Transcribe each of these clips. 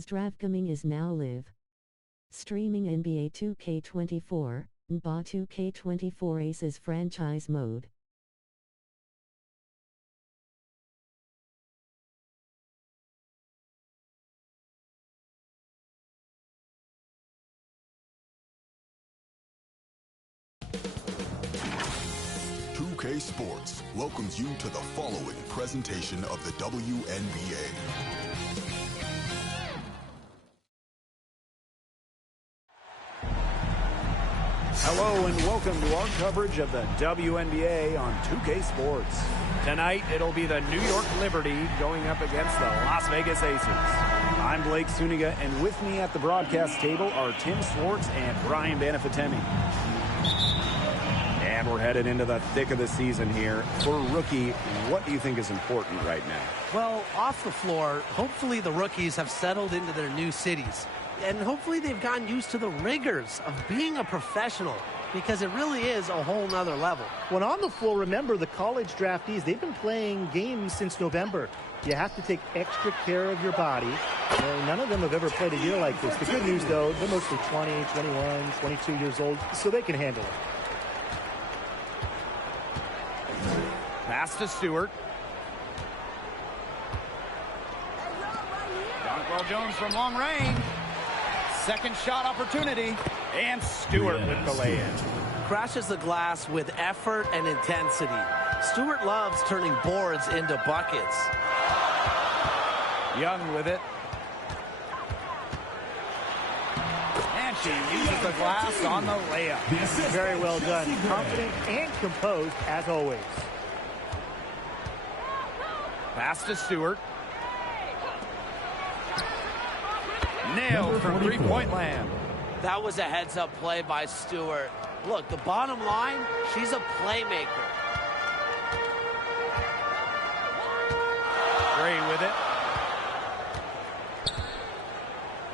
Zdravgaming is now live. Streaming NBA 2K24, Wnba 2K24 Aces franchise mode. Sports welcomes you to the following presentation of the WNBA. Hello and welcome to our coverage of the WNBA on 2K Sports. Tonight, it'll be the New York Liberty going up against the Las Vegas Aces. I'm Blake Suniga, and with me at the broadcast table are Tim Swartz and Brian Banafitemi. And we're headed into the thick of the season here. For a rookie, what do you think is important right now? Well, off the floor, hopefully the rookies have settled into their new cities. And hopefully they've gotten used to the rigors of being a professional, because it really is a whole nother level. When on the floor, remember the college draftees, they've been playing games since November. You have to take extra care of your body. None of them have ever played a year like this. The good news, though, they're mostly 20, 21, 22 years old, so they can handle it. Pass to Stewart. Jonquel Jones from long range. Second shot opportunity. And Stewart with the lay-in. Crashes the glass with effort and intensity. Stewart loves turning boards into buckets. Young with it. And she uses the glass on the layup. Very well done. Confident and composed as always. Pass to Stewart. Nailed from three-point land. That was a heads-up play by Stewart. Look, the bottom line, she's a playmaker. Gray with it.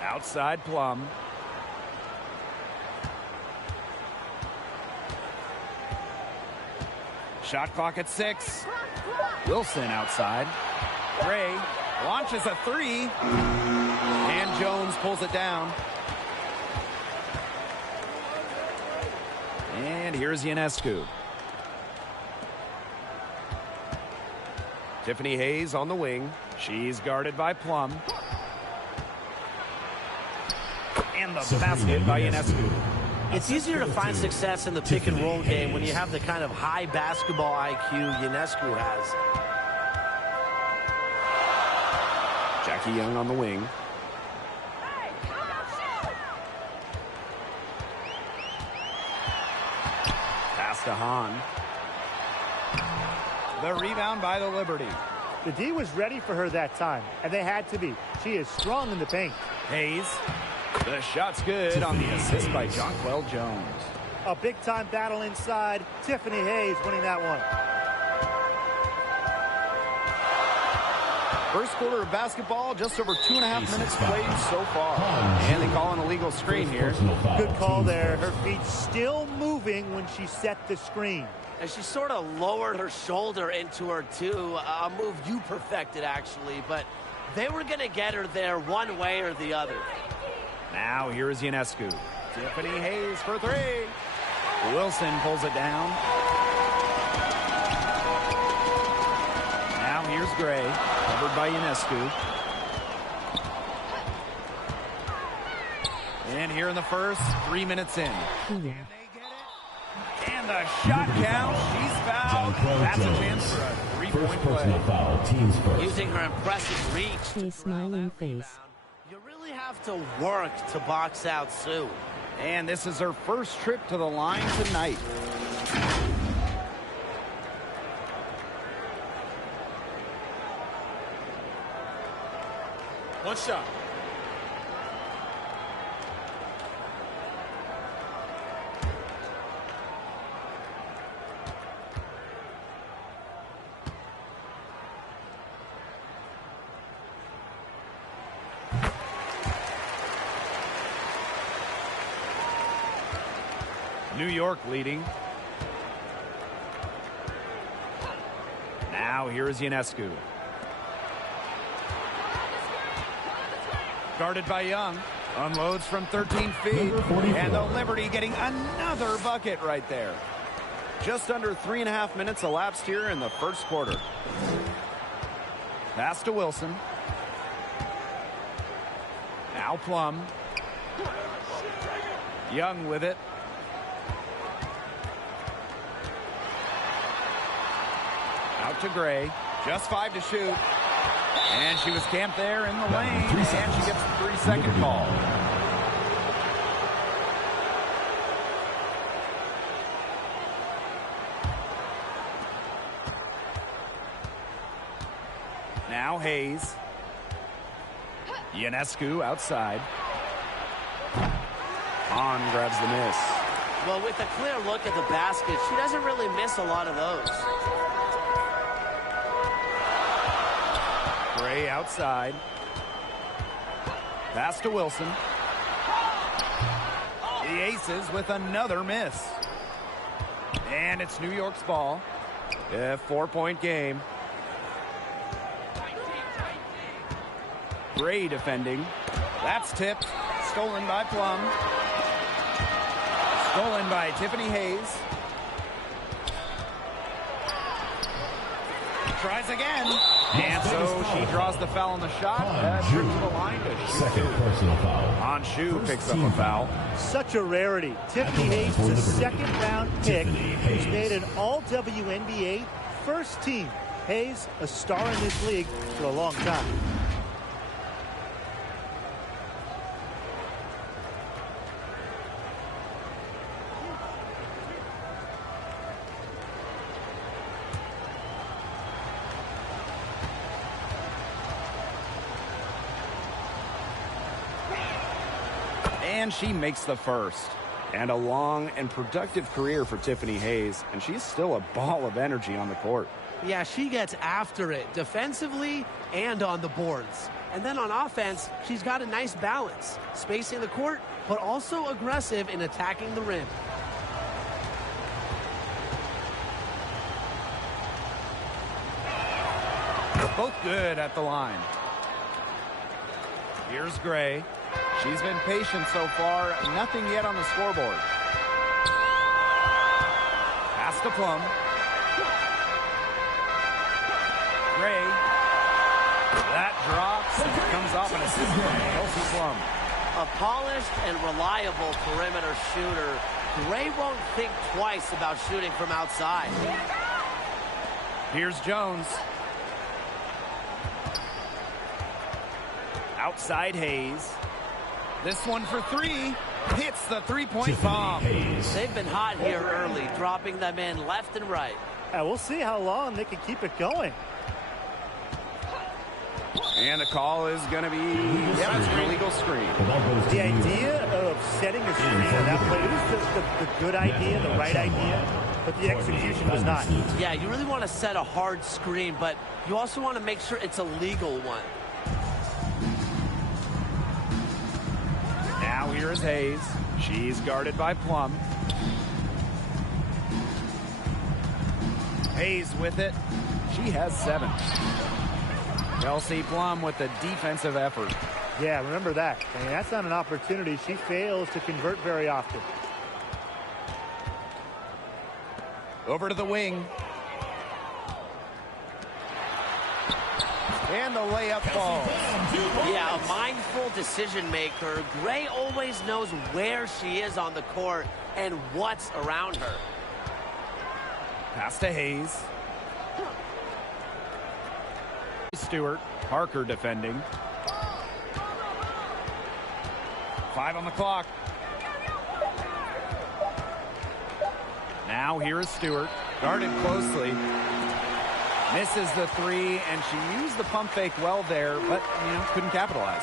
Outside Plum. Shot clock at 6. Wilson outside. Gray launches a 3. And Jones pulls it down. And here's Ionescu. Tiffany Hayes on the wing. She's guarded by Plum. And the basket by Ionescu. It's easier to find success in the pick and roll game when you have the kind of high basketball IQ Ionescu has. Jackie Young on the wing. Pass to Hahn. The rebound by the Liberty. The D was ready for her that time, and they had to be. She is strong in the paint. Hayes. The shot's good on the assist by Jonquel Jones. A big-time battle inside. Tiffany Hayes winning that one. First quarter of basketball, just over 2.5 minutes played so far. And they call an illegal screen here. Good call there. Her feet still moving when she set the screen. And she sort of lowered her shoulder into her, too. A move you perfected, actually. But they were going to get her there one way or the other. Now here is Ionescu. Tiffany Hayes for 3. Wilson pulls it down. Now here's Gray, covered by Ionescu. And here in the first, 3 minutes in. And they get it. And the shot count. She's fouled. That's a chance for a three-point play. Using her impressive reach. A smiling face. You really have to work to box out Sue. And this is her first trip to the line tonight. One shot. New York leading. Now here is Ionescu. Guarded by Young. Unloads from 13 feet. And the Liberty getting another bucket right there. Just under 3.5 minutes elapsed here in the first quarter. Pass to Wilson. Now Plum. Young with it. Out to Gray. Just 5 to shoot. And she was camped there in the lane. And she gets the 3-second call. Now Hayes. Ionescu outside. On grabs the miss. Well, with a clear look at the basket, she doesn't really miss a lot of those. Gray outside. Pass to Wilson. The Aces with another miss. And it's New York's ball. A 4-point game. Gray defending. That's tipped. Stolen by Plum. Stolen by Tiffany Hayes. Tries again. And so she draws the foul on the shot. Trip to the line to shoot. Second personal foul. On Shoe picks up a foul. Such a rarity. Tiffany Hayes is a second-round pick who's made an all-WNBA first team. Hayes, a star in this league for a long time. And she makes the first. And a long and productive career for Tiffany Hayes. And she's still a ball of energy on the court. Yeah, she gets after it defensively and on the boards. And then on offense, she's got a nice balance. Spacing the court, but also aggressive in attacking the rim. Both good at the line. Here's Gray. She's been patient so far. Nothing yet on the scoreboard. Pass to Plum. Gray. That drops and it comes off an assist from Kelsey Plum. A polished and reliable perimeter shooter. Gray won't think twice about shooting from outside. Here's Jones. Outside Hayes. This one for three. Hits the three-point bomb. They've been hot here early, dropping them in left and right. We'll see how long they can keep it going. And the call is going to be, it's an illegal screen. The idea of setting a screen on that play, it was the good idea, the right idea, but the execution was not. Yeah, you really want to set a hard screen, but you also want to make sure it's a legal one. Now here is Hayes. She's guarded by Plum. Hayes with it. She has 7. Kelsey Plum with the defensive effort. Yeah, remember that. I mean, that's not an opportunity. She fails to convert very often. Over to the wing. And the layup falls. Yeah, a mindful decision maker. Gray always knows where she is on the court and what's around her. Pass to Hayes. Stewart. Parker defending. 5 on the clock. Now here is Stewart. Guarded closely. Misses the 3, and she used the pump fake well there, but, couldn't capitalize.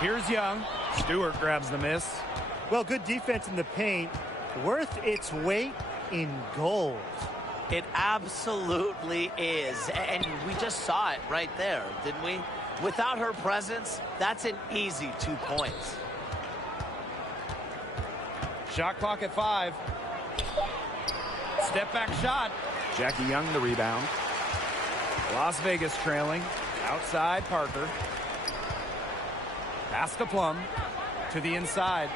Here's Young. Stewart grabs the miss. Well, good defense in the paint. Worth its weight in gold. It absolutely is. And we just saw it right there, didn't we? Without her presence, that's an easy 2 points. Shot clock at 5. Step back shot. Jackie Young the rebound. Las Vegas trailing. Outside Parker. Pass to Plum. To the inside.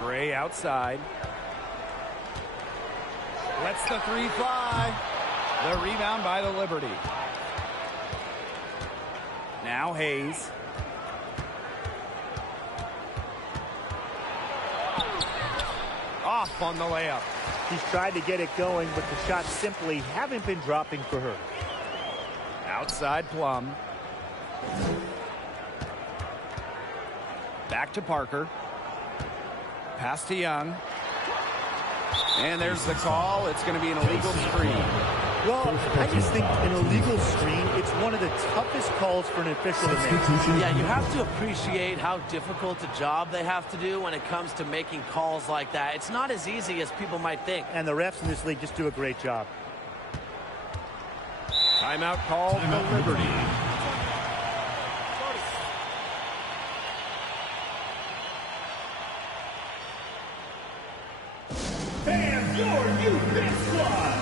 Gray outside. Lets the three fly. The rebound by the Liberty. Now Hayes. Off on the layup. He's tried to get it going, but the shots simply haven't been dropping for her. Outside Plum. Back to Parker. Pass to Young. And there's the call. It's going to be an illegal screen. Well, I just think an illegal screen, it's one of the toughest calls for an official to make. Yeah, you have to appreciate how difficult a job they have to do when it comes to making calls like that. It's not as easy as people might think. And the refs in this league just do a great job. Timeout called the Liberty. And your new big squad.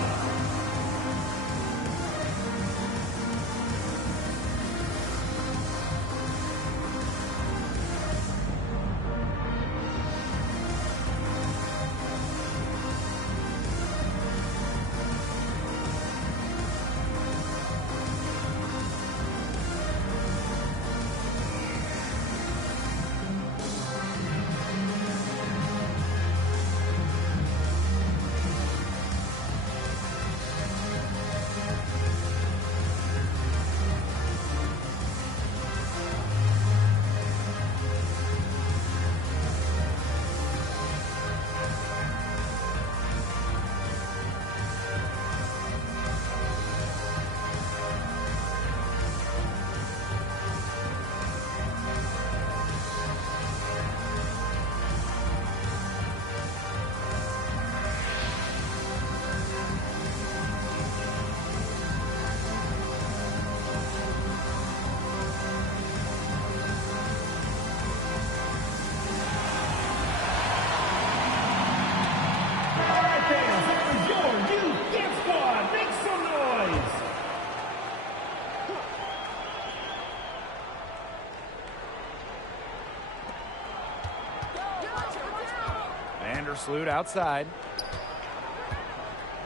Vandersloot outside.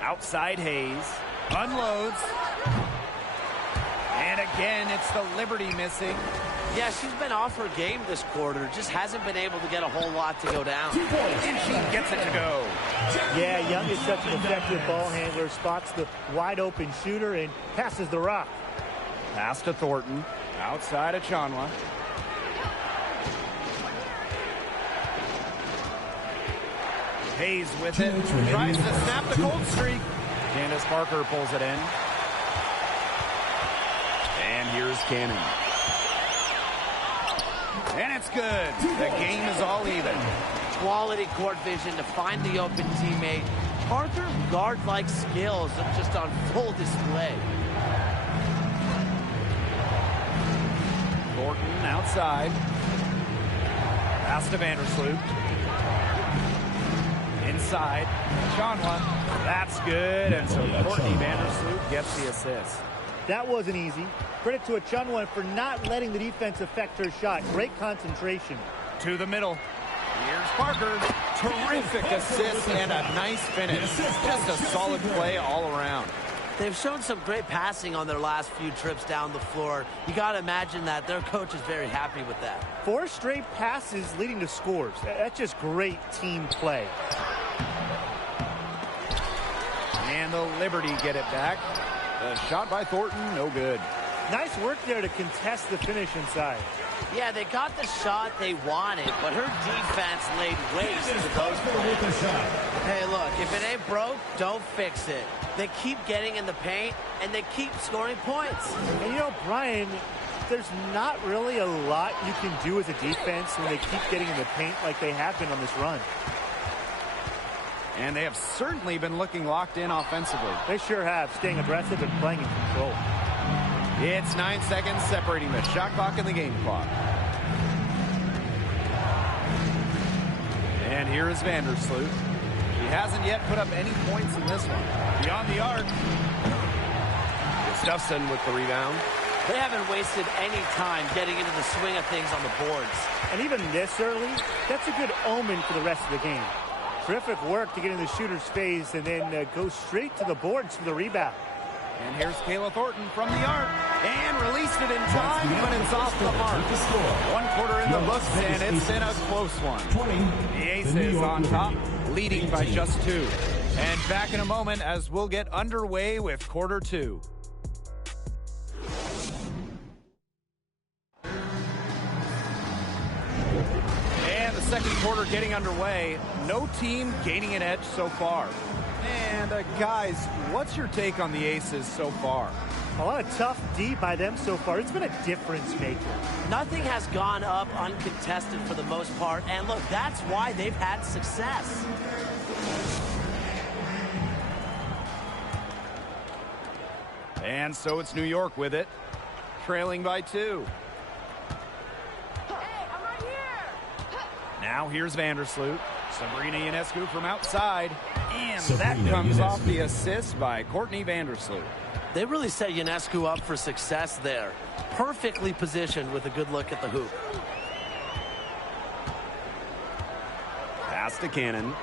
Outside Hayes. Unloads. And again, it's the Liberty missing. Yeah, she's been off her game this quarter. Just hasn't been able to get a whole lot to go down. And she gets it to go. Yeah, Young is such an effective ball handler. Spots the wide open shooter and passes the rock. Pass to Thornton. Outside of Chanwa. Hayes with it. Tries to snap the cold streak. Candace Parker pulls it in. And here's Cannon. And it's good. The game is all even. Quality court vision to find the open teammate. Parker guard-like skills are just on full display. Thornton outside. Pass to Vandersloot. Inside. Chanwa. That's good. And so Courtney Vandersloot gets the assist. That wasn't easy. Credit to Achunwa for not letting the defense affect her shot. Great concentration. To the middle. Here's Parker. Terrific assist and a nice finish. Just a solid play all around. They've shown some great passing on their last few trips down the floor. You got to imagine that their coach is very happy with that. 4 straight passes leading to scores. That's just great team play. And the Liberty get it back. The shot by Thornton, no good. Nice work there to contest the finish inside. Yeah, they got the shot they wanted, but her defense laid waste to those plays. Hey, look, if it ain't broke, don't fix it. They keep getting in the paint, and they keep scoring points. And you know, Brian, there's not really a lot you can do as a defense when they keep getting in the paint like they have been on this run. And they have certainly been looking locked in offensively. They sure have, staying aggressive and playing in control. It's 9 seconds separating the shot clock and the game clock. And here is Vandersloot. She hasn't yet put up any points in this one. Beyond the arc. Gustafson with the rebound. They haven't wasted any time getting into the swing of things on the boards. And even this early, that's a good omen for the rest of the game. Terrific work to get in the shooter's face and then go straight to the boards for the rebound. And here's Kayla Thornton from the arc. And released it in time, but it's off the mark. 1 quarter in the books, and it's been a close one. The Aces on top, leading by just 2. And back in a moment as we'll get underway with quarter 2. And the second quarter getting underway. No team gaining an edge so far. And guys, what's your take on the Aces so far? A lot of tough D by them so far. It's been a difference maker. Nothing has gone up uncontested for the most part. And look, that's why they've had success. And so it's New York with it, trailing by 2. Hey, I'm right here. Now here's Vandersloot. Sabrina Ionescu from outside. And that comes off the assist by Courtney Vandersloot. They really set Ionescu up for success there. Perfectly positioned with a good look at the hoop. Pass to Cannon.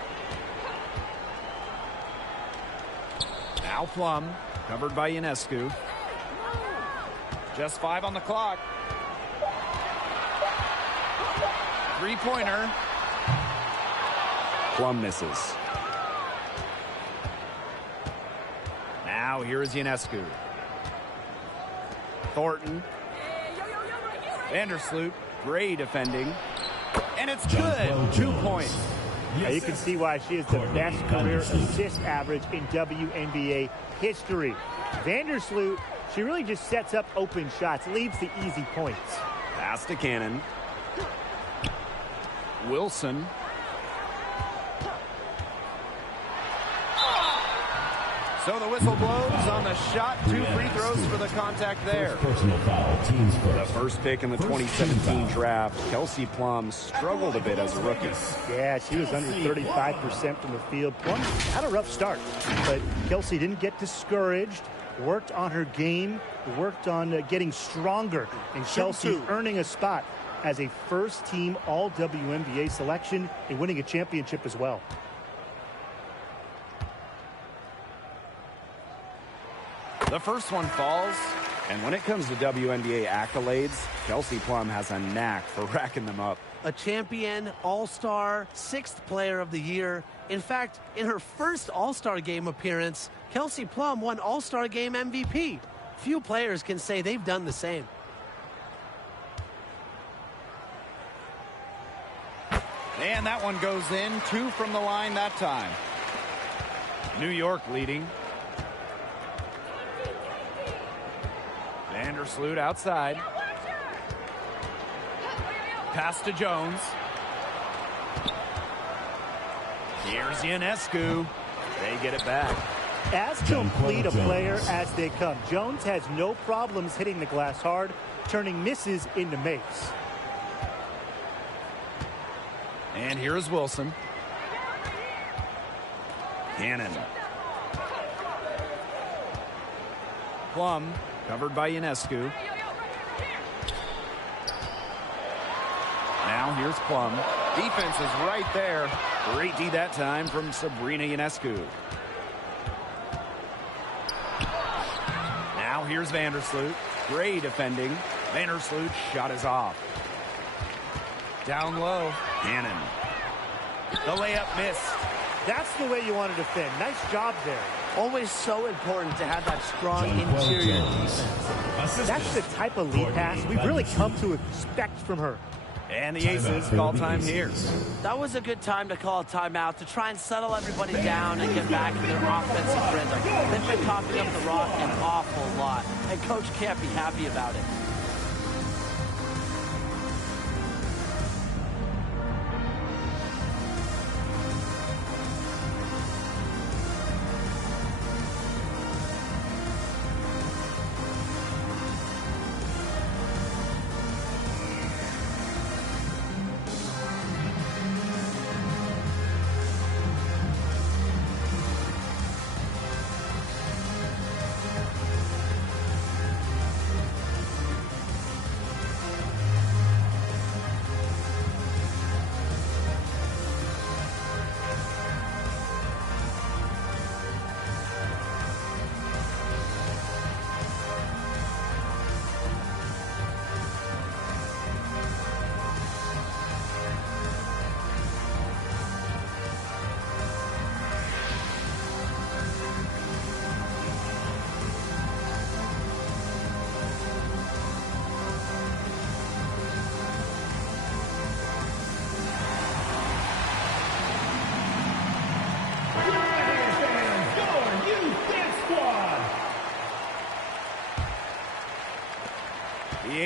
Now Plum, covered by Ionescu. Just 5 on the clock. 3-pointer. Plum misses. Now here is Ionescu. Thornton. Vandersloot, great defending. And it's good. 2 points. Now you can see why she is the best career assist average in WNBA history. Vandersloot, she really just sets up open shots, leaves the easy points. Pass to Cannon. Wilson. So the whistle blows on the shot. 2 free throws for the contact there. Personal foul, teams first. The first pick in the 2017 draft, Kelsey Plum struggled a bit as a rookie. Yeah, she was under 35% from the field. Plum had a rough start, but Kelsey didn't get discouraged, worked on her game, worked on getting stronger, and Kelsey earning a spot as a first-team All-WNBA selection and winning a championship as well. The first one falls, and when it comes to WNBA accolades, Kelsey Plum has a knack for racking them up. A champion, all-star, 6th player of the year. In fact, in her first all-star game appearance, Kelsey Plum won all-star game MVP. Few players can say they've done the same. And that one goes in. 2 from the line that time. New York leading. Vandersloot outside. Pass to Jones. Here's Ionescu. They get it back. As complete a player as they come, Jones has no problems hitting the glass hard, turning misses into makes. And here's Wilson. Cannon. Plum, covered by Ionescu. Now here's Plum. Defense is right there. Great D that time from Sabrina Ionescu. Now here's Vandersloot. Great defending. Vandersloot's shot is off. Down low. Cannon. The layup missed. That's the way you want to defend. Nice job there. Always so important to have that strong interior defense. That's the type of lead pass we've really come to expect from her. And the Aces call time here. That was a good time to call a timeout to try and settle everybody down and get back in their offensive rhythm. They've been coughing up the rock an awful lot, and Coach can't be happy about it.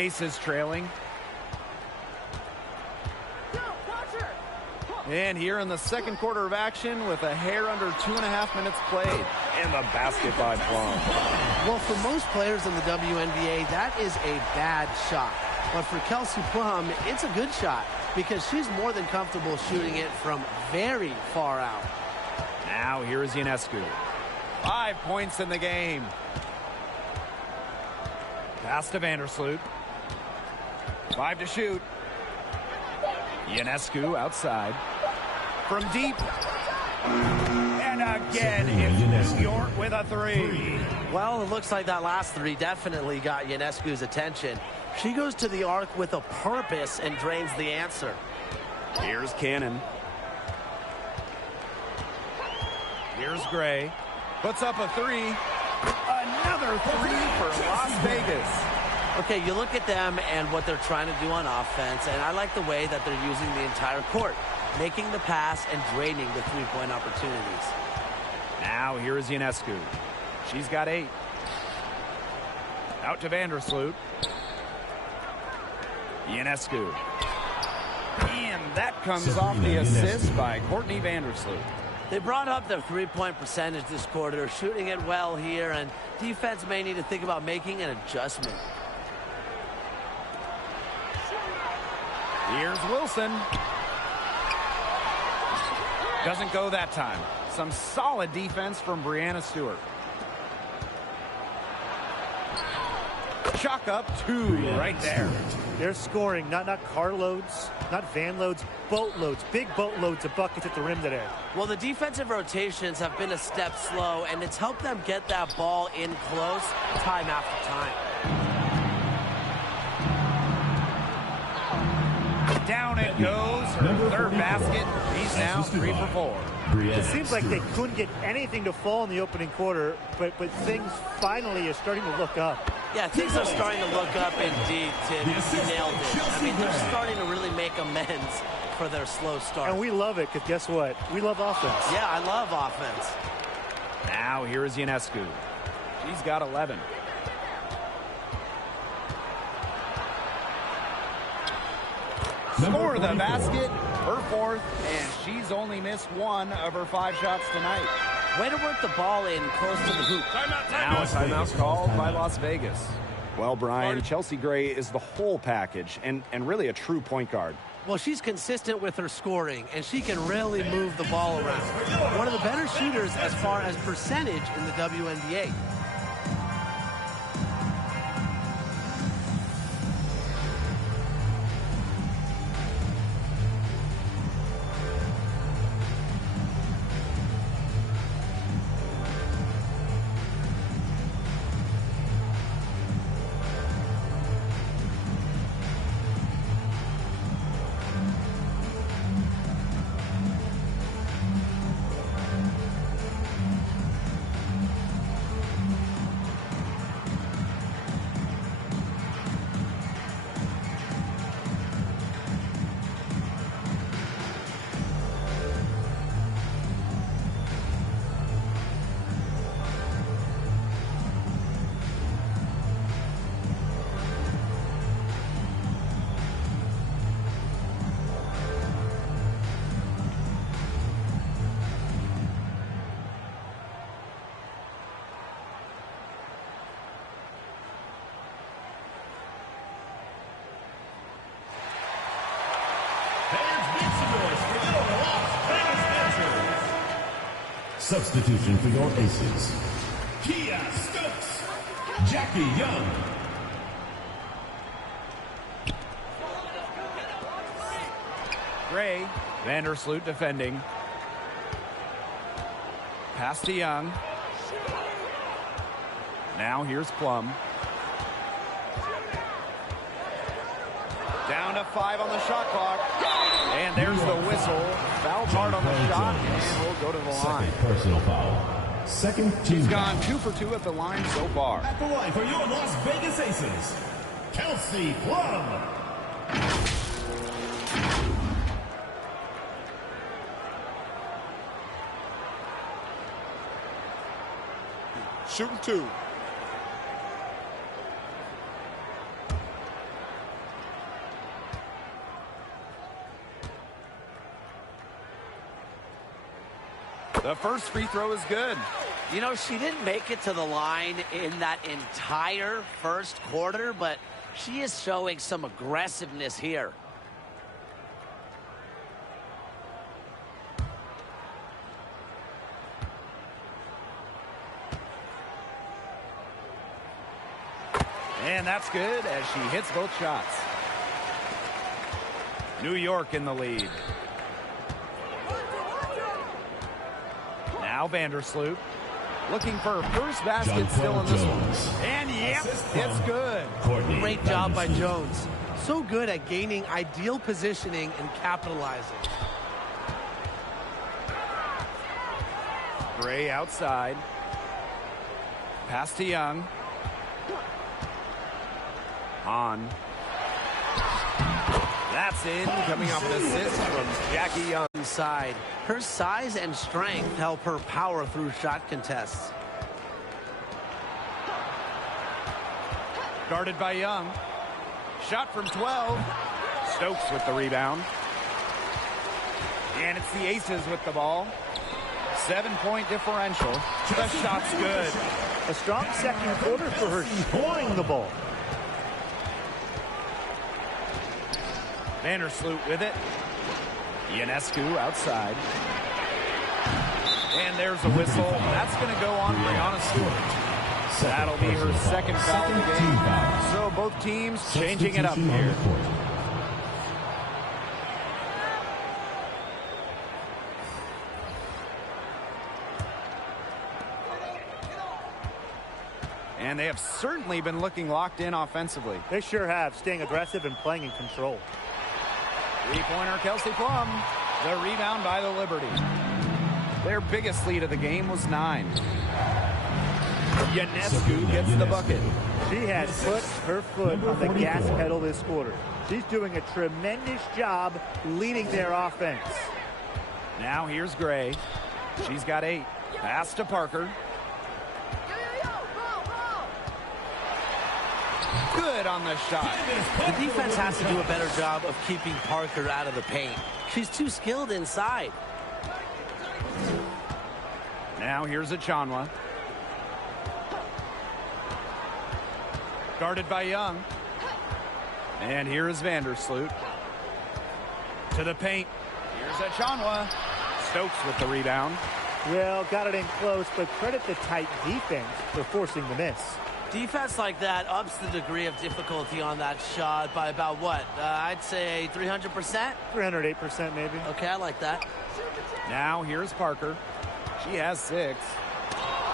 Aces trailing. And here in the second quarter of action with a hair under 2.5 minutes played. And the basket by Plum. Well, for most players in the WNBA, that is a bad shot. But for Kelsey Plum, it's a good shot because she's more than comfortable shooting it from very far out. Now here is Ionescu. 5 points in the game. Pass to Vandersloot. 5 to shoot. Ionescu outside. From deep. And again, it's New York with a 3. Well, it looks like that last 3 definitely got Ionescu's attention. She goes to the arc with a purpose and drains the answer. Here's Cannon. Here's Gray. Puts up a 3. Another 3 for Las Vegas. Okay, you look at them and what they're trying to do on offense, and I like the way that they're using the entire court, making the pass and draining the three-point opportunities. Now here is Ionescu. She's got 8. Out to Vandersloot. Ionescu. And that comes off the assist by Courtney Vandersloot. They brought up their three-point percentage this quarter, shooting it well here, and defense may need to think about making an adjustment. Here's Wilson. Doesn't go that time. Some solid defense from Breanna Stewart. Chalk up 2 right there. They're scoring, not carloads, not van loads, boatloads, big boatloads of buckets at the rim today. Well, the defensive rotations have been a step slow, and it's helped them get that ball in close time after time. Down it goes. Her third basket. He's now 3 for 4. It seems like they couldn't get anything to fall in the opening quarter, but things finally are starting to look up. Yeah, things are starting to look up indeed, Tim. You nailed it. I mean, they're starting to really make amends for their slow start. And we love it, because guess what? We love offense. Yeah, I love offense. Now here is Ionescu. She's got 11. Score the basket, her 4th, and she's only missed 1 of her 5 shots tonight. Way to work the ball in close to the hoop. Now a timeout called by Las Vegas. Well, Brian, Chelsea Gray is the whole package and really a true point guard. Well, she's consistent with her scoring, and she can really move the ball around. One of the better shooters as far as percentage in the WNBA. Substitution for your aces. Kia Stokes. Jackie Young. Gray, Vandersloot defending. Pass to Young. Now here's Plum. Down to 5 on the shot clock. And there's the whistle. Foul hard on the shot, and we'll go to the line. Personal foul. Second team. She's gone 2 for 2 at the line so far. At the line for your Las Vegas Aces, Kelsey Plum. Shooting 2. The first free throw is good. You know, she didn't make it to the line in that entire first quarter, but she is showing some aggressiveness here. And that's good as she hits both shots. New York in the lead. Now Vandersloot looking for her first basket still in this one. And yep, it's good. Great job by Jones. So good at gaining ideal positioning and capitalizing. Gray outside. Pass to Young. On. That's in, coming off an assist from Jackie Young. Inside. Her size and strength help her power through shot contests. Guarded by Young. Shot from 12. Stokes with the rebound. And it's the Aces with the ball. 7-point differential. The shot's good. A strong second quarter for her scoring the ball. Vandersloot with it. Ionescu outside. And there's a whistle. That's going to go on Brianna Stewart. That'll be her second foul of the game. So both teams changing it up here. And they have certainly been looking locked in offensively. They sure have, staying aggressive and playing in control. Three-pointer Kelsey Plum. The rebound by the Liberty. Their biggest lead of the game was 9. Ionescu gets the bucket. She has put her foot on the gas pedal this quarter. She's doing a tremendous job leading their offense. Now here's Gray. She's got 8. Pass to Parker. Good on the shot. The defense has to do a better job of keeping Parker out of the paint. She's too skilled inside. Now here's Wnba. Guarded by Young. And here is Vandersloot. To the paint. Here's Wnba. Stokes with the rebound. Well, got it in close, but credit the tight defense for forcing the miss. Defense like that ups the degree of difficulty on that shot by about what? I'd say 300%? 308% maybe. Okay, I like that. Now here's Parker. She has 6.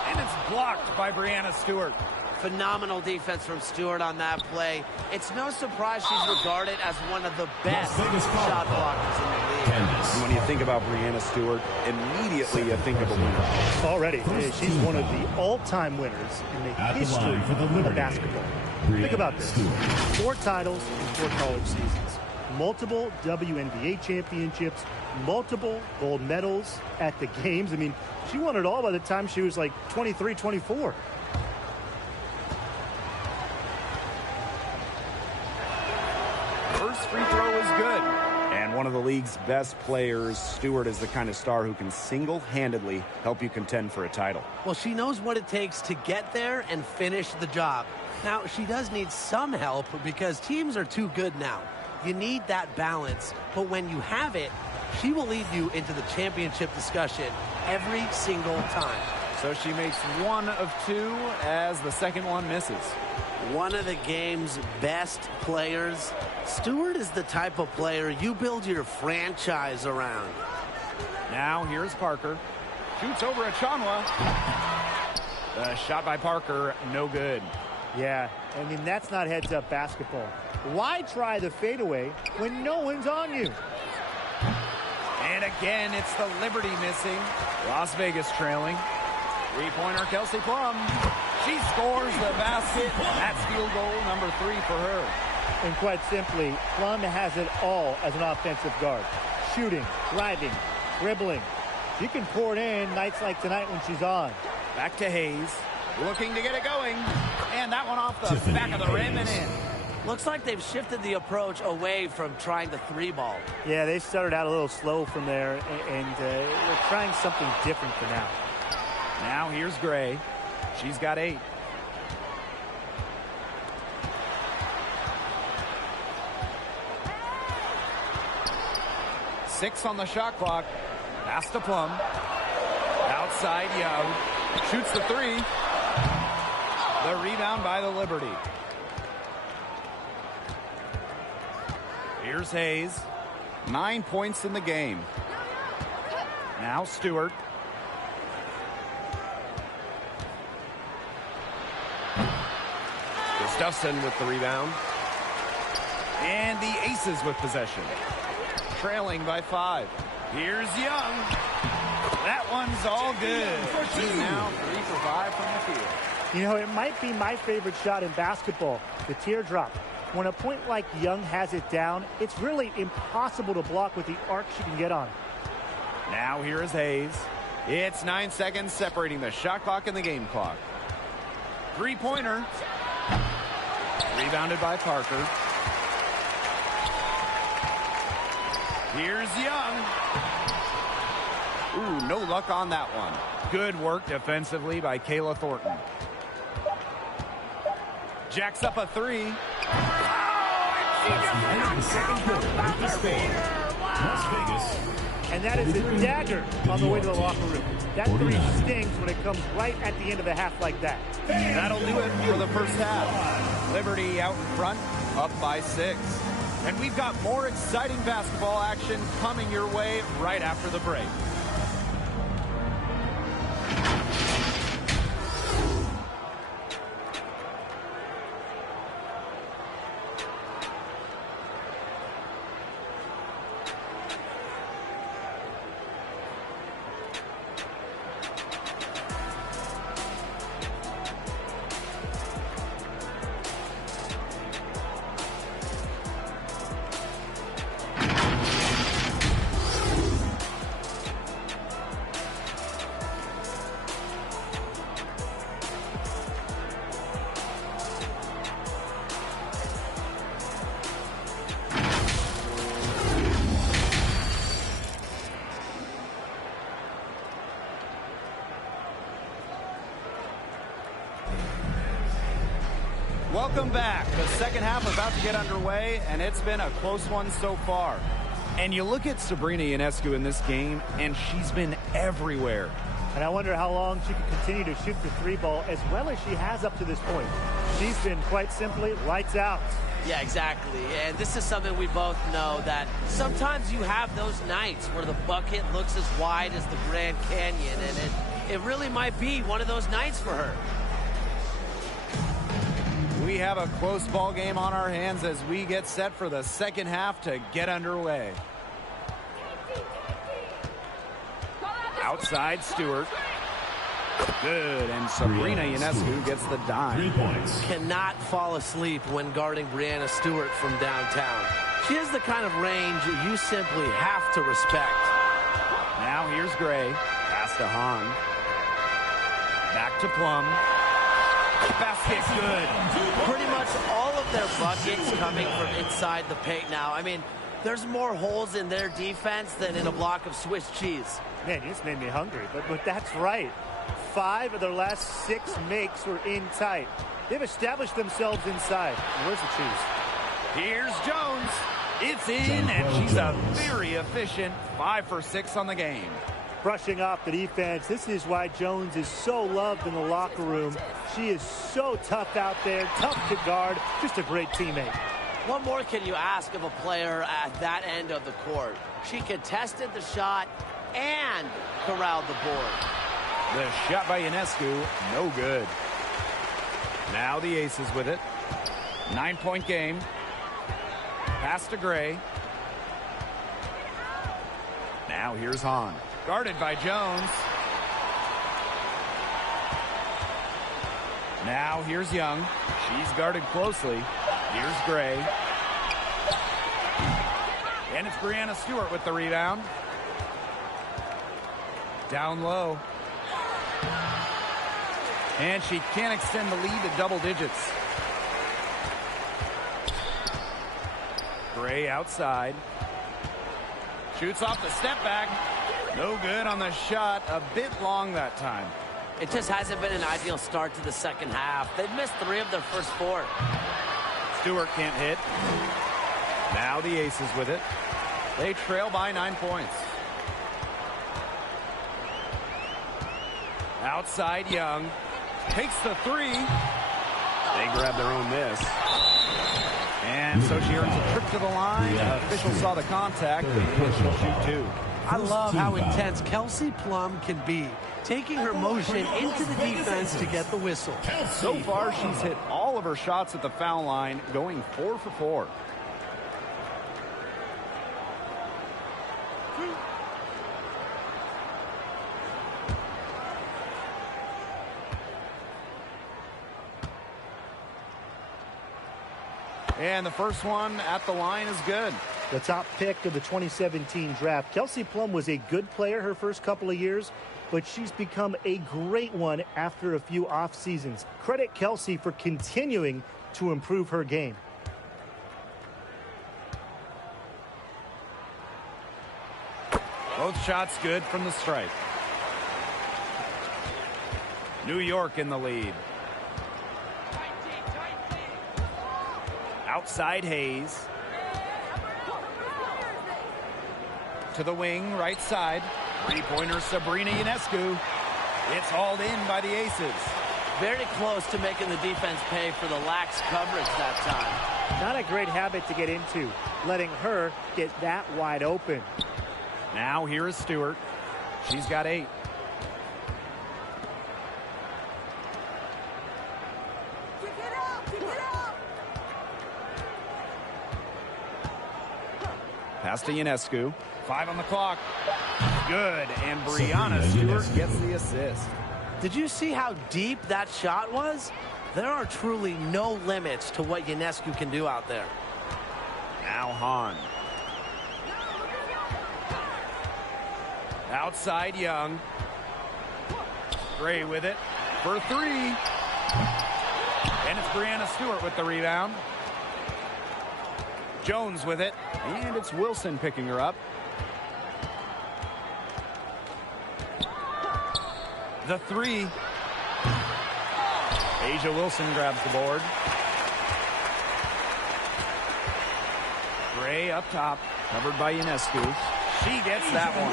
And it's blocked by Brianna Stewart. Phenomenal defense from Stewart on that play. It's no surprise she's regarded as one of the best shot blockers in the league. And when you think about Brianna Stewart, immediately you think of a winner. Already, she's one of the all-time winners in the history of basketball. Think about this. 4 titles in 4 college seasons. Multiple WNBA championships. Multiple gold medals at the games. I mean, she won it all by the time she was like 23, 24. First free throw is good. And one of the league's best players, Stewart is the kind of star who can single-handedly help you contend for a title. Well, she knows what it takes to get there and finish the job. Now, she does need some help because teams are too good now. You need that balance, but when you have it, she will lead you into the championship discussion every single time. So she makes 1 of 2 as the second one misses. One of the game's best players. Stewart is the type of player you build your franchise around. Now here's Parker. Shoots over Wnba. The shot by Parker, no good. Yeah, I mean, that's not heads-up basketball. Why try the fadeaway when no one's on you? And again, it's the Liberty missing. Las Vegas trailing. Three-pointer Kelsey Plum. She scores the basket. That's field goal number 3 for her. And quite simply, Plum has it all as an offensive guard. Shooting, driving, dribbling. She can pour it in nights like tonight when she's on. Back to Hayes. Looking to get it going. And that one off the back of the rim and in. Looks like they've shifted the approach away from trying the 3-ball. Yeah, they started out a little slow from there, and they're trying something different for now. Now here's Gray. She's got 8. Six on the shot clock. Pass to Plum. Outside Young. Shoots the 3. The rebound by the Liberty. Here's Hayes. 9 points in the game. Now Stewart. Gustafson with the rebound. And the Aces with possession. Trailing by 5. Here's Young. That one's all good. She's now 3 for 5 from the field. You know, it might be my favorite shot in basketball, the teardrop. When a point like Young has it down, it's really impossible to block with the arc she can get on. Now here is Hayes. It's 9 seconds separating the shot clock and the game clock. 3-pointer. Rebounded by Parker. Here's Young. Ooh, no luck on that one. Good work defensively by Kayla Thornton. Jacks up a 3. And that is a dagger on the way to the locker room. That 3 stings when it comes right at the end of the half like that. That'll do it for the first half. Liberty out in front, up by 6. And we've got more exciting basketball action coming your way right after the break. Welcome back. The second half about to get underway, and it's been a close one so far. And you look at Sabrina Ionescu in this game, and she's been everywhere. And I wonder how long she can continue to shoot the 3-ball as well as she has up to this point. She's been quite simply lights out. Yeah, exactly. And this is something we both know, that sometimes you have those nights where the bucket looks as wide as the Grand Canyon, and it really might be one of those nights for her. We have a close ball game on our hands as we get set for the second half to get underway. Outside Stewart. Good, and Sabrina Ionescu gets the dime. 3 points. Cannot fall asleep when guarding Breanna Stewart from downtown. She has the kind of range you simply have to respect. Now here's Gray. Pass to Hahn. Back to Plum. Basket good. Pretty much all of their buckets coming from inside the paint now. I mean, there's more holes in their defense than in a block of Swiss cheese. Man, you just made me hungry, but that's right. 5 of their last 6 makes were in tight. They've established themselves inside. Where's the cheese? Here's Jones. It's in, and she's a very efficient 5 for 6 on the game. Brushing off the defense. This is why Jones is so loved in the locker room. She is so tough out there, tough to guard, just a great teammate. What more can you ask of a player at that end of the court? She contested the shot and corralled the board. The shot by Ionescu, no good. Now the Aces with it. 9-point game. Pass to Gray. Now here's Hahn. Guarded by Jones. Now here's Young. She's guarded closely. Here's Gray. And it's Breanna Stewart with the rebound. Down low. And she can't extend the lead to double digits. Gray outside. Shoots off the step back. No good on the shot. A bit long that time. It just hasn't been an ideal start to the second half. They've missed 3 of their first 4. Stewart can't hit. Now the Aces with it. They trail by 9 points. Outside Young. Takes the 3. They grab their own miss. And so she earns a trip to the line. Officials saw the contact, and she'll shoot 2. I love how intense Kelsey Plum can be, taking her motion into the defense to get the whistle. So far, she's hit all of her shots at the foul line, going 4 for 4. And the first one at the line is good. The top pick of the 2017 draft. Kelsey Plum was a good player her first couple of years, but she's become a great one after a few off seasons. Credit Kelsey for continuing to improve her game. Both shots good from the stripe. New York in the lead. Outside Hayes. To the wing, right side. Three-pointer Sabrina Ionescu. It's hauled in by the Aces. Very close to making the defense pay for the lax coverage that time. Not a great habit to get into, letting her get that wide open. Now here is Stewart. She's got 8. Kick it out! Kick it out! Pass to Ionescu. 5 on the clock. Good. And Brianna Stewart gets the assist. Did you see how deep that shot was? There are truly no limits to what Ionescu can do out there. Now Hahn. Outside Young. Gray with it for 3. And it's Brianna Stewart with the rebound. Jones with it. And it's Wilson picking her up. The 3. Asia Wilson grabs the board. Gray up top, covered by Ionescu. She gets that one.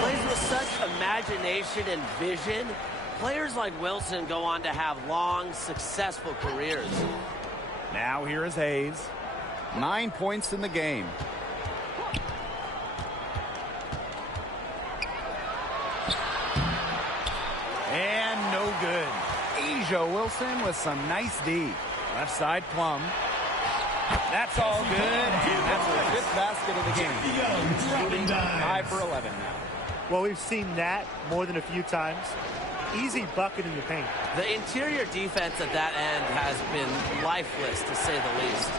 Plays with such imagination and vision. Players like Wilson go on to have long, successful careers. Now here is Hayes. 9 points in the game. And no good. Asia Wilson with some nice D. Left side Plum. That's all good, and that's the 5th basket of the game. Shooting 5 for 11 now. Well, we've seen that more than a few times. Easy bucket in the paint. The interior defense at that end has been lifeless, to say the least.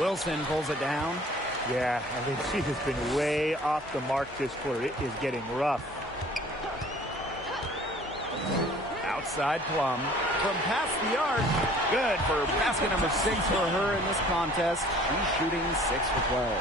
Wilson pulls it down. Yeah, I mean, she has been way off the mark this quarter. It is getting rough. Outside Plum from past the arc. Good for basket number 6 for her in this contest. She's shooting 6 for 12.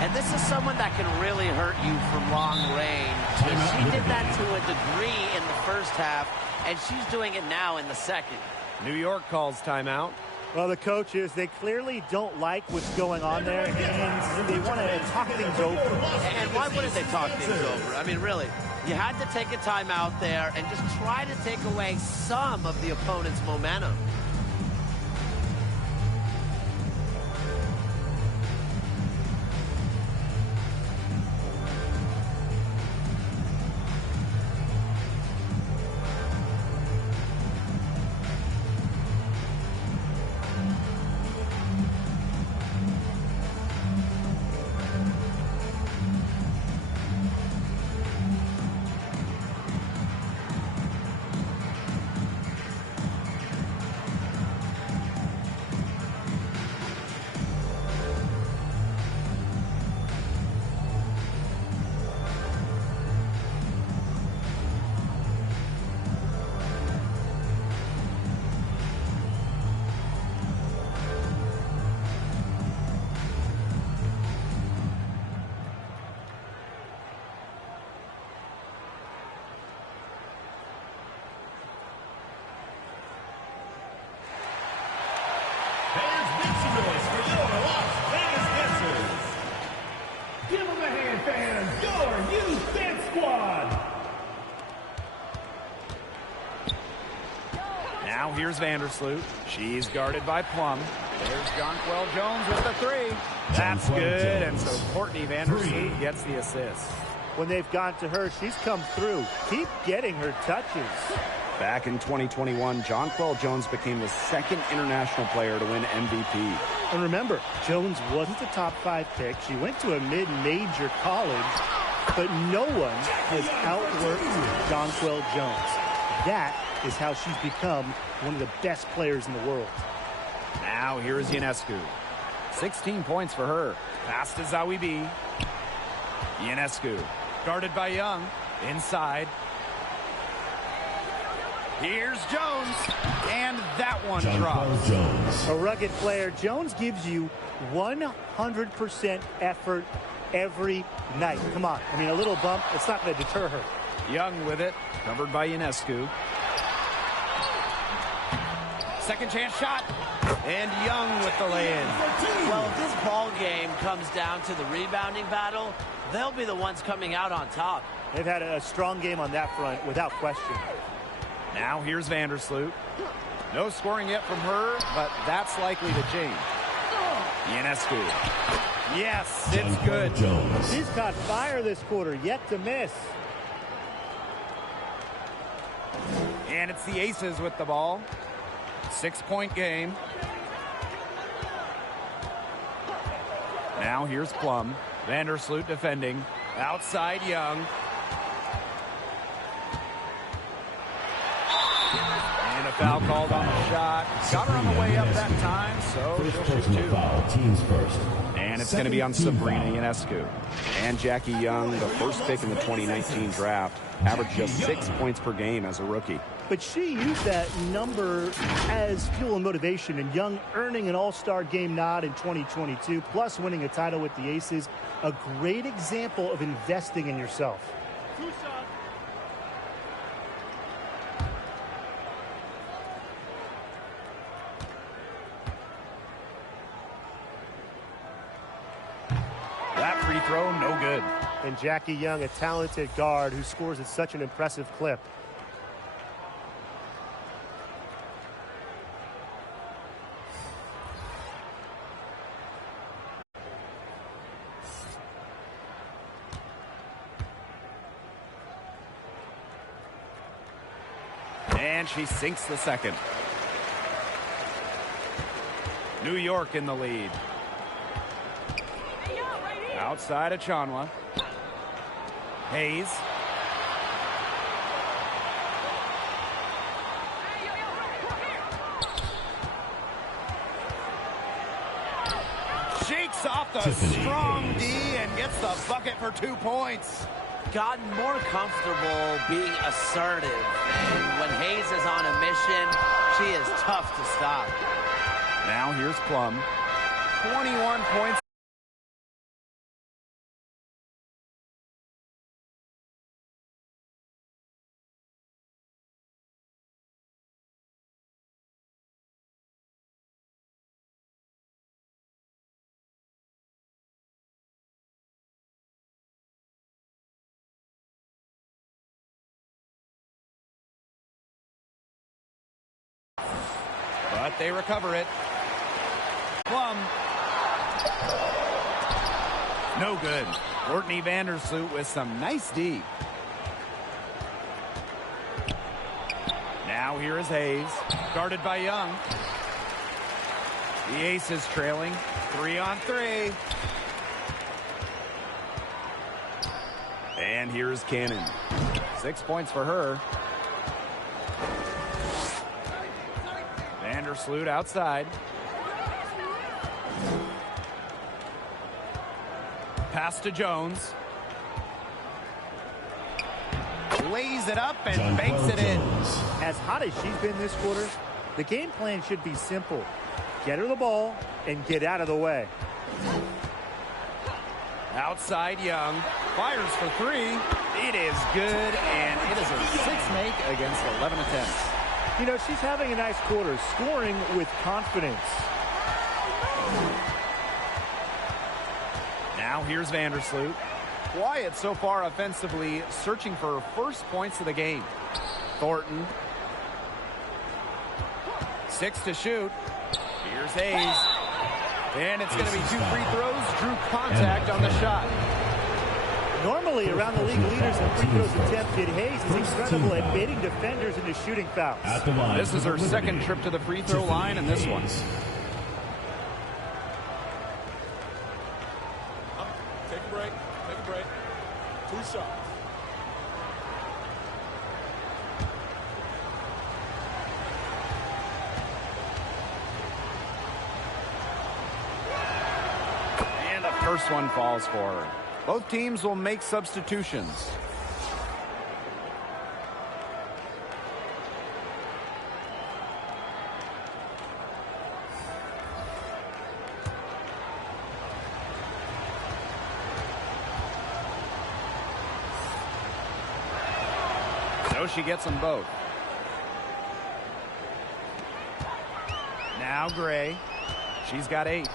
And this is someone that can really hurt you from long range. She did that to a degree in the first half, and she's doing it now in the second. New York calls timeout. Well, the coaches, they clearly don't like what's going on there, and they want to talk things over. And why wouldn't they talk things over? I mean, really, you had to take a timeout there and just try to take away some of the opponent's momentum. Now here's Vandersloot. She's guarded by Plum. There's Jonquel Jones with the three. That's good, and so Courtney Vandersloot gets the assist. When they've gone to her, she's come through. Keep getting her touches. Back in 2021, Jonquel Jones became the second international player to win MVP. And remember, Jones wasn't a top 5 pick. She went to a mid-major college, but no one has outworked Jonquel Jones. That is how she's become one of the best players in the world. Now here's Ionescu. 16 points for her. Pass to Wnba. Ionescu guarded by Young. Inside. Here's Jones. And that one drops. A rugged player. Jones gives you 100% effort every night. Come on. I mean, a little bump, it's not going to deter her. Young with it. Covered by Ionescu. Second chance shot. And Young with the lay-in. Well, if this ball game comes down to the rebounding battle, they'll be the ones coming out on top. They've had a strong game on that front, without question. Now here's Vandersloot. No scoring yet from her, but that's likely to change. Ionescu. Yes, it's good. She's caught fire this quarter, yet to miss. And it's the Aces with the ball. 6-point game. Now here's Plum. Vandersloot defending. Outside Young. And a foul called on the shot. Got her on the way up that time, so she'll shoot 2. Teams first. And it's going to be on Sabrina Ionescu. And Jackie Young, the first pick in the 2019 draft, averaged just 6 points per game as a rookie. But she used that number as fuel and motivation, and Young earning an all-star game nod in 2022, plus winning a title with the Aces. A great example of investing in yourself. That free throw, no good. And Jackie Young, a talented guard who scores at such an impressive clip. And she sinks the second. New York in the lead. Outside of Chanwa. Hayes. Shakes off the strong D and gets the bucket for 2 points. Gotten more comfortable being assertive. And when Hayes is on a mission, she is tough to stop. Now here's Plum. 21 points. But they recover it. Plum. No good. Courtney Vandersloot with some nice D. Now here is Hayes. Guarded by Young. The Aces trailing. 3-on-3. And here's Cannon. 6 points for her. Vandersloot outside. Pass to Jones. Lays it up and banks it in. As hot as she's been this quarter, the game plan should be simple. Get her the ball and get out of the way. Outside Young. Fires for 3. It is good, and it is a 6-make against 11 attempts. You know, she's having a nice quarter, scoring with confidence. Now here's Vandersloot. Quiet so far offensively, searching for her first points of the game. Thornton. 6 to shoot. Here's Hayes. And it's going to be 2 free throws. Drew contact on the shot. Normally, around the league leaders in free throws attempted, Hayes is incredible at baiting defenders into shooting fouls. This is her second trip to the free throw line, and this one. Take a break. Take a break. 2 shots. And the first one falls for her. Both teams will make substitutions. So she gets them both. Now Gray. She's got 8.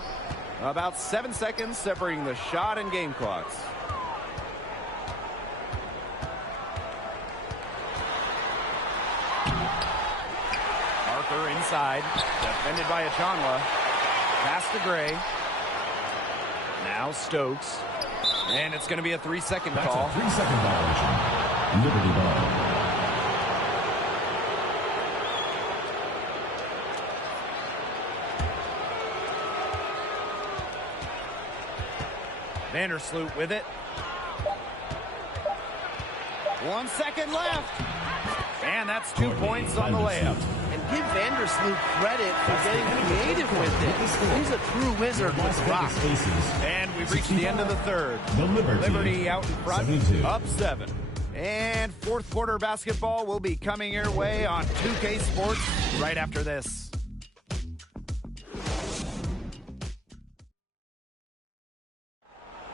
About 7 seconds separating the shot and game clocks. Arthur inside. Defended by Wnba. Pass to Gray. Now Stokes. And it's going to be a 3-second call. That's a 3-second violation. Liberty ball. Vandersloot with it. 1 second left. And that's 2 points on the layup. And give Vandersloot credit for getting creative with it. He's a true wizard with the rock. And we've reached the end of the third. The Liberty out in front, 72. up 7. And fourth quarter basketball will be coming your way on 2K Sports right after this.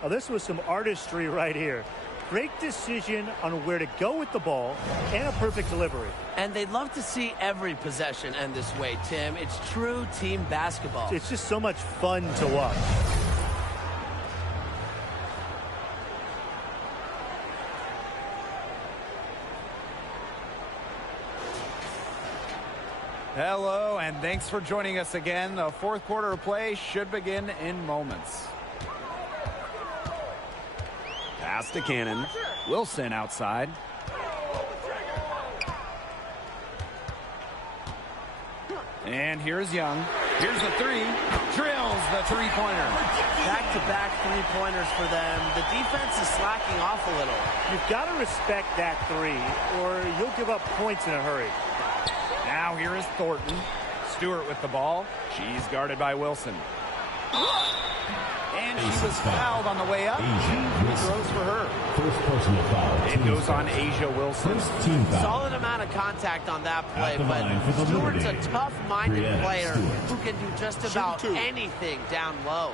Oh, this was some artistry right here. Great decision on where to go with the ball and a perfect delivery. And they'd love to see every possession end this way, Tim. It's true team basketball. It's just so much fun to watch. Hello, and thanks for joining us again. The fourth quarter of play should begin in moments. Pass to Cannon. Wilson outside. And here's Young. Here's the 3. Drills the 3-pointer. Back-to-back 3-pointers for them. The defense is slacking off a little. You've got to respect that 3, or you'll give up points in a hurry. Now here is Thornton. Stewart with the ball. She's guarded by Wilson. And she was fouled on the way up. Free throws for her. First personal foul. It goes on Asia Wilson. First team foul. Solid amount of contact on that play, line for but the Stewart's a Liberty. tough-minded Brianna player Stewart. who can do just about anything down low.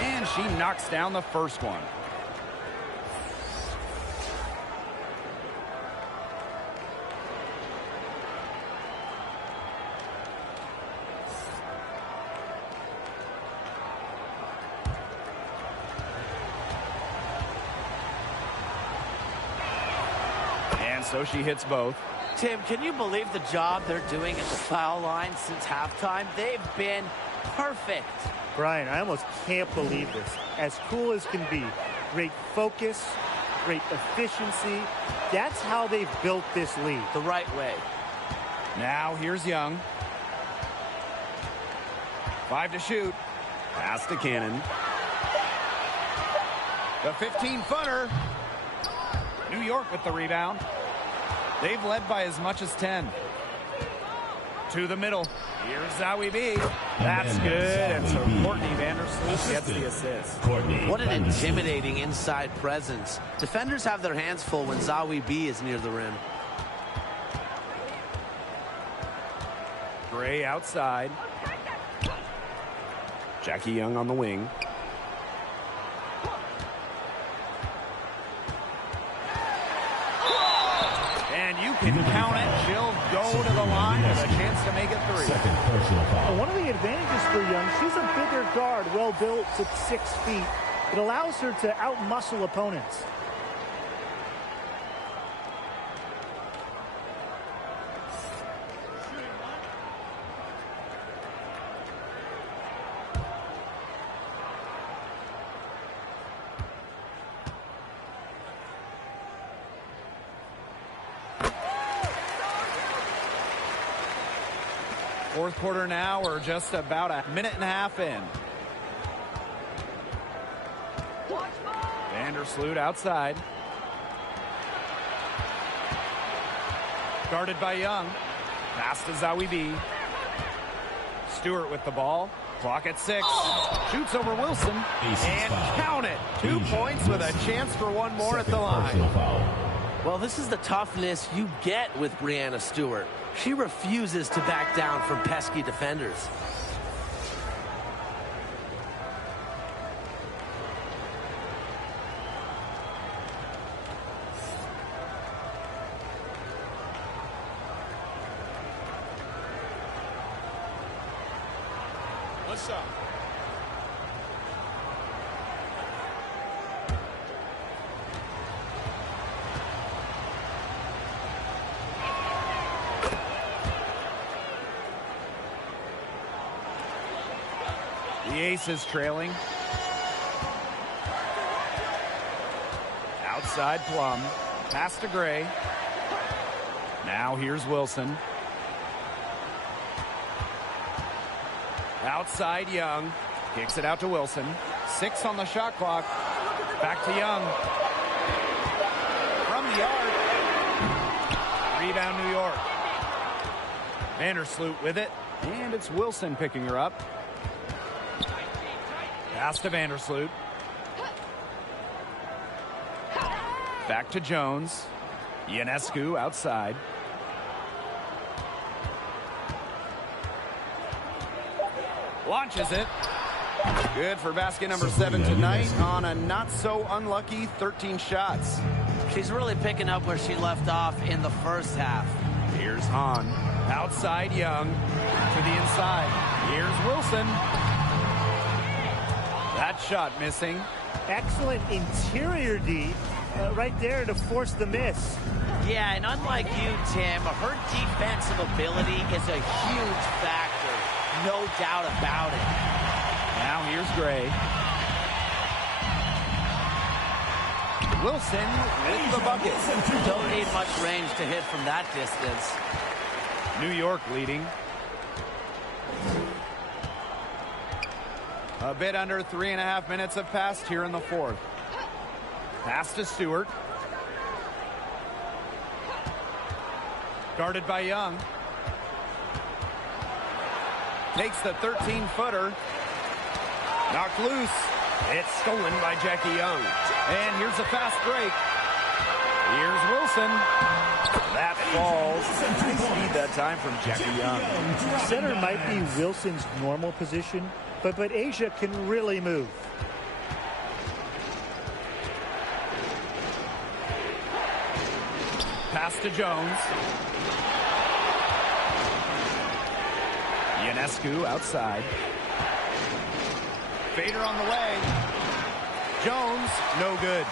And she knocks down the first one. So she hits both. Tim, can you believe the job they're doing at the foul line since halftime? They've been perfect. Brian, I almost can't believe this. As cool as can be. Great focus, great efficiency. That's how they've built this lead. The right way. Now here's Young. 5 to shoot. Pass to Cannon. The 15-footer. New York with the rebound. They've led by as much as 10. To the middle. Here's Wnba. That's good. And so Courtney Vandersloot gets the assist. What an intimidating inside presence. Defenders have their hands full when Wnba is near the rim. Gray outside. Jackie Young on the wing. And you can count it. She'll go to the line with a chance to make it 3. Second personal foul. One of the advantages for Young, she's a bigger guard, well built at 6 feet. It allows her to outmuscle opponents. Fourth quarter now, we're just about a minute and a half in. Vandersloot outside. Guarded by Young. Pass to Wnba. Stewart with the ball. Clock at 6. Shoots over Wilson. And count it. 2 points with a chance for one more at the line. Well, this is the toughness you get with Breanna Stewart. She refuses to back down from pesky defenders. What's up? The Aces trailing. Outside Plum. Pass to Gray. Now here's Wilson. Outside Young. Kicks it out to Wilson. 6 on the shot clock. Back to Young. From the yard. Rebound New York. Vandersloot with it. And it's Wilson picking her up. Pass to Vandersloot. Back to Jones. Ionescu outside. Launches it. Good for basket number 7 tonight on a not so unlucky 13 shots. She's really picking up where she left off in the first half. Here's Hahn. Outside Young. To the inside. Here's Wilson. That shot missing. Excellent interior D right there to force the miss. Yeah, and unlike you, Tim, her defensive ability is a huge factor. No doubt about it. Now here's Gray. Wilson with the bucket. Don't need much range to hit from that distance. New York leading. A bit under 3.5 minutes have passed here in the fourth. Pass to Stewart. Guarded by Young. Takes the 13-footer. Knocked loose. It's stolen by Jackie Young. And here's a fast break. Here's Wilson. That falls. Nice speed that time from Jackie Young. Center might be Wilson's normal position, but Asia can really move. Pass to Jones. Ionescu outside. Fader on the way. Jones, no good.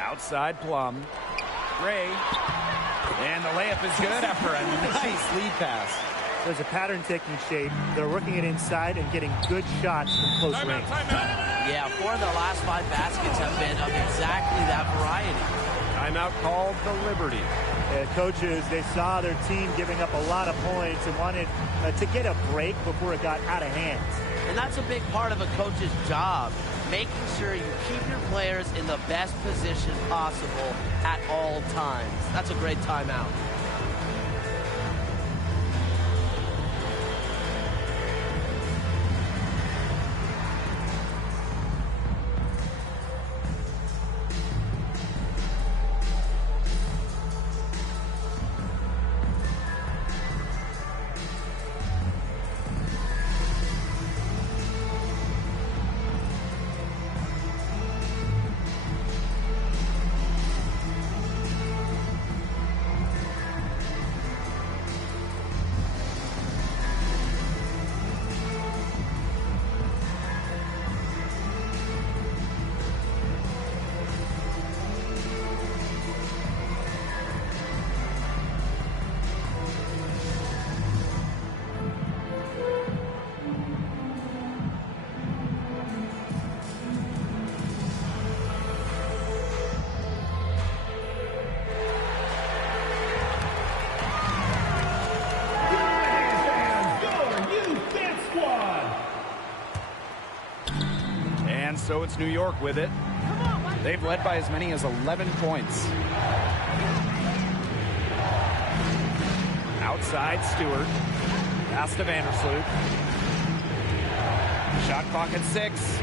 Outside Plum. Gray. And the layup is good after a nice lead pass. There's a pattern taking shape. They're working it inside and getting good shots from close range. Yeah, 4 of their last 5 baskets have been of exactly that variety. Timeout called the Liberty. Coaches, they saw their team giving up a lot of points and wanted to get a break before it got out of hand. And that's a big part of a coach's job, making sure you keep your players in the best position possible at all times. That's a great timeout. so it's New York with it. They've led by as many as 11 points. Outside, Stewart. Pass to Vandersloot. Shot clock at 6.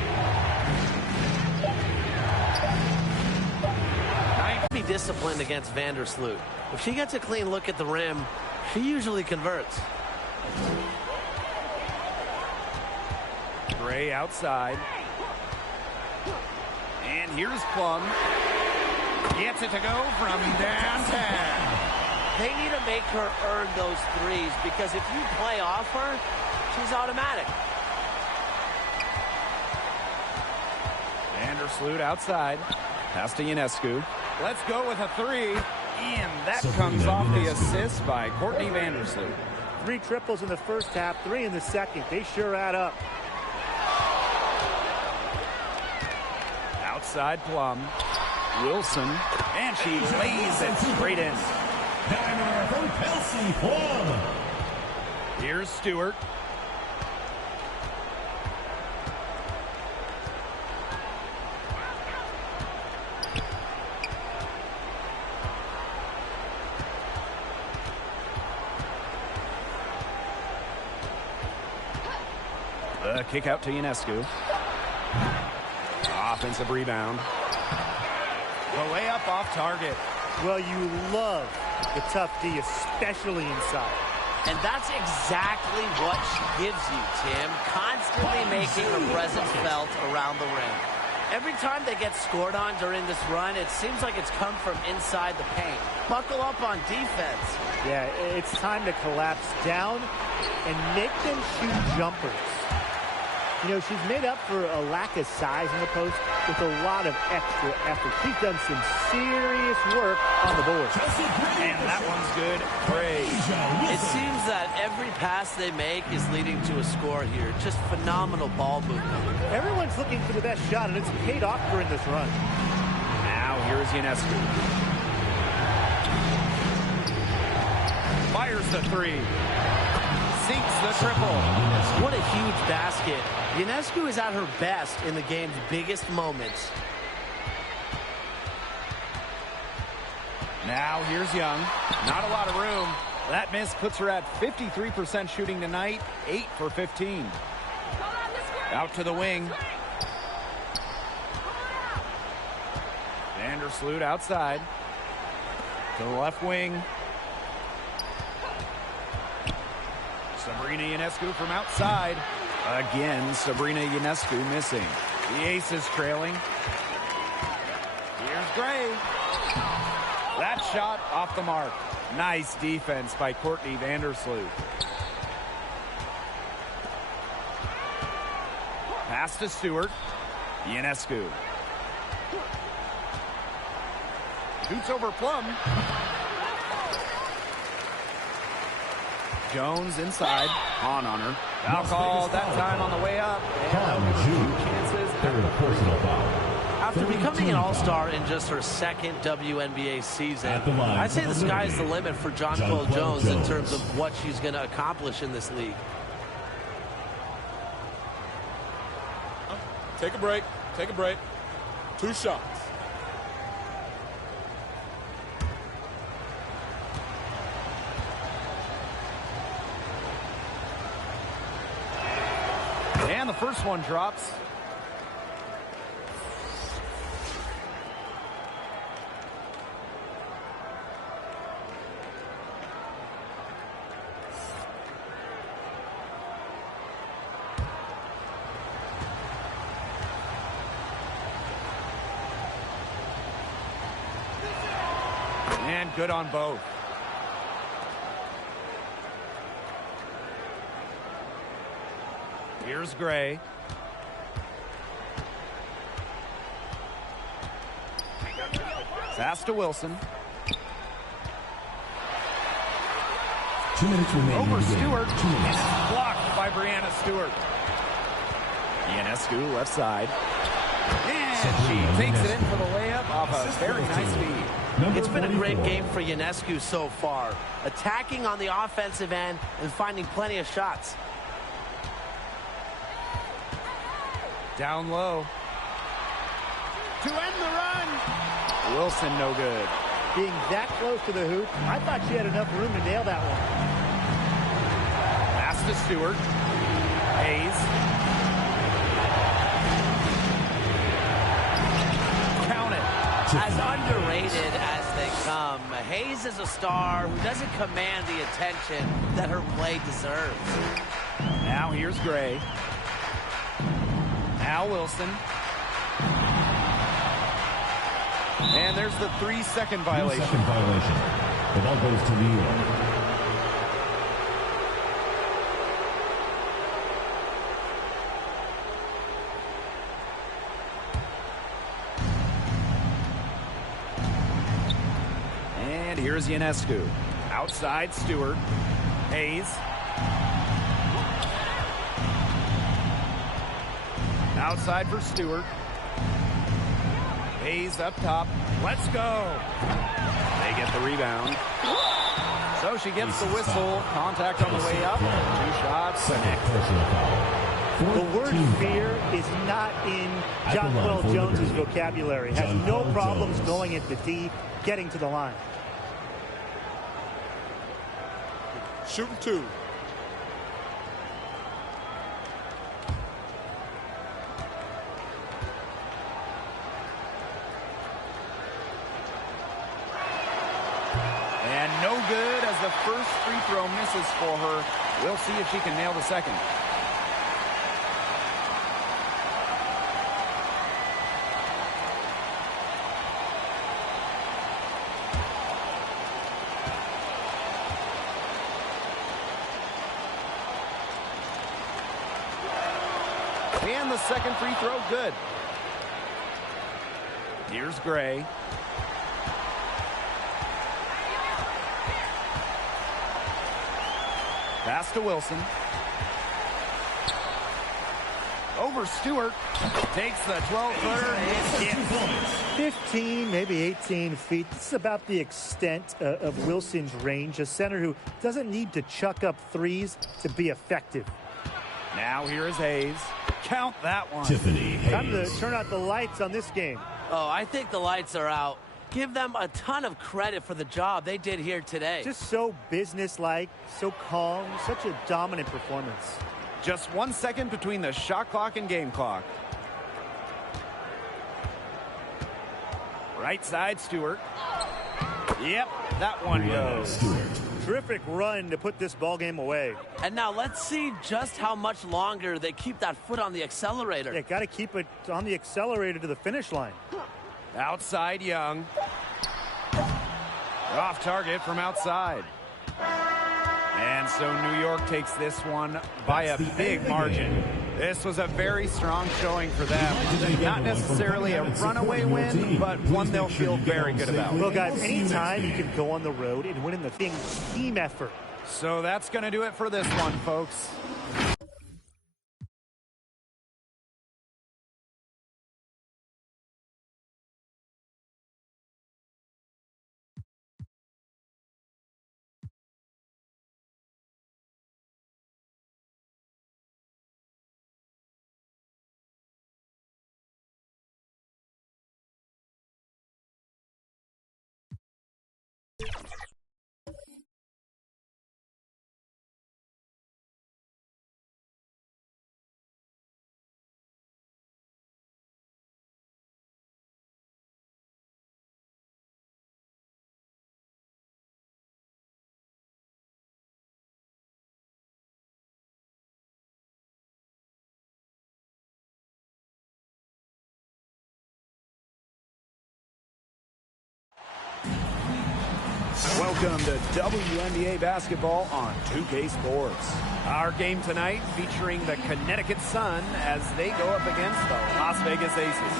Be disciplined against Vandersloot. If she gets a clean look at the rim, she usually converts. Gray outside. And here's Plum. Gets it to go from downtown. They need to make her earn those threes, because if you play off her, she's automatic. Vandersloot outside. Pass to Ionescu. Let's go with a 3. And that comes off the assist by Courtney Vandersloot. 3 triples in the first half, 3 in the second. They sure add up. Outside Plum. Wilson. And she lays it straight in. Diner from Kelsey Plum. Here's Stewart. The kick out to Ionescu. Offensive rebound. The layup off target. Well, you love the tough D, especially inside. And that's exactly what she gives you, Tim. Constantly making her presence felt around the rim. Every time they get scored on during this run, it seems like it's come from inside the paint. Buckle up on defense. Yeah, it's time to collapse down and make them shoot jumpers. You know, she's made up for a lack of size in the post with a lot of extra effort. She's done some serious work on the board. And that one's good. Great. It seems that every pass they make is leading to a score here. Just phenomenal ball movement. Everyone's looking for the best shot, and it's paid off during this run. Now here's Ionescu. Fires the 3. Sinks the triple. What a huge basket. Ionescu is at her best in the game's biggest moments. Now here's Young. Not a lot of room. That miss puts her at 53% shooting tonight. 8 for 15. Out to the wing. Vandersloot outside. To the left wing. Sabrina Ionescu from outside. Again, Sabrina Ionescu missing. The Aces trailing. Here's Gray. That shot off the mark. Nice defense by Courtney Vandersloot. Pass to Stewart. Ionescu. Shoots over Plum. Jones inside. On her. Foul call that time on the way up. And chances. After becoming an all-star in just her second WNBA season, I'd say the sky's the limit for Jonquel Jones in terms of what she's going to accomplish in this league. Take a break. Take a break. 2 shots. And the first one drops. And good on both. Here's Gray. Pass to Wilson. 2 minutes remaining. Over Stewart. And it's blocked by Brianna Stewart. Ionescu left side. And she takes it in for the layup off a very nice feed. It's been a great game for Ionescu so far, attacking on the offensive end and finding plenty of shots. Down low. to end the run. Wilson no good. Being that close to the hoop, I thought she had enough room to nail that one. Pass to Stewart. Hayes. Count it. As underrated as they come, Hayes is a star who doesn't command the attention that her play deserves. Now here's Gray. Now Wilson. And there's the 3-second violation. 3-second violation. The ball goes to New York. And here's Ionescu. Outside Stewart. Hayes. Outside for Stewart. Hayes up top. Let's go. They get the rebound. So she gets the whistle. Contact on the way up. 2 shots. The word fear is not in Jonquel Jones's vocabulary. Has no problems going at the D, getting to the line. Shooting 2. And no good as the first free throw misses for her. We'll see if she can nail the second. And the second free throw, good. Here's Gray. Pass to Wilson. Over Stewart. Takes the 12-footer and hits. 15, maybe 18 feet. This is about the extent of Wilson's range. A center who doesn't need to chuck up threes to be effective. Now here is Hayes. Count that one. Tiffany Hayes. Time to turn out the lights on this game. Oh, I think the lights are out. Give them a ton of credit for the job they did here today. Just so businesslike, so calm, such a dominant performance. Just 1 second between the shot clock and game clock. Right side, Stewart. Yep, that one goes. Terrific run to put this ball game away. And now let's see just how much longer they keep that foot on the accelerator. Yeah, got to keep it on the accelerator to the finish line. Outside Young. Off target from outside. And so New York takes this one by a big margin. This was a very strong showing for them. Not necessarily a runaway win, but one they'll feel very good about. Well, guys, anytime you can go on the road and win in the team effort. So that's going to do it for this one, folks. Welcome to WNBA basketball on 2K Sports. Our game tonight featuring the Connecticut Sun as they go up against the Las Vegas Aces.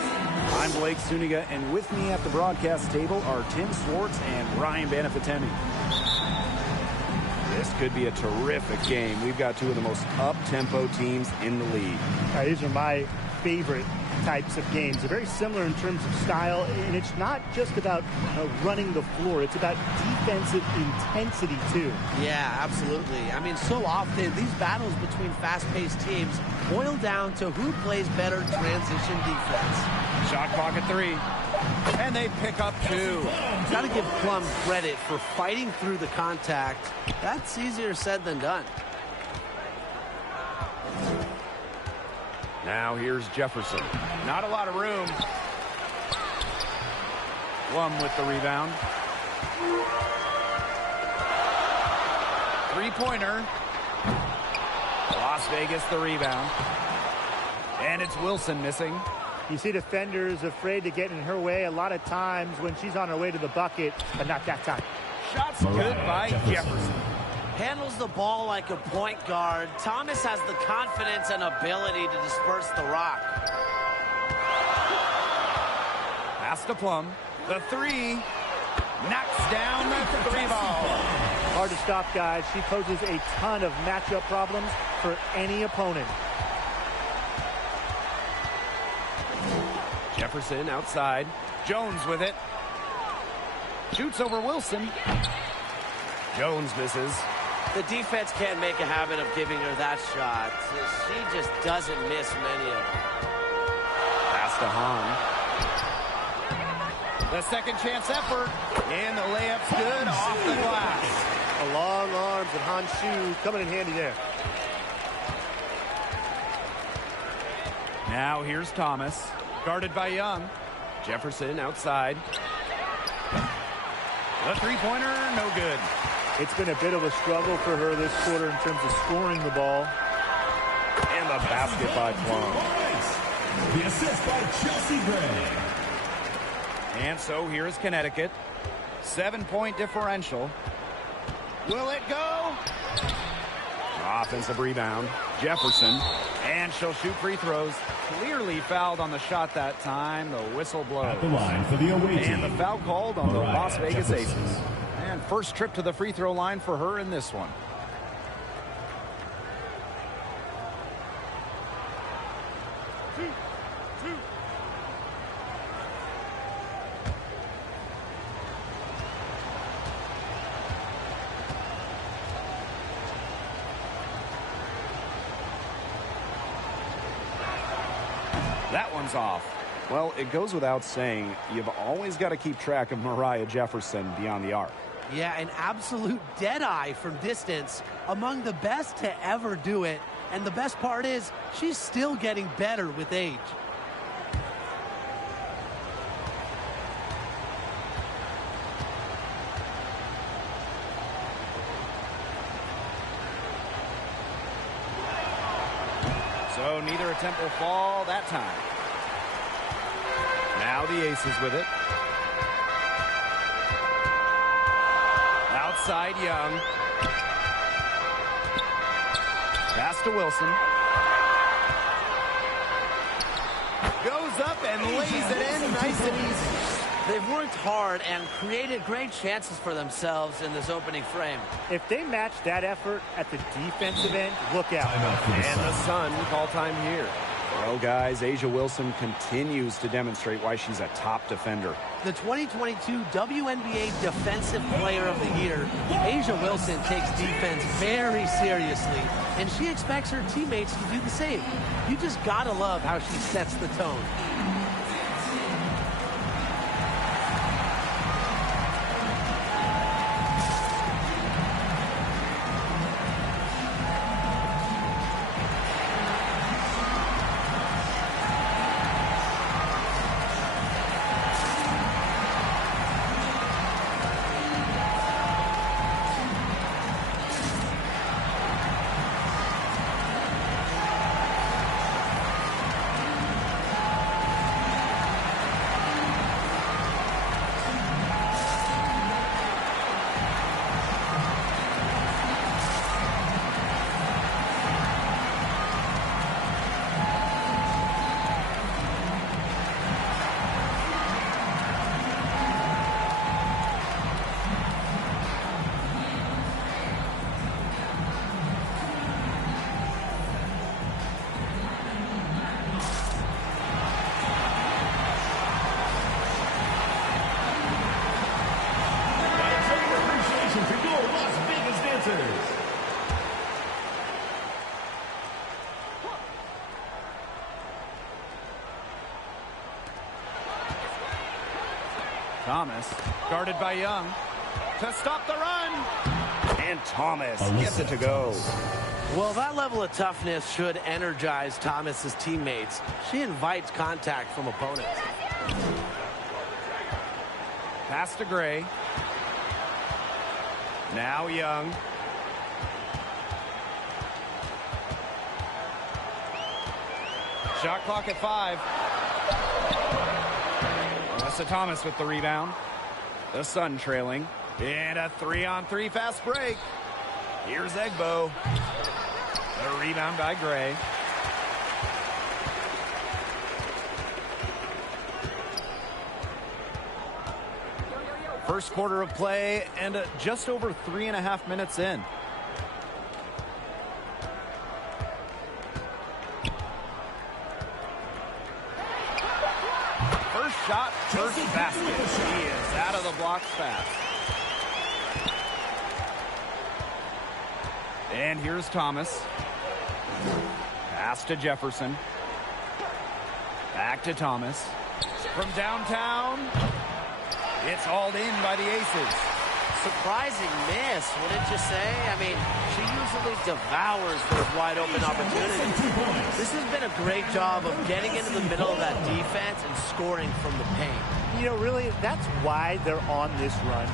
I'm Blake Suniga, and with me at the broadcast table are Tim Swartz and Ryan Banafitemi. This could be a terrific game. We've got two of the most up-tempo teams in the league. These are my favorite types of games. They're very similar in terms of style, and it's not just about running the floor. It's about defensive intensity, too. Yeah, absolutely. I mean, so often these battles between fast-paced teams boil down to who plays better transition defense. Shot clock at 3. And they pick up 2. Got to give Plum credit for fighting through the contact. That's easier said than done. Now here's Jefferson. Not a lot of room. Plum with the rebound. Three-pointer. Las Vegas the rebound. And it's Wilson missing. You see defenders afraid to get in her way a lot of times when she's on her way to the bucket, but not that time. Shots good by Jefferson. Handles the ball like a point guard. Thomas has the confidence and ability to disperse the rock. Pass to Plum. The 3. Knocks down the 3 ball. Hard to stop, guys. She poses a ton of matchup problems for any opponent. Jefferson outside. Jones with it. Shoots over Wilson. Jones misses. The defense can't make a habit of giving her that shot. She just doesn't miss many of them. Pass to Hahn. The second chance effort. And the layup's good off the glass. The long arms and Han's shoe coming in handy there. Now here's Thomas. Guarded by Young. Jefferson outside. The three-pointer, no good. It's been a bit of a struggle for her this quarter in terms of scoring the ball. And the basket by Plum. The assist by Chelsea Gray. And so here's Connecticut. 7-point differential. Will it go? Offensive rebound. Jefferson. And she'll shoot free throws. Clearly fouled on the shot that time. The whistle blows. At the line for the away team. And the foul called on the Las Vegas Jefferson. Aces. And first trip to the free throw line for her in this one. That one's off. Well, it goes without saying, you've always got to keep track of Mariah Jefferson beyond the arc. Yeah, an absolute deadeye from distance. Among the best to ever do it. And the best part is, she's still getting better with age. So neither attempt will fall that time. Now the Aces with it. Outside Young. Pass to Wilson. Goes up and lays it in nice and easy. They've worked hard and created great chances for themselves in this opening frame. If they match that effort at the defensive end, look out. And the Sun call time here. Well, guys, A'ja Wilson continues to demonstrate why she's a top defender. The 2022 WNBA Defensive Player of the Year, A'ja Wilson takes defense very seriously, and she expects her teammates to do the same. You just gotta love how she sets the tone. Thomas, guarded by Young, to stop the run. And Thomas gets it to go. Well, that level of toughness should energize Thomas's teammates. She invites contact from opponents. Pass to Gray. Now Young. Shot clock at 5. Melissa Thomas with the rebound. The Sun trailing. And a 3-on-3 fast break. Here's Wnba. The rebound by Gray. First quarter of play and just over 3.5 minutes in. First shot, first basket. He is out of the blocks fast. And here's Thomas. Pass to Jefferson. Back to Thomas. From downtown, it's hauled in by the Aces. Surprising miss, wouldn't you say? I mean, she usually devours those wide open opportunities. This has been a great job of getting into the middle of that defense and scoring from the paint. You know, really, that's why they're on this run.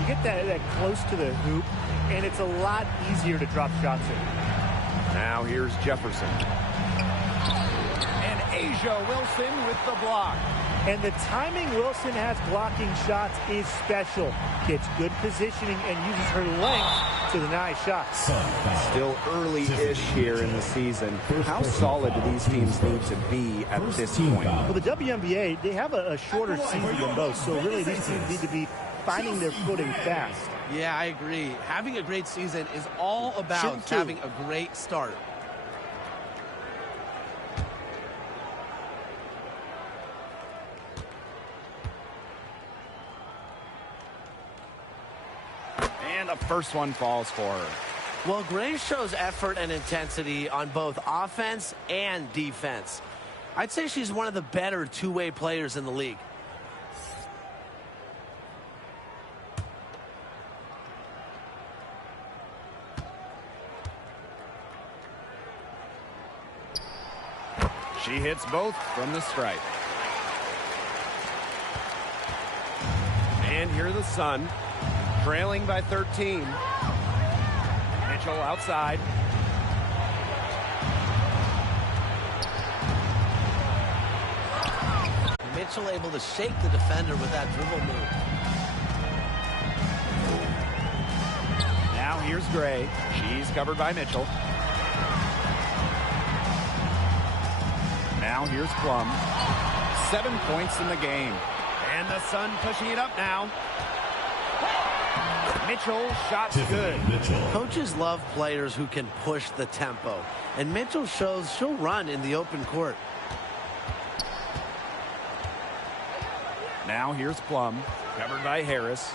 You get that close to the hoop, and it's a lot easier to drop shots in. Now here's Jefferson. And Asia Wilson with the block. And the timing Wilson has blocking shots is special. Gets good positioning and uses her length to deny shots. Still early-ish here in the season. How solid do these teams need to be at this point? Well, the WNBA, they have a shorter season than most, so really these teams need to be finding their footing fast. Yeah, I agree. Having a great season is all about having a great start. And the first one falls for her. Well, Gray shows effort and intensity on both offense and defense. I'd say she's one of the better two-way players in the league. She hits both from the stripe. And here the Sun, trailing by 13. Mitchell outside. Mitchell able to shake the defender with that dribble move. Now here's Gray. She's covered by Mitchell. Now here's Plum. 7 points in the game. And the Sun pushing it up now. Mitchell, shot's good. Coaches love players who can push the tempo. And Mitchell shows she'll run in the open court. Now here's Plum, covered by Harris.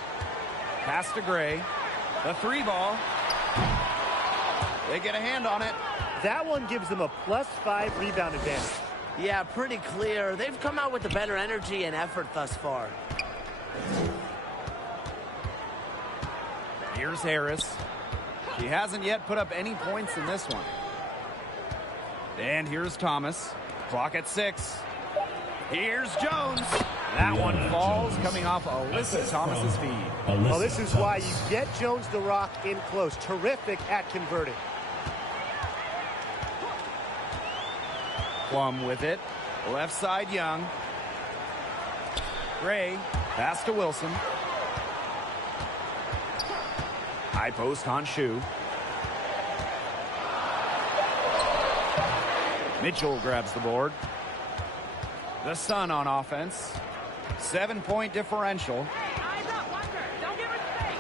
Pass to Gray. The 3-ball. They get a hand on it. That one gives them a +5 rebound advantage. Yeah, pretty clear. They've come out with the better energy and effort thus far. Here's Harris. She hasn't yet put up any points in this one. And here's Thomas. Clock at 6. Here's Jones. That one falls, coming off Alyssa Thomas's feed. Well, this is why you get Jones the rock in close. Terrific at converting. Plum with it. Left side, Young. Gray. Pass to Wilson. High post on Shu. Mitchell grabs the board. The Sun on offense. 7-point differential. Eyes up, watch her. Don't give her space.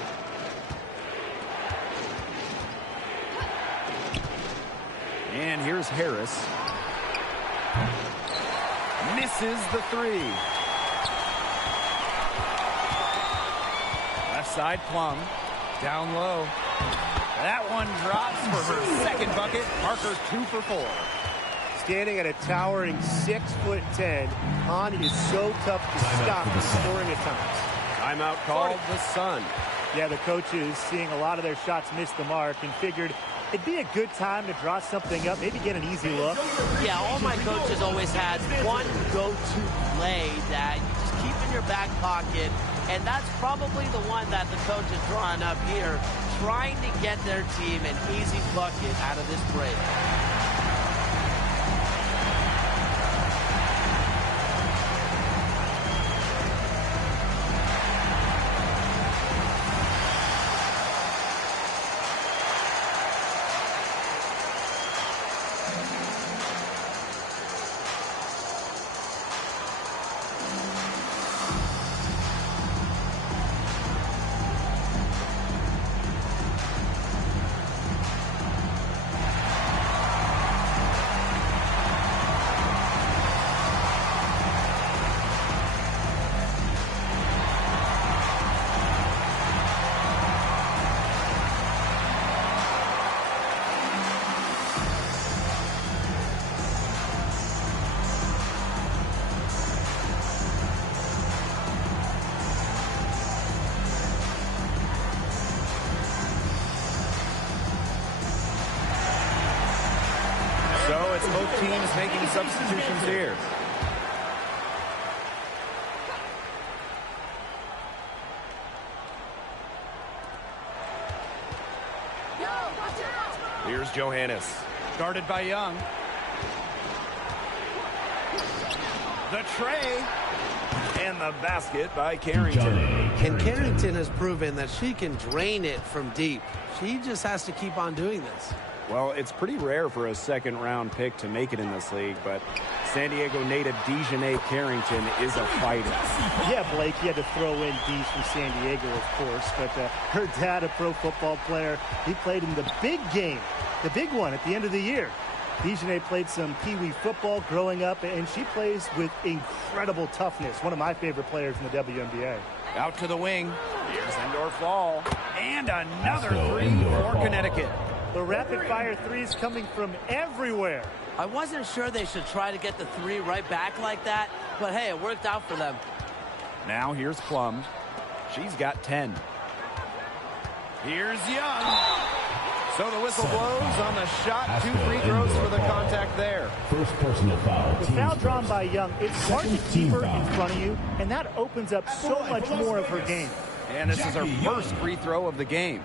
And here's Harris. Misses the 3. Left side, Plum. Down low. That one drops for her second bucket. Parker 2 for 4. Standing at a towering 6'10", Hahn is so tough to stop from scoring at times. Timeout called the Sun. Yeah, the coaches seeing a lot of their shots miss the mark and figured it'd be a good time to draw something up, maybe get an easy look. Yeah, all my coaches always had one go-to play that you just keep in your back pocket, and that's probably the one that the coach is drawing up here, trying to get their team an easy bucket out of this break. So it's both teams making substitutions here. Here's Johannes. Guarded by Young. The tray. And the basket by Carrington. And Carrington has proven that she can drain it from deep. She just has to keep on doing this. Well, it's pretty rare for a second-round pick to make it in this league, but San Diego native Dejanay Carrington is a fighter. Yeah, Blake, you had to throw in Deej from San Diego, of course, but her dad, a pro football player, he played in the big game, the big one at the end of the year. Dejanay played some Pee-wee football growing up, and she plays with incredible toughness. One of my favorite players in the WNBA. Out to the wing. Here's indoor fall. And another three for Connecticut. The rapid-fire threes coming from everywhere. I wasn't sure they should try to get the three right back like that, but hey, it worked out for them. Now here's Plum. She's got 10. Here's Young. So the whistle blows on the shot. 2 free throws for the contact there. First personal foul. The foul drawn by Young. It's hard to keep her in front of you, and that opens up so much more of her game. And this is her first free throw of the game.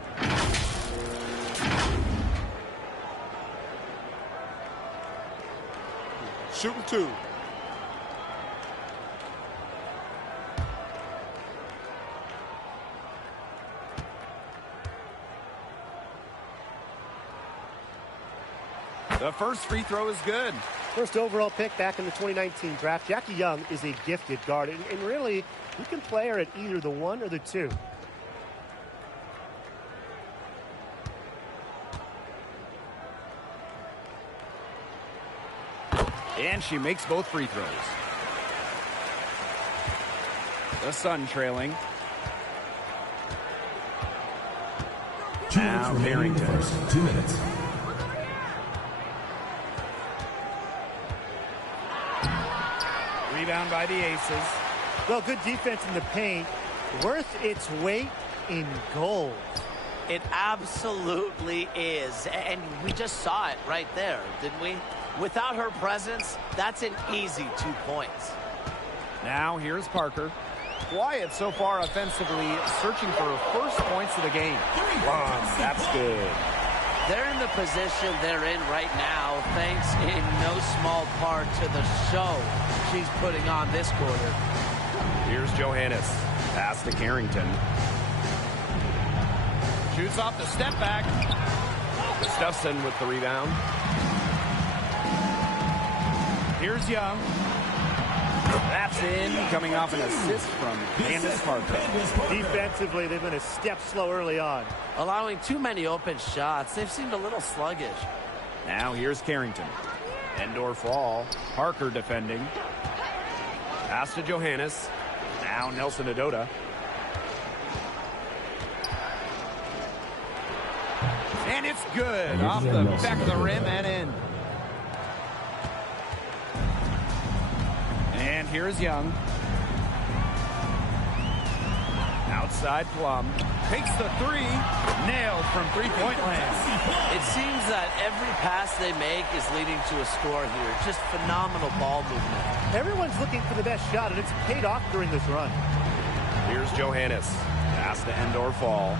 Shooting 2. The first free throw is good. First overall pick back in the 2019 draft. Jackie Young is a gifted guard, and really, you can play her at either the 1 or the 2. And she makes both free throws. The Sun trailing. Now Carrington. 2 minutes. Rebound by the Aces. Well, good defense in the paint. Worth its weight in gold. It absolutely is. And we just saw it right there, didn't we? Without her presence, that's an easy 2 points. Now here's Parker. Quiet so far offensively, searching for her first points of the game. That's good. They're in the position they're in right now, thanks in no small part to the show she's putting on this quarter. Here's Johannes. Pass to Carrington. Shoots off the step back. Gustafson with the rebound. Here's Young. That's in, coming off an assist from Candace Parker. Defensively, they've been a step slow early on. Allowing too many open shots. They've seemed a little sluggish. Now here's Carrington. Indoor fall. Parker defending. Pass to Johannes. Now Nelson Adota. And it's good. Off the back of the rim and in. And here's Young. Outside Plum. Takes the three. Nailed from three-point land. It seems that every pass they make is leading to a score here. Just phenomenal ball movement. Everyone's looking for the best shot, and it's paid off during this run. Here's Johannes. Pass to Endor Fall.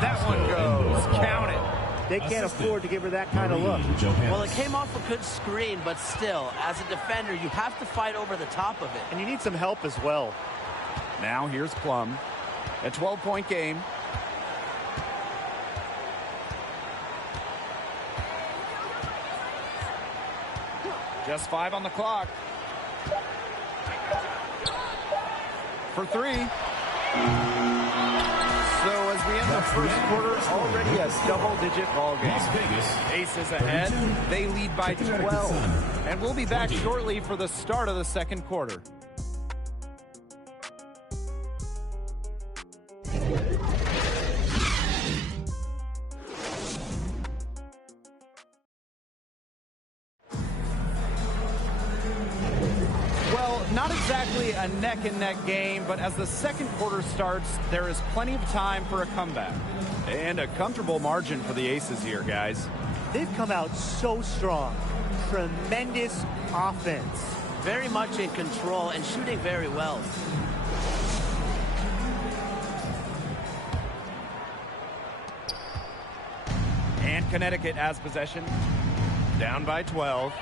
That one goes. Count it. They can't afford to give her that kind of look. Well, it came off a good screen, but still, as a defender, you have to fight over the top of it. And you need some help as well. Now here's Plum. A 12-point game. Just 5 on the clock. For 3. So as we end the first quarter, already a double-digit ball game. Aces ahead. They lead by 12. And we'll be back shortly for the start of the second quarter. Not exactly a neck-and-neck game, but as the second quarter starts, there is plenty of time for a comeback. And a comfortable margin for the Aces here, guys. They've come out so strong. Tremendous offense. Very much in control and shooting very well. And Connecticut has possession. Down by 12.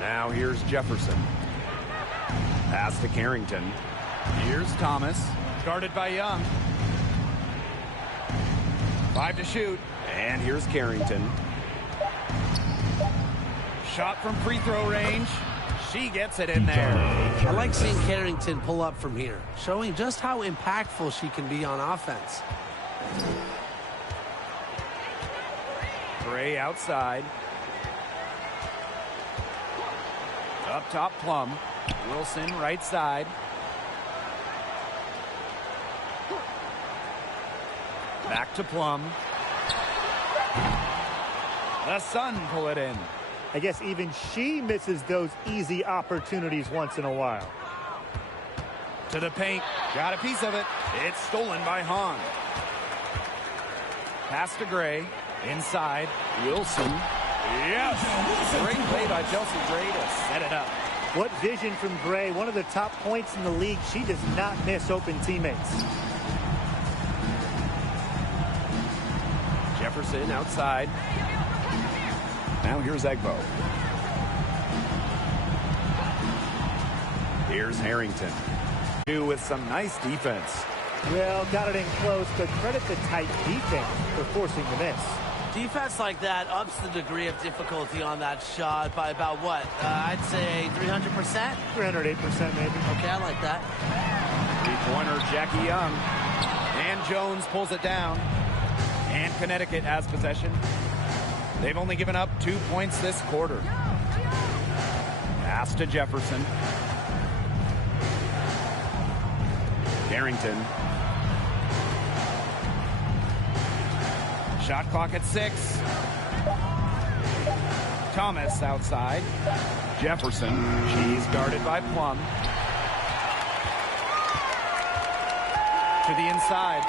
Now here's Jefferson. Pass to Carrington. Here's Thomas. Guarded by Young. 5 to shoot. And here's Carrington. Shot from free throw range. She gets it in there. I like seeing Carrington pull up from here, showing just how impactful she can be on offense. Gray outside. Up top, Plum. Wilson right side. Back to Plum. The Sun pull it in. I guess even she misses those easy opportunities once in a while. To the paint. Got a piece of it. It's stolen by Hahn. Pass to Gray. Inside. Wilson. Yes! Great play by Chelsea Gray to set it up. What vision from Gray. One of the top points in the league. She does not miss open teammates. Jefferson outside. Now here's Wnba. Here's Harrington. With some nice defense. Well, got it in close, but credit the tight defense for forcing the miss. Defense like that ups the degree of difficulty on that shot by about what? I'd say 300%? 308% maybe. Okay, I like that. Three-pointer, Jackie Young. And Jones pulls it down. And Connecticut has possession. They've only given up 2 points this quarter. Pass to Jefferson. Carrington. Shot clock at 6. Thomas outside. Jefferson. She's guarded by Plum. To the inside.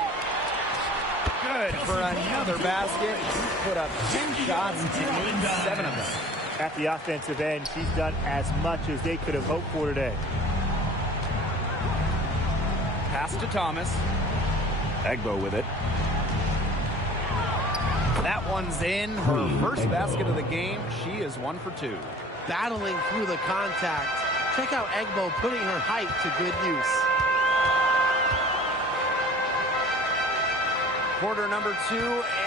Good for another basket. She's put up 10 shots and made 7 of them. At the offensive end, she's done as much as they could have hoped for today. Pass to Thomas. Wnba with it. That one's in. Her first basket of the game. She is 1 for 2. Battling through the contact. Check out Wnba putting her height to good use. Quarter number 2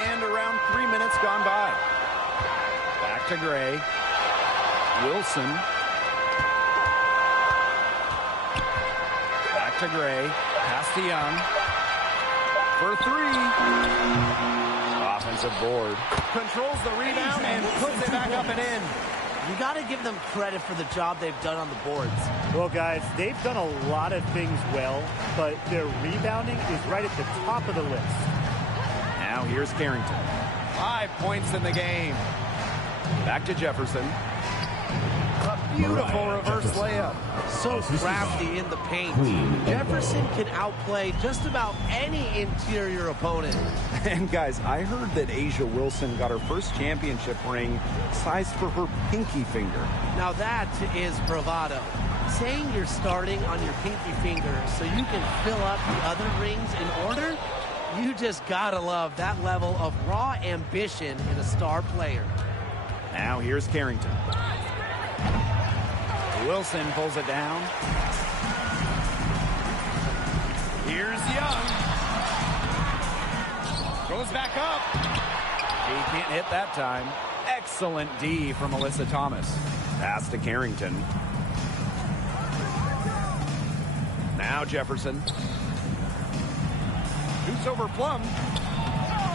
and around 3 minutes gone by. Back to Gray. Wilson. Back to Gray. Pass to Young. For 3. Offensive board. Controls the rebound and puts it back up and in. You got to give them credit for the job they've done on the boards. Well, guys, they've done a lot of things well, but their rebounding is right at the top of the list. Now here's Carrington. 5 points in the game. Back to Jefferson. A beautiful reverse layup. so crafty in the paint. Jefferson can outplay just about any interior opponent. And guys, I heard that A'ja Wilson got her first championship ring sized for her pinky finger. Now that is bravado. Saying you're starting on your pinky finger so you can fill up the other rings in order? You just gotta love that level of raw ambition in a star player. Now here's Carrington. Wilson pulls it down. Here's Young. Goes back up. He can't hit that time. Excellent D from Alyssa Thomas. Pass to Carrington. Now Jefferson. Shoots over Plum.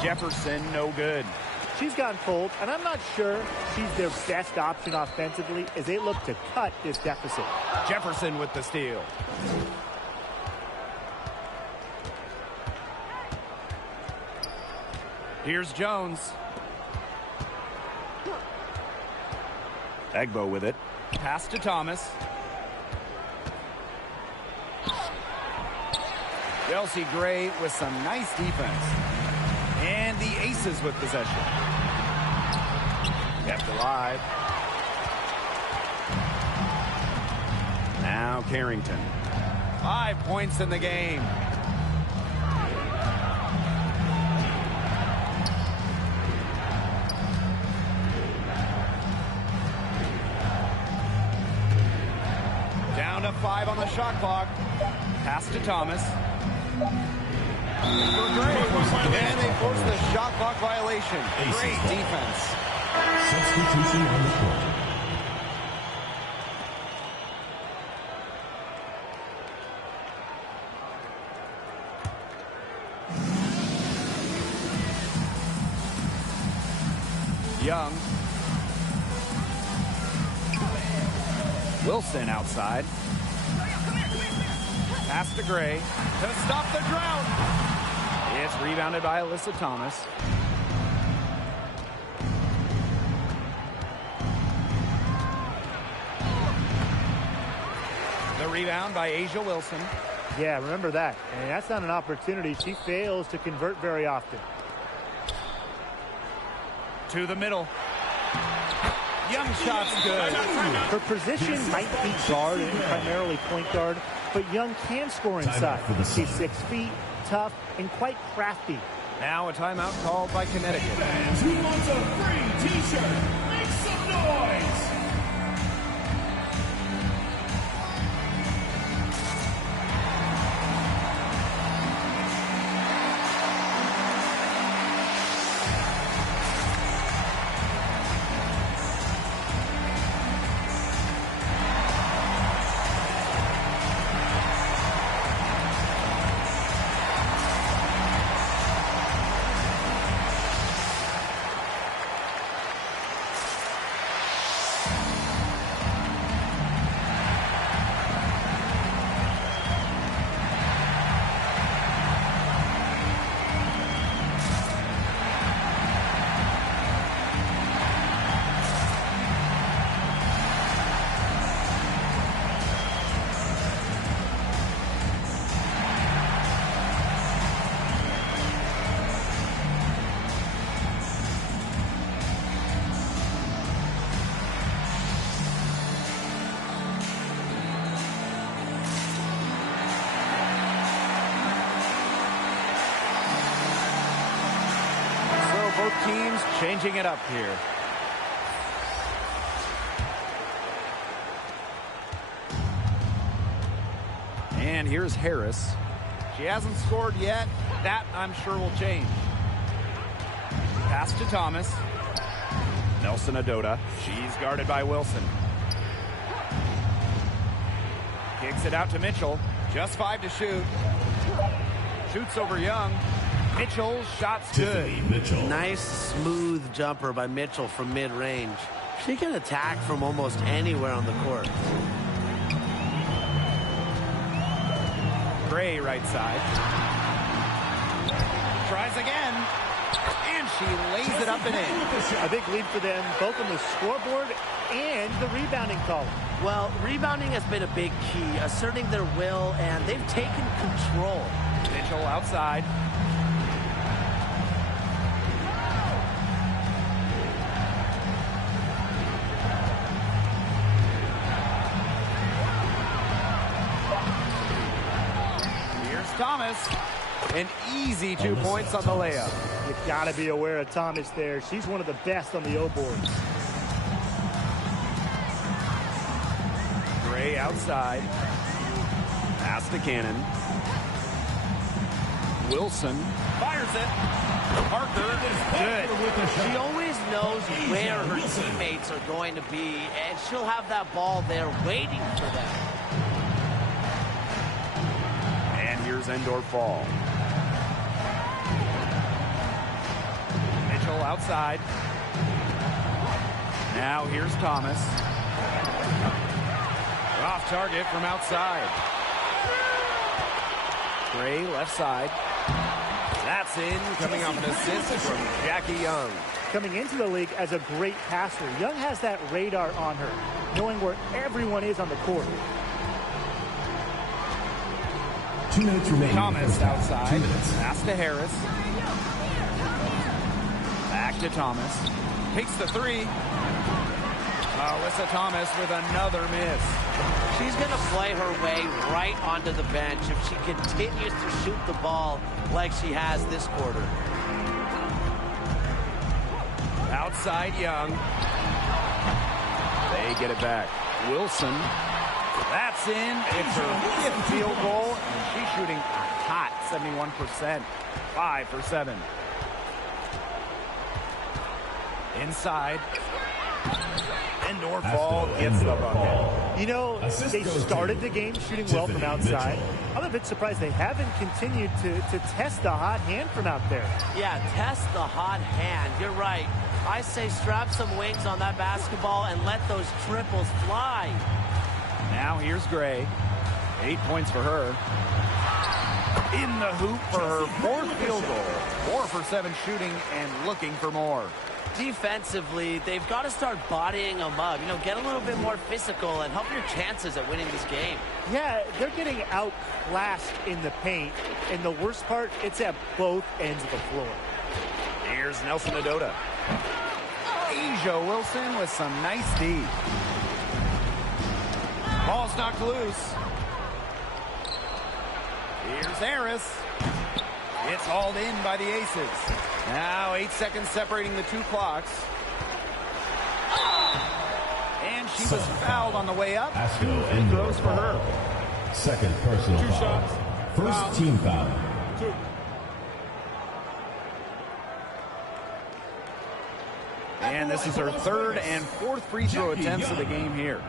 Jefferson, no good. She's gotten cold, and I'm not sure she's their best option offensively as they look to cut this deficit. Jefferson with the steal. Here's Jones. Wnba with it. Pass to Thomas. Chelsea Gray with some nice defense. And the Aces with possession. Kept alive. Now Carrington. 5 points in the game. Down to 5 on the shot clock. Pass to Thomas. And they force the shot clock violation. Great defense. Substitution on the court. Young. Wilson outside. Pass to Gray to stop the drought. It's rebounded by Alyssa Thomas. The rebound by A'ja Wilson. Yeah, remember that. And that's not an opportunity she fails to convert very often. To the middle. Young shot's good. Her position might be guard and primarily point guard, but Young can score inside. She's 6 feet, tough, and quite crafty. Now a timeout called by Connecticut. Fans who wants a free t-shirt, make some noise! Both teams changing it up here. And here's Harris. She hasn't scored yet. That, I'm sure, will change. Pass to Thomas. Nelson Adota. She's guarded by Wilson. Kicks it out to Mitchell. Just 5 to shoot. Shoots over Young. Mitchell's shot's good. Nice, smooth jumper by Mitchell from mid-range. She can attack from almost anywhere on the court. Gray right side. Tries again. And and she lays it up and in. A big lead for them, both on the scoreboard and the rebounding column. Well, rebounding has been a big key, asserting their will, and they've taken control. Mitchell outside. Here's Thomas. An easy 2 points on the layup. You gotta be aware of Thomas there. She's one of the best on the O board. Gray outside. Pass to Cannon. Wilson fires it. Parker, good. She always knows where her teammates are going to be, and she'll have that ball there waiting for them. And here's Endorf Fall. Mitchell outside. Now here's Thomas. Off target from outside. Gray left side. That's in, coming off an assist from Jackie Young. Coming into the league as a great passer, Young has that radar on her, knowing where everyone is on the court. 2 minutes remaining. Thomas outside. Pass to Harris. Back to Thomas. Takes the three. Alyssa Thomas with another miss. She's going to play her way right onto the bench if she continues to shoot the ball like she has this quarter. Outside Young. They get it back. Wilson. That's in. It's her fifth field goal, and she's shooting a hot 71%. 5 for 7. Inside. Endorf Ball gets the bucket. You know, they started the game shooting well from outside. I'm a bit surprised they haven't continued to test the hot hand from out there. Yeah, test the hot hand. You're right. I say strap some wings on that basketball and let those triples fly. Now here's Gray. 8 points for her. In the hoop for her fourth field goal. 4 for 7 shooting and looking for more. Defensively, they've got to start bodying them up. You know, get a little bit more physical and help your chances at winning this game. Yeah, they're getting outclassed in the paint. And the worst part, it's at both ends of the floor. Here's Nelson Adota. Asia Wilson with some nice D. Ball's knocked loose. Here's Harris. It's hauled in by the Aces. Now 8 seconds separating the two clocks. And she was fouled on the way up. 2 free throws for her. Second personal 2 foul. shots. First Foul. team foul. 2. And this is her third and fourth free throw attempts of the game here.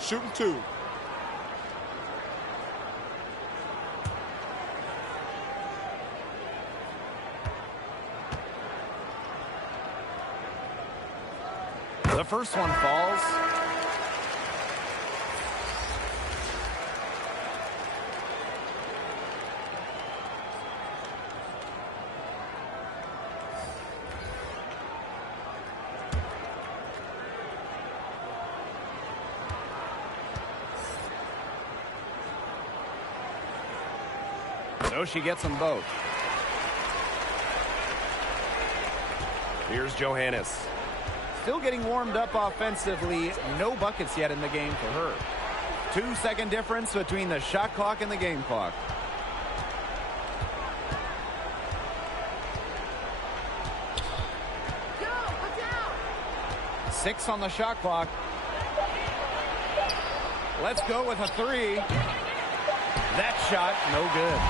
Shooting 2. The first one falls. So she gets them both. Here's Johannes. Still getting warmed up offensively. No buckets yet in the game for her. 2-second difference between the shot clock and the game clock. Go, look out! 6 on the shot clock. Let's go with a 3. That shot, no good.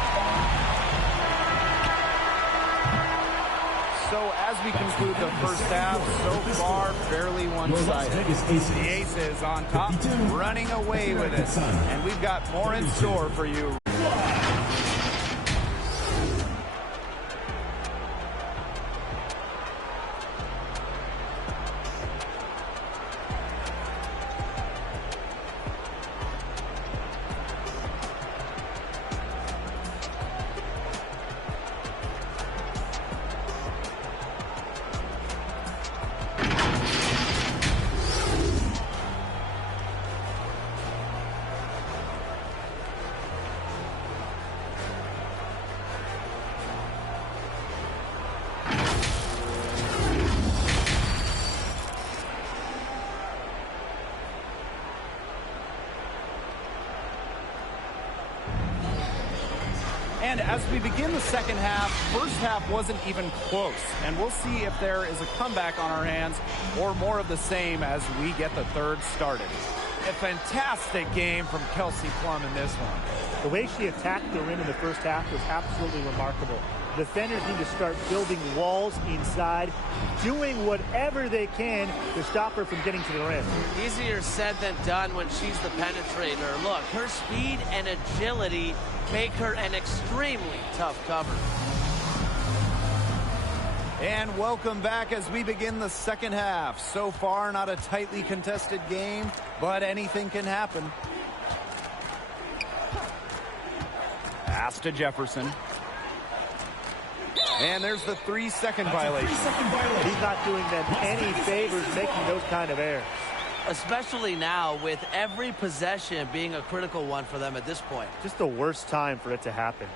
So as we conclude the first half, so far fairly one-sided. The Aces on top, running away with it. And we've got more in store for you. as we begin the second half, first half wasn't even close. And we'll see if there is a comeback on our hands or more of the same as we get the third started. A fantastic game from Kelsey Plum in this one. The way she attacked the rim in the first half was absolutely remarkable. Defenders need to start building walls inside, doing whatever they can to stop her from getting to the rim. Easier said than done when she's the penetrator. Look, her speed and agility make her an extremely tough cover. And welcome back as we begin the second half. So far, not a tightly contested game, but anything can happen. Pass to Jefferson. And there's the 3-second violation. He's not doing them any favors making those kind of errors. Especially now with every possession being a critical one for them at this point. Just the worst time for it to happen.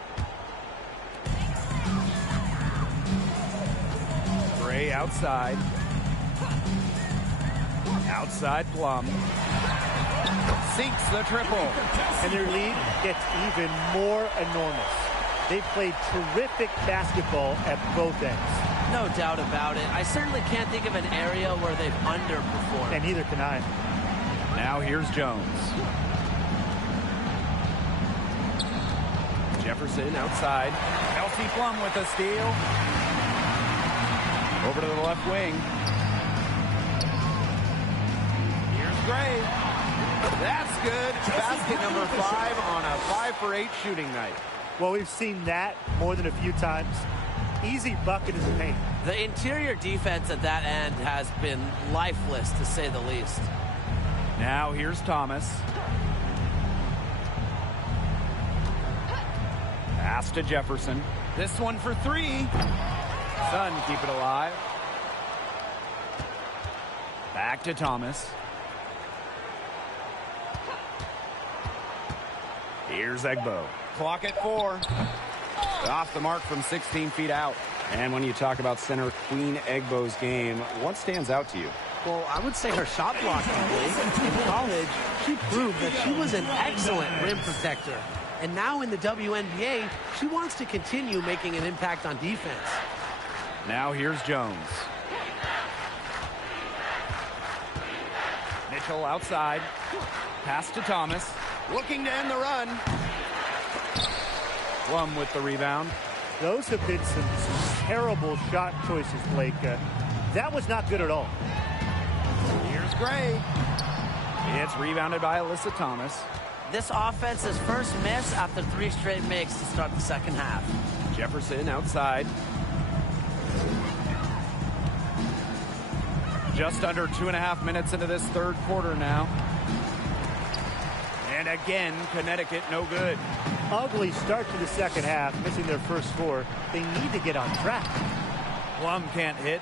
Gray outside. Outside Plum. Sinks the triple. And their lead gets even more enormous. They've played terrific basketball at both ends. No doubt about it. I certainly can't think of an area where they've underperformed. And neither can I. Now here's Jones. Jefferson outside. Kelsey Plum with a steal. Over to the left wing. Here's Gray. That's good. Basket number 5 on a 5 for 8 shooting night. Well, we've seen that more than a few times. Easy bucket in the paint. The interior defense at that end has been lifeless, to say the least. Now here's Thomas. Pass to Jefferson. This one for 3. Sun keep it alive. Back to Thomas. Here's Wnba. Clock at 4. Off the mark from 16 feet out. And when you talk about center Queen Wnba's game, what stands out to you? Well, I would say her shot blocking. In college, she proved that she was an excellent rim protector. And now in the WNBA, she wants to continue making an impact on defense. Now here's Jones. Mitchell outside. Pass to Thomas. Looking to end the run. Plum with the rebound. Those have been some terrible shot choices, Blake. That was not good at all. Here's Gray. It's rebounded by Alyssa Thomas. This offense's first miss after 3 straight makes to start the second half. Jefferson outside. Just under 2.5 minutes into this third quarter now. And again, Connecticut no good. Ugly start to the second half, missing their first 4. They need to get on track. Plum can't hit.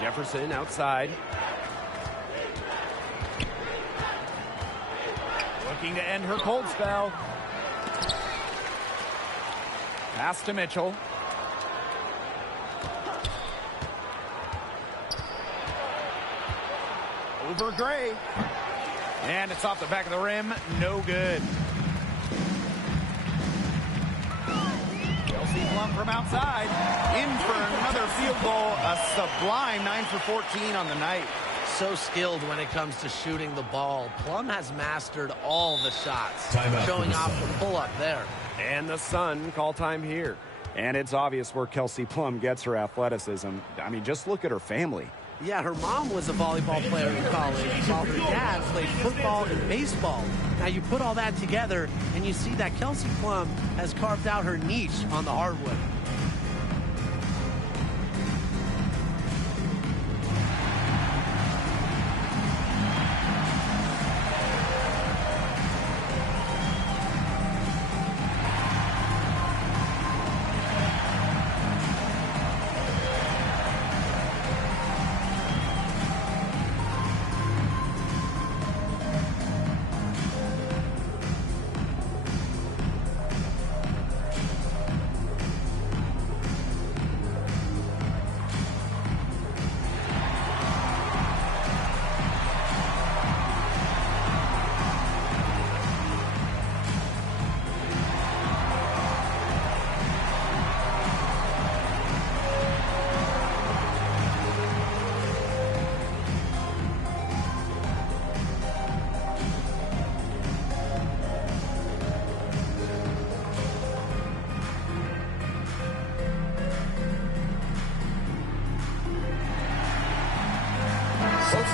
Jefferson outside. Looking to end her cold spell. Pass to Mitchell. Over Gray. And it's off the back of the rim. No good. Kelsey Plum from outside. In for another field goal. A sublime 9 for 14 on the night. So skilled when it comes to shooting the ball. Plum has mastered all the shots. Showing off the pull-up there. And the Sun call time here. And it's obvious where Kelsey Plum gets her athleticism. I mean, just look at her family. Yeah, her mom was a volleyball player in college, while her dad played football and baseball. Now you put all that together, and you see that Kelsey Plum has carved out her niche on the hardwood.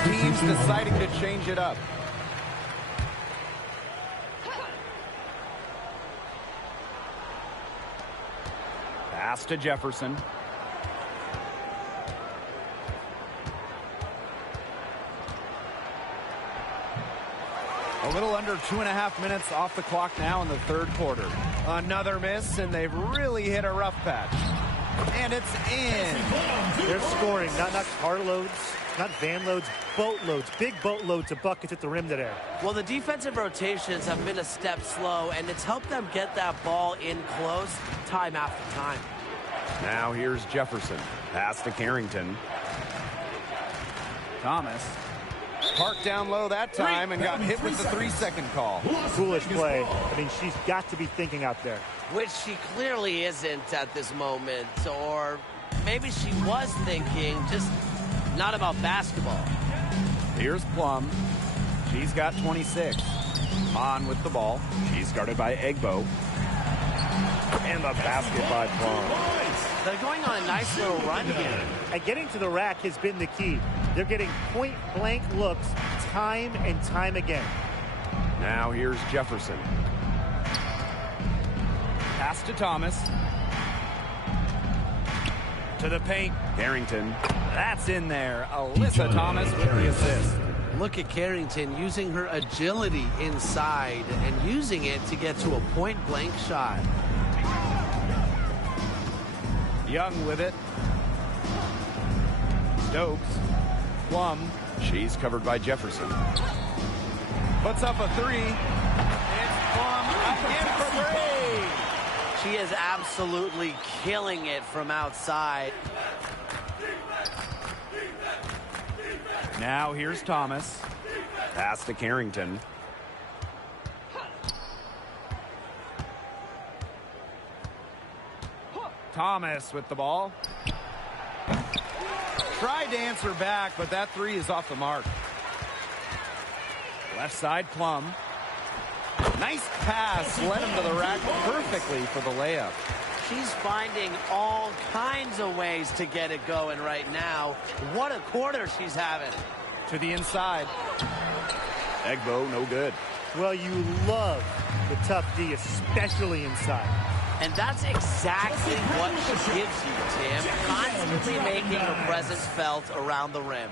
teams deciding to change it up. Pass to Jefferson. A little under 2.5 minutes off the clock now in the third quarter. Another miss, and they've really hit a rough patch. And it's in. They're scoring, not carloads, not van loads, boatloads, big boatloads of buckets at the rim today. Well, the defensive rotations have been a step slow, and it's helped them get that ball in close time after time. Now here's Jefferson. Pass to Carrington. Thomas parked down low that time and got hit with the 3-second call. Foolish play. I mean, she's got to be thinking out there. Which she clearly isn't at this moment. Or maybe she was thinking, just not about basketball. Here's Plum. She's got 26. On with the ball. She's guarded by Wnba. And the basket by Plum. They're going on a nice little run here. And getting to the rack has been the key. They're getting point-blank looks time and time again. Now here's Jefferson. Pass to Thomas. To the paint. Carrington. That's in there. Alyssa Thomas with the assist. Look at Carrington using her agility inside and using it to get to a point-blank shot. Young with it. Stokes. Plum. She's covered by Jefferson. Puts up a three. It's Plum again for three. She is absolutely killing it from outside. Now here's Thomas. Pass to Carrington. Thomas with the ball. Tried to answer back, but that three is off the mark. Left side, Plum. Nice pass, led him to the rack perfectly for the layup. She's finding all kinds of ways to get it going right now. What a quarter she's having. To the inside. Wnba, no good. Well, you love the tough D, especially inside. And that's exactly what she gives you, Tim. Constantly making her presence felt around the rim.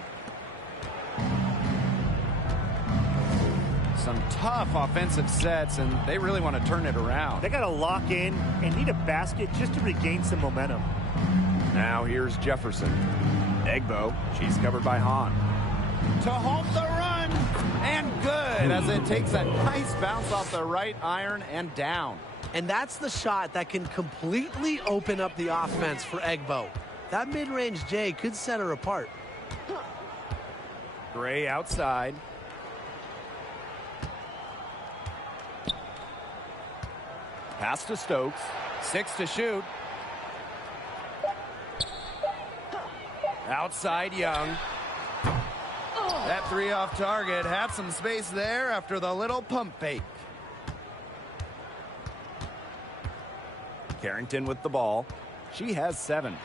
Some tough offensive sets, and they really want to turn it around. They got to lock in and need a basket just to regain some momentum. Now here's Jefferson. Wnba, she's covered by Hahn. To halt the run, and good, as it takes a nice bounce off the right iron and down. And that's the shot that can completely open up the offense for Wnba. That mid-range J could set her apart. Gray outside. Pass to Stokes. 6 to shoot. Outside Young. That three off target. Had some space there after the little pump fake. Carrington with the ball. She has 7.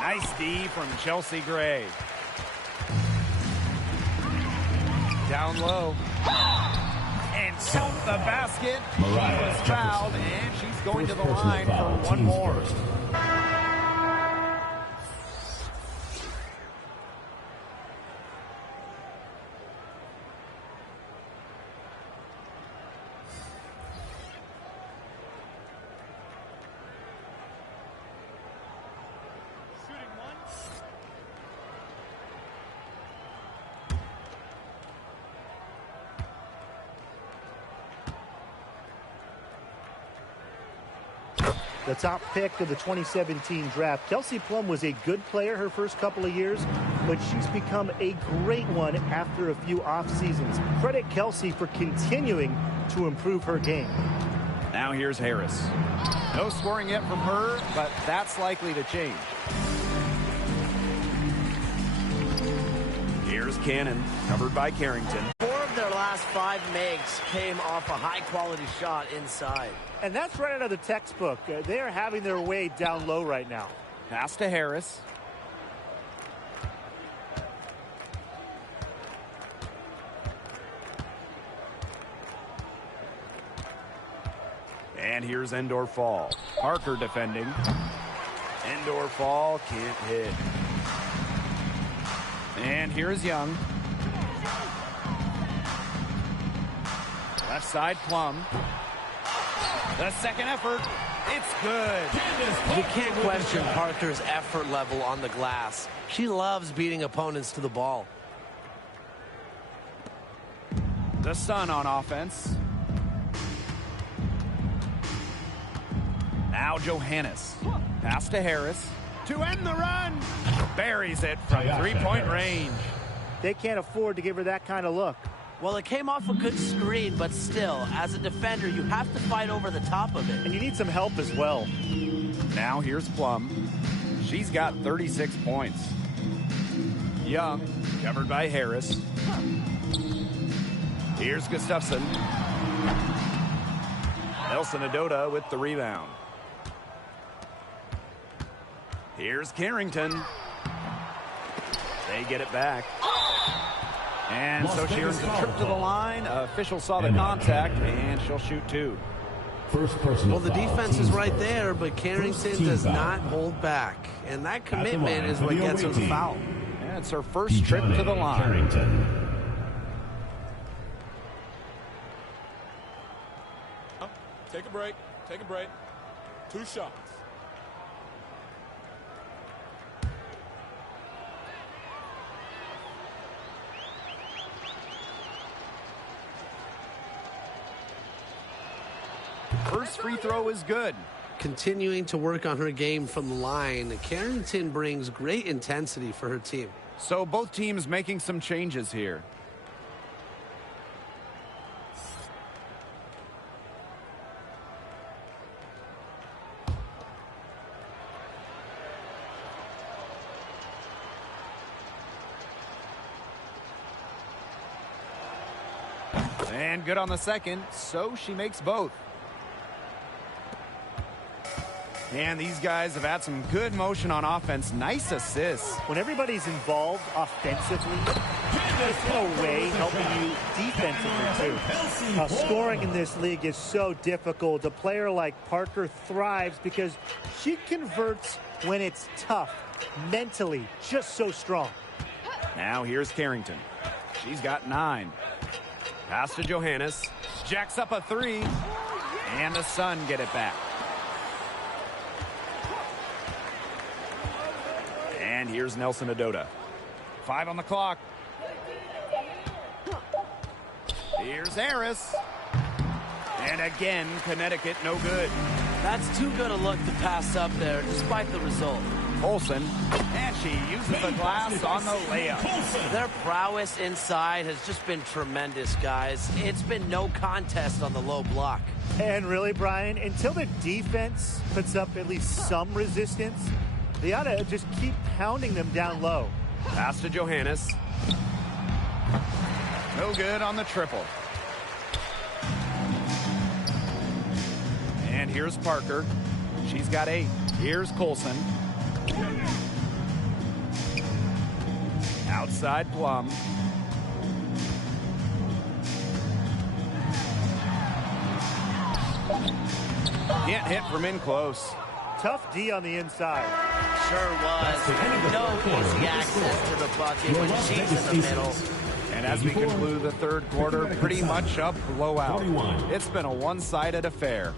Nice D from Chelsea Gray. Down low. And count the basket. She was fouled, and she's going to the line for one more. The top pick of the 2017 draft. Kelsey Plum was a good player her first couple of years, but she's become a great one after a few off seasons. Credit Kelsey for continuing to improve her game. Now here's Harris. No scoring yet from her, but that's likely to change. Here's Cannon, covered by Carrington. 4 of their last 5 makes came off a high-quality shot inside. And that's right out of the textbook. They are having their way down low right now. Pass to Harris. And here's Endor Fall. Parker defending. Endor Fall can't hit. And here's Young. Left side, Plum. The second effort. It's good. You can't question Parker's effort level on the glass. She loves beating opponents to the ball. The Sun on offense. Now Johannes. Pass to Harris. To end the run. Buries it from three-point range. They can't afford to give her that kind of look. Well, it came off a good screen, but still, as a defender, you have to fight over the top of it. And you need some help as well. Now here's Plum. She's got 36 points. Young, covered by Harris. Here's Gustafson. Nelson Adota with the rebound. Here's Carrington. They get it back. And so she earns a trip to the line. Official saw the contact, and she'll shoot two. Well, the defense is right there, but Carrington does not hold back. And that commitment is what gets her the foul. And it's her first trip to the line. Take a break. Take a break. 2 shots. First free throw is good. Continuing to work on her game from the line, Carrington brings great intensity for her team. So both teams making some changes here. And good on the second, so she makes both. And these guys have had some good motion on offense. Nice assists. When everybody's involved offensively, it's in a way helping you defensively too. Scoring in this league is so difficult. A player like Parker thrives because she converts when it's tough. Mentally, just so strong. Now here's Carrington. She's got 9. Pass to Johannes. Jacks up a 3. And the Sun get it back. And here's Nelson Adota. 5 on the clock. Here's Harris. And again, Connecticut no good. That's too good a look to pass up there, despite the result. Olsen, and she uses the glass on the layup. Their prowess inside has just been tremendous, guys. It's been no contest on the low block. And really, Brian, until the defense puts up at least some resistance, they ought to just keep pounding them down low. Pass to Johannes. No good on the triple. And here's Parker. She's got 8. Here's Colson. Outside Plum. Can't hit from in close. Tough D on the inside. Sure was. No easy access to the bucket when she's in the middle. And as we conclude the third quarter, pretty much a blowout. It's been a one-sided affair.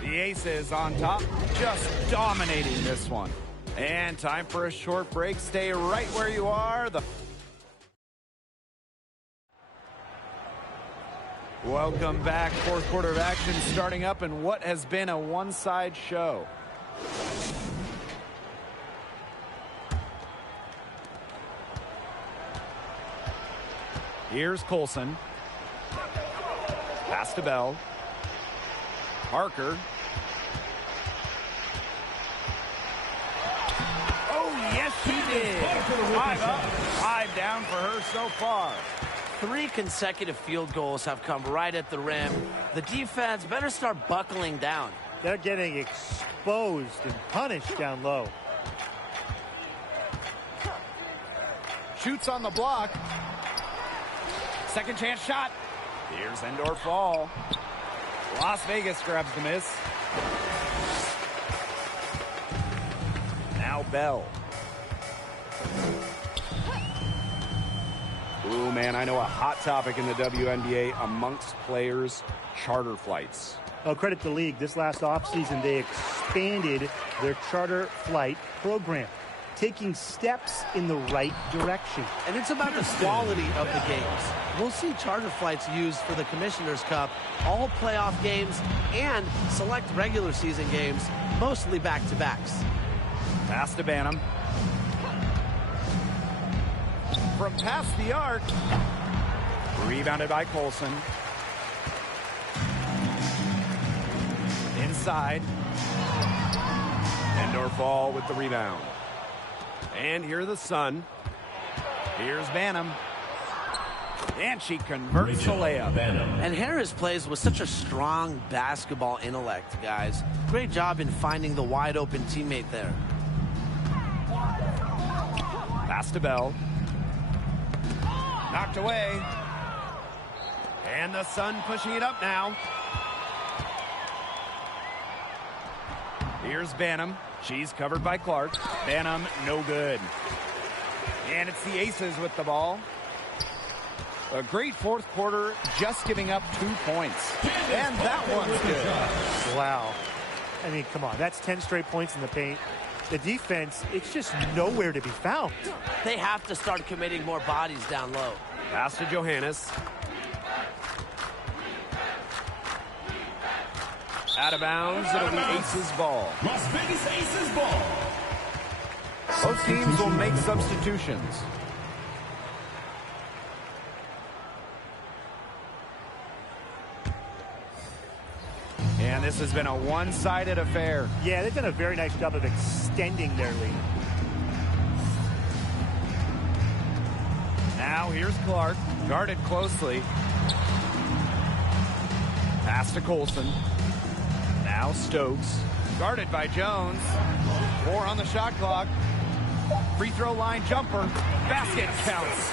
The Aces on top, just dominating this one. And time for a short break. Stay right where you are. Welcome back. Fourth quarter of action starting up in what has been a one-side show. Here's Colson. Pass to Bell. Parker. Oh, yes, she did. 5 up, 5 down for her so far. 3 consecutive field goals have come right at the rim. The defense better start buckling down. They're getting exposed and punished down low. Shoots on the block. Second chance shot. Here's Endor Fall. Las Vegas grabs the miss. Now Bell. Ooh, man, I know a hot topic in the WNBA amongst players, charter flights. Oh, credit the league. This last offseason, they expanded their charter flight program, taking steps in the right direction. And it's about the quality of the games. We'll see charter flights used for the Commissioner's Cup, all playoff games, and select regular season games, mostly back-to-backs. Pass to Banham. From past the arc. Rebounded by Colson. Inside. Endorf with the rebound. And here's the Sun. Here's Banham. And she converts the layup. And Harris plays with such a strong basketball intellect, guys. Great job in finding the wide open teammate there. Pass to Bell. Knocked away. And the Sun pushing it up now. Here's Banham. She's covered by Clark. Banham, no good. And it's the Aces with the ball. A great fourth quarter, just giving up 2 points. And that one's good. Wow. I mean, come on. That's 10 straight points in the paint. The defense, it's just nowhere to be found. They have to start committing more bodies down low. Pass to Johannes. Out of bounds, it'll be Aces ball. Las Vegas Aces ball. Both teams will make substitutions. And this has been a one-sided affair. Yeah, they've done a very nice job of extending their lead. Now here's Clark, guarded closely. Pass to Colson. Now Stokes, guarded by Jones. 4 on the shot clock. Free throw line jumper. Basket counts.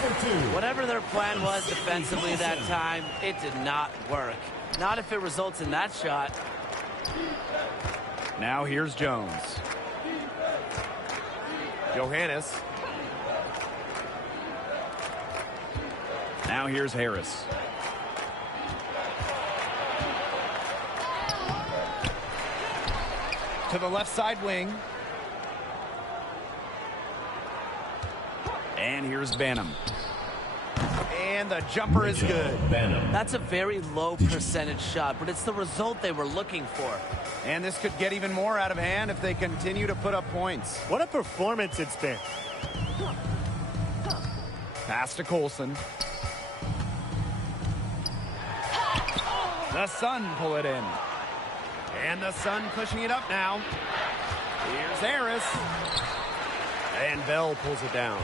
Whatever their plan was defensively that time, it did not work. Not if it results in that shot. Now here's Jones. Johannes. Now here's Harris. To the left side wing. And here's Banham. And the jumper is good. That's a very low percentage shot, but it's the result they were looking for. And this could get even more out of hand if they continue to put up points. What a performance it's been. Pass to Colson. The Sun pull it in. And the Sun pushing it up now. Here's Harris. And Bell pulls it down.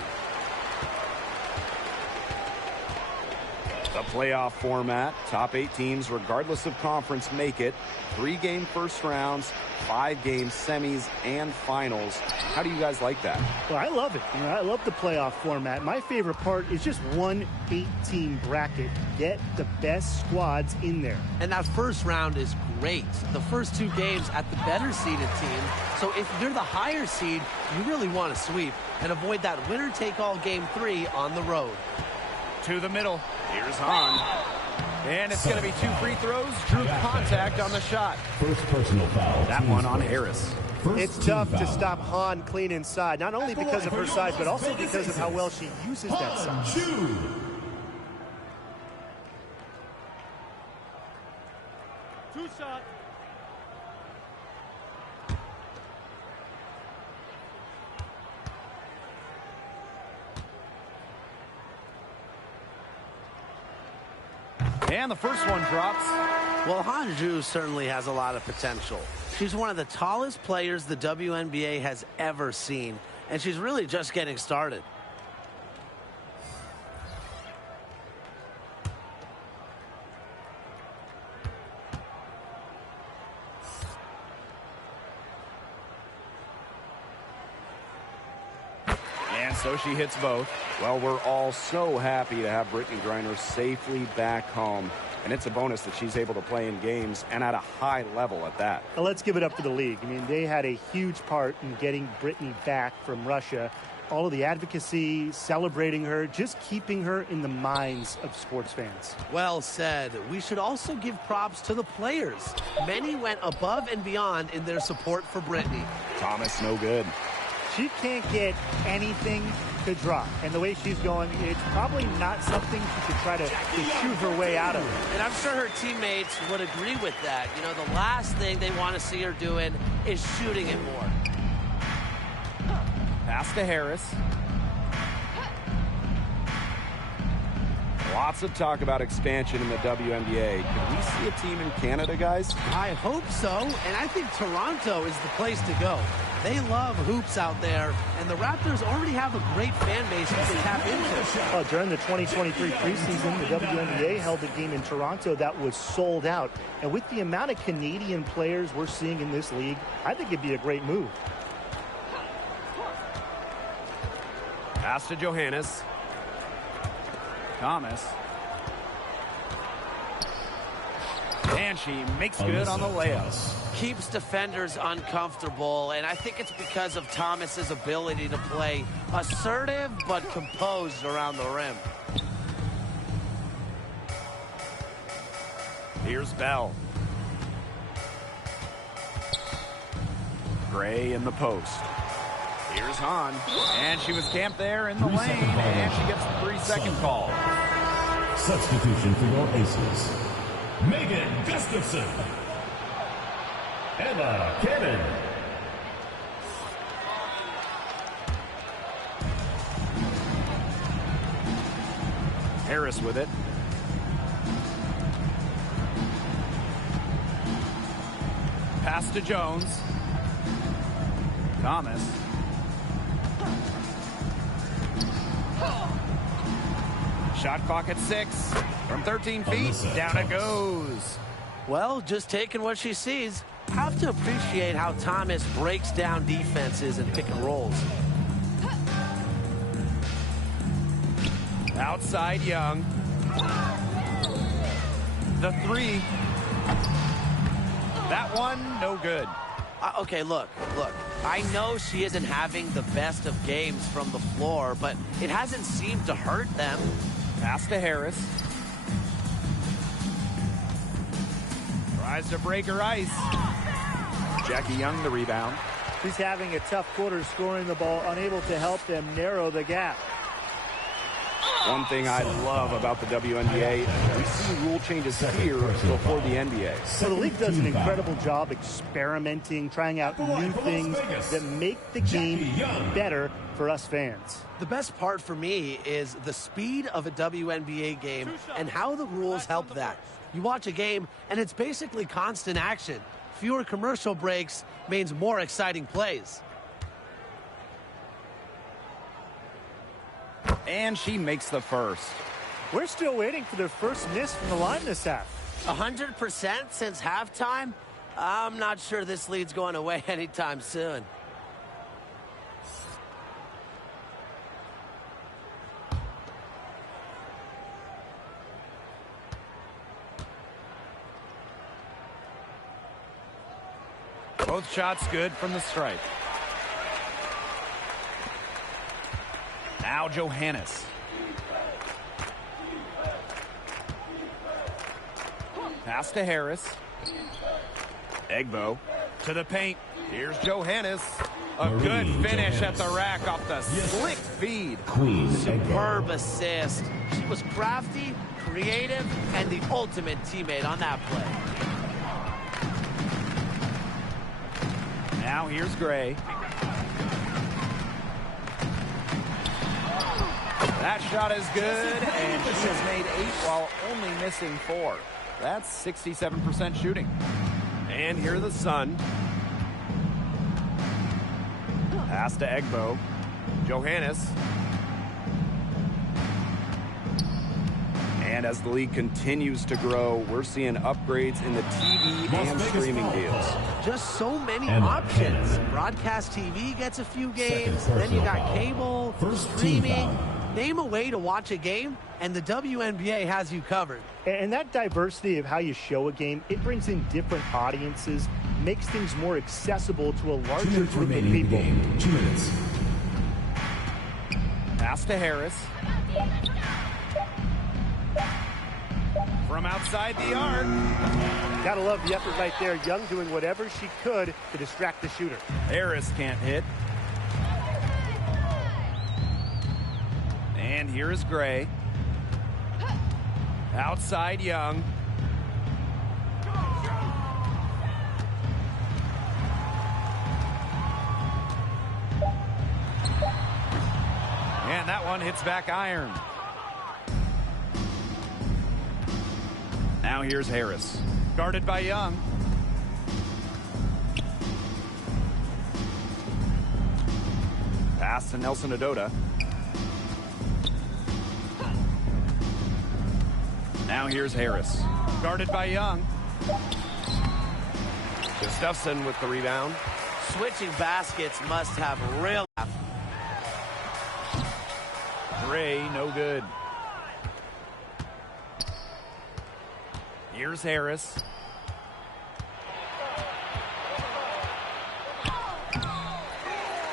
The playoff format, top 8 teams, regardless of conference, make it. 3-game first rounds, 5-game semis and finals. How do you guys like that? Well, I love it. You know, I love the playoff format. My favorite part is just one 8-team bracket. Get the best squads in there. And that first round is great. The first 2 games at the better seeded team. So if you're the higher seed, you really want to sweep and avoid that winner-take-all game 3 on the road. To the middle. Here's Hahn. And it's going to be 2 free throws. Drew contact on the shot. First personal foul. That one on Harris. It's tough to stop Hahn clean inside, not only because of her size, but also because of how well she uses that size. 2 shots. And the first one drops. Well, Hanju certainly has a lot of potential. She's one of the tallest players the WNBA has ever seen, and she's really just getting started. And so she hits both. Well, we're all so happy to have Brittany Griner safely back home. And it's a bonus that she's able to play in games and at a high level at that. Well, let's give it up to the league. I mean, they had a huge part in getting Brittany back from Russia. All of the advocacy, celebrating her, just keeping her in the minds of sports fans. Well said. We should also give props to the players. Many went above and beyond in their support for Brittany. Thomas, no good. She can't get anything to drop. And the way she's going, it's probably not something she should try to shoot her way out of. And I'm sure her teammates would agree with that. You know, the last thing they want to see her doing is shooting it more. Pass to Harris. Lots of talk about expansion in the WNBA. Can we see a team in Canada, guys? I hope so, and I think Toronto is the place to go. They love hoops out there, and the Raptors already have a great fan base that they tap into. During the 2023 preseason, the WNBA held a game in Toronto that was sold out. And with the amount of Canadian players we're seeing in this league, I think it'd be a great move. Pass to Johannes. Thomas. And she makes good on the layup. Keeps defenders uncomfortable, and I think it's because of Thomas's ability to play assertive but composed around the rim. Here's Bell. Gray in the post. Here's Hahn, and she was camped there in the lane, and she gets the 3-second call. Substitution for your aces. Megan Gustafson. Emma Cannon. Harris with it. Pass to Jones. Thomas. Shot clock at 6. From 13 feet, down it goes. Well, just taking what she sees. Have to appreciate how Thomas breaks down defenses and pick and rolls. Outside Young. The 3. That one, no good. Okay, look. I know she isn't having the best of games from the floor, but it hasn't seemed to hurt them. Pass to Harris. Tries to break her ice. Jackie Young the rebound. She's having a tough quarter scoring the ball, unable to help them narrow the gap. One thing I love about the WNBA, we see rule changes here before the NBA. So the league does an incredible job experimenting, trying out new things that make the game better for us fans. The best part for me is the speed of a WNBA game and how the rules help that. You watch a game, and it's basically constant action. Fewer commercial breaks means more exciting plays. And she makes the first. We're still waiting for their first miss from the line this half. 100% since halftime? I'm not sure this lead's going away anytime soon. Both shots good from the stripe. Now Johannes. Pass to Harris. Wnba to the paint. Here's Johannes. A good finish at the rack off the slick feed. Superb assist. She was crafty, creative, and the ultimate teammate on that play. Now here's Gray. That shot is good, and she has made 8 while only missing 4. That's 67% shooting. And here the Sun. Pass to Wnba. Johannes. And as the league continues to grow, we're seeing upgrades in the TV and streaming deals. Just so many options. Broadcast TV gets a few games, then you got cable, streaming. Name a way to watch a game, and the WNBA has you covered. And that diversity of how you show a game, it brings in different audiences, makes things more accessible to a larger group of people. 2 minutes. Pass to Harris. From outside the arc. Gotta love the effort right there. Young doing whatever she could to distract the shooter. Harris can't hit. And here's Gray. Outside Young. And that one hits back iron. Now here's Harris. Guarded by Young. Pass to Nelson Adota. Now here's Harris. Guarded by Young. Gustafson with the rebound. Switching baskets must have real... Gray, no good. Here's Harris.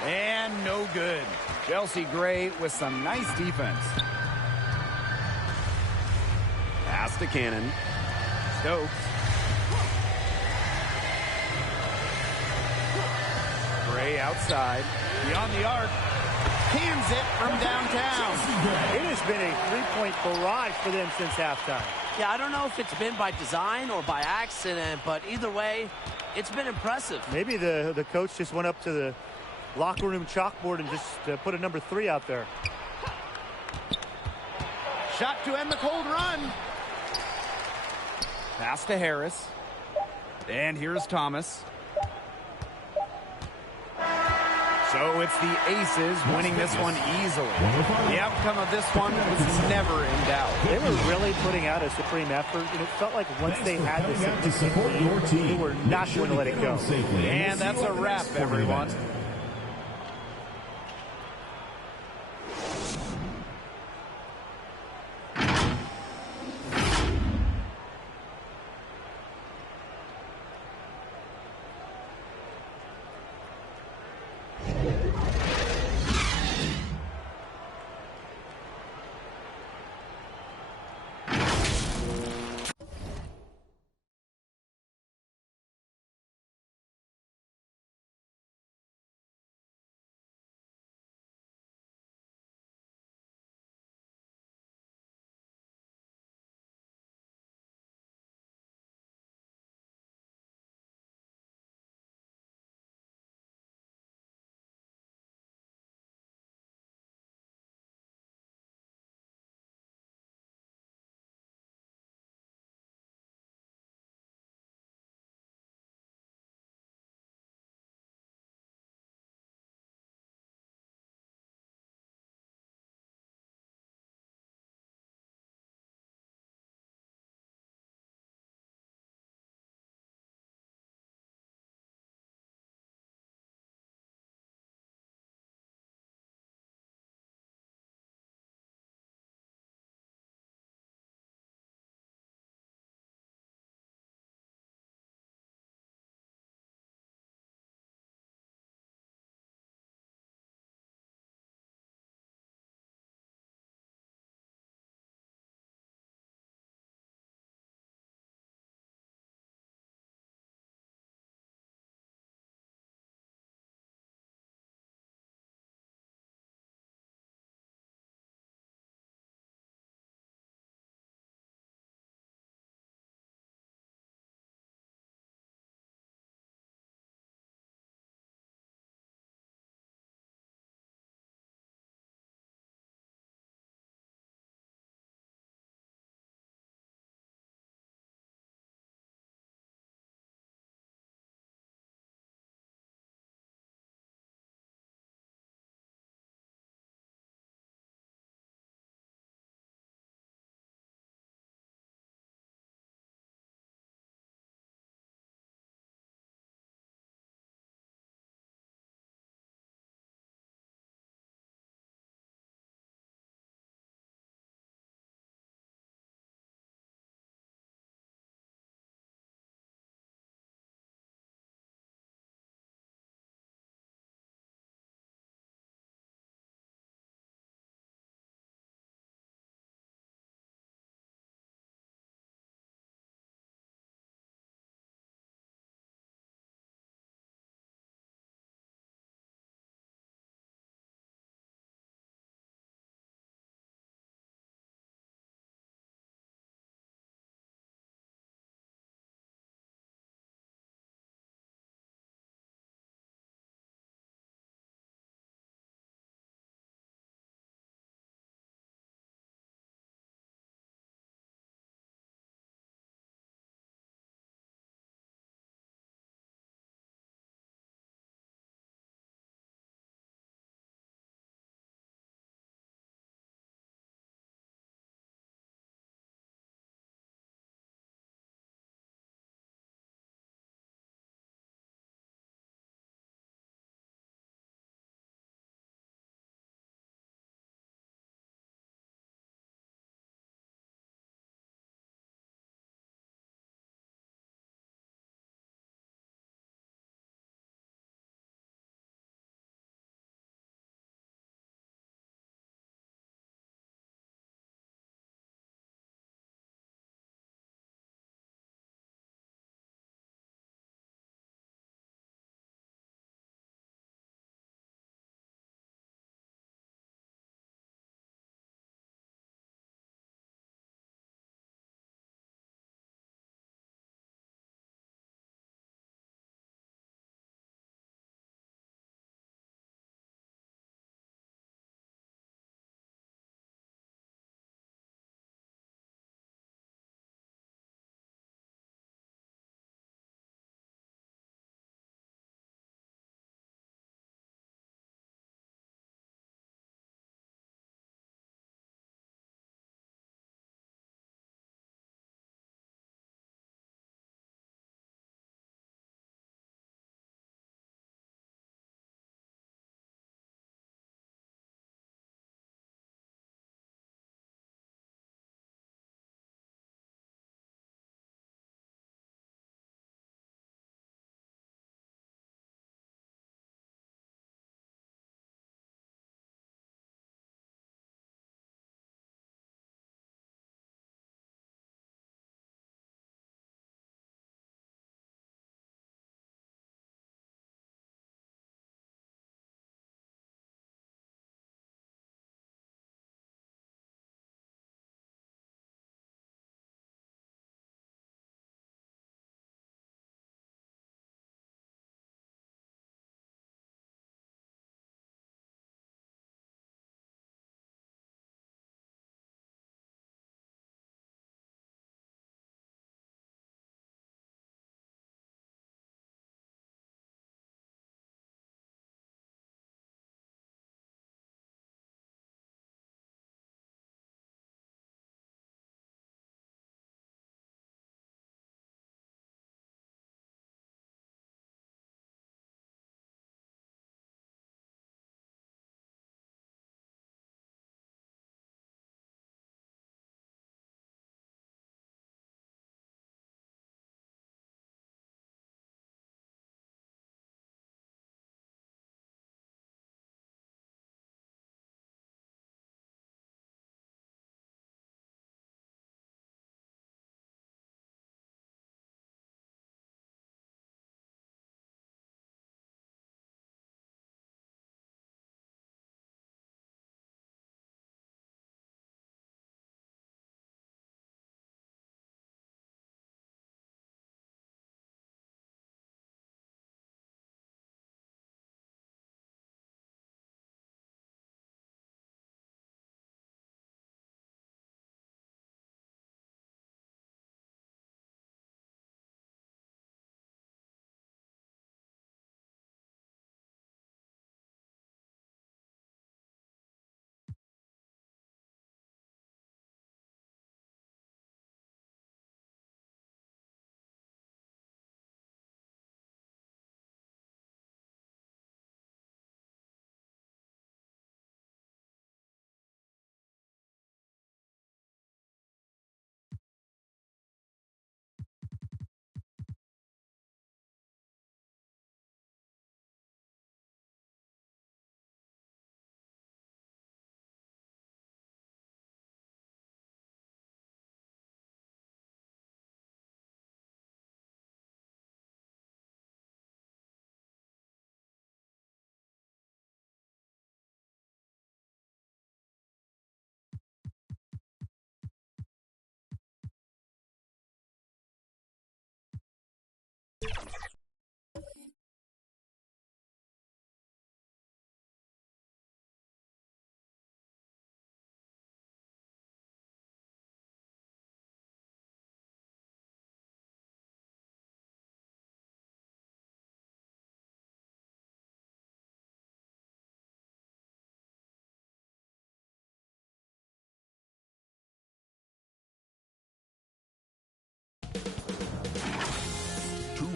And no good. Chelsea Gray with some nice defense. Pass to Cannon. Stokes. Gray outside. Beyond the arc. Cans it from downtown. It has been a three-point barrage for them since halftime. Yeah, I don't know if it's been by design or by accident, but either way, it's been impressive. Maybe the coach just went up to the locker room chalkboard and just put a number 3 out there. Shot to end the cold run. Pass to Harris. And here's Thomas. So it's the Aces winning this one easily. The outcome of this one was never in doubt. They were really putting out a supreme effort, and it felt like once they had this, they were not going to let it go. And that's a wrap, everyone.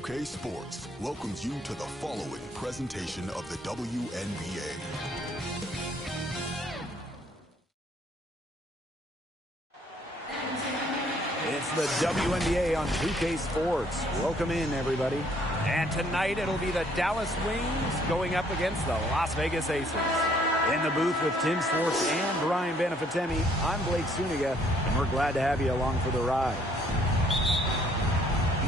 2K Sports welcomes you to the following presentation of the WNBA. It's the WNBA on 2K Sports. Welcome in, everybody. And tonight it'll be the Dallas Wings going up against the Las Vegas Aces. In the booth with Tim Swartz and Brian Benefitemi, I'm Blake Zuniga, and we're glad to have you along for the ride.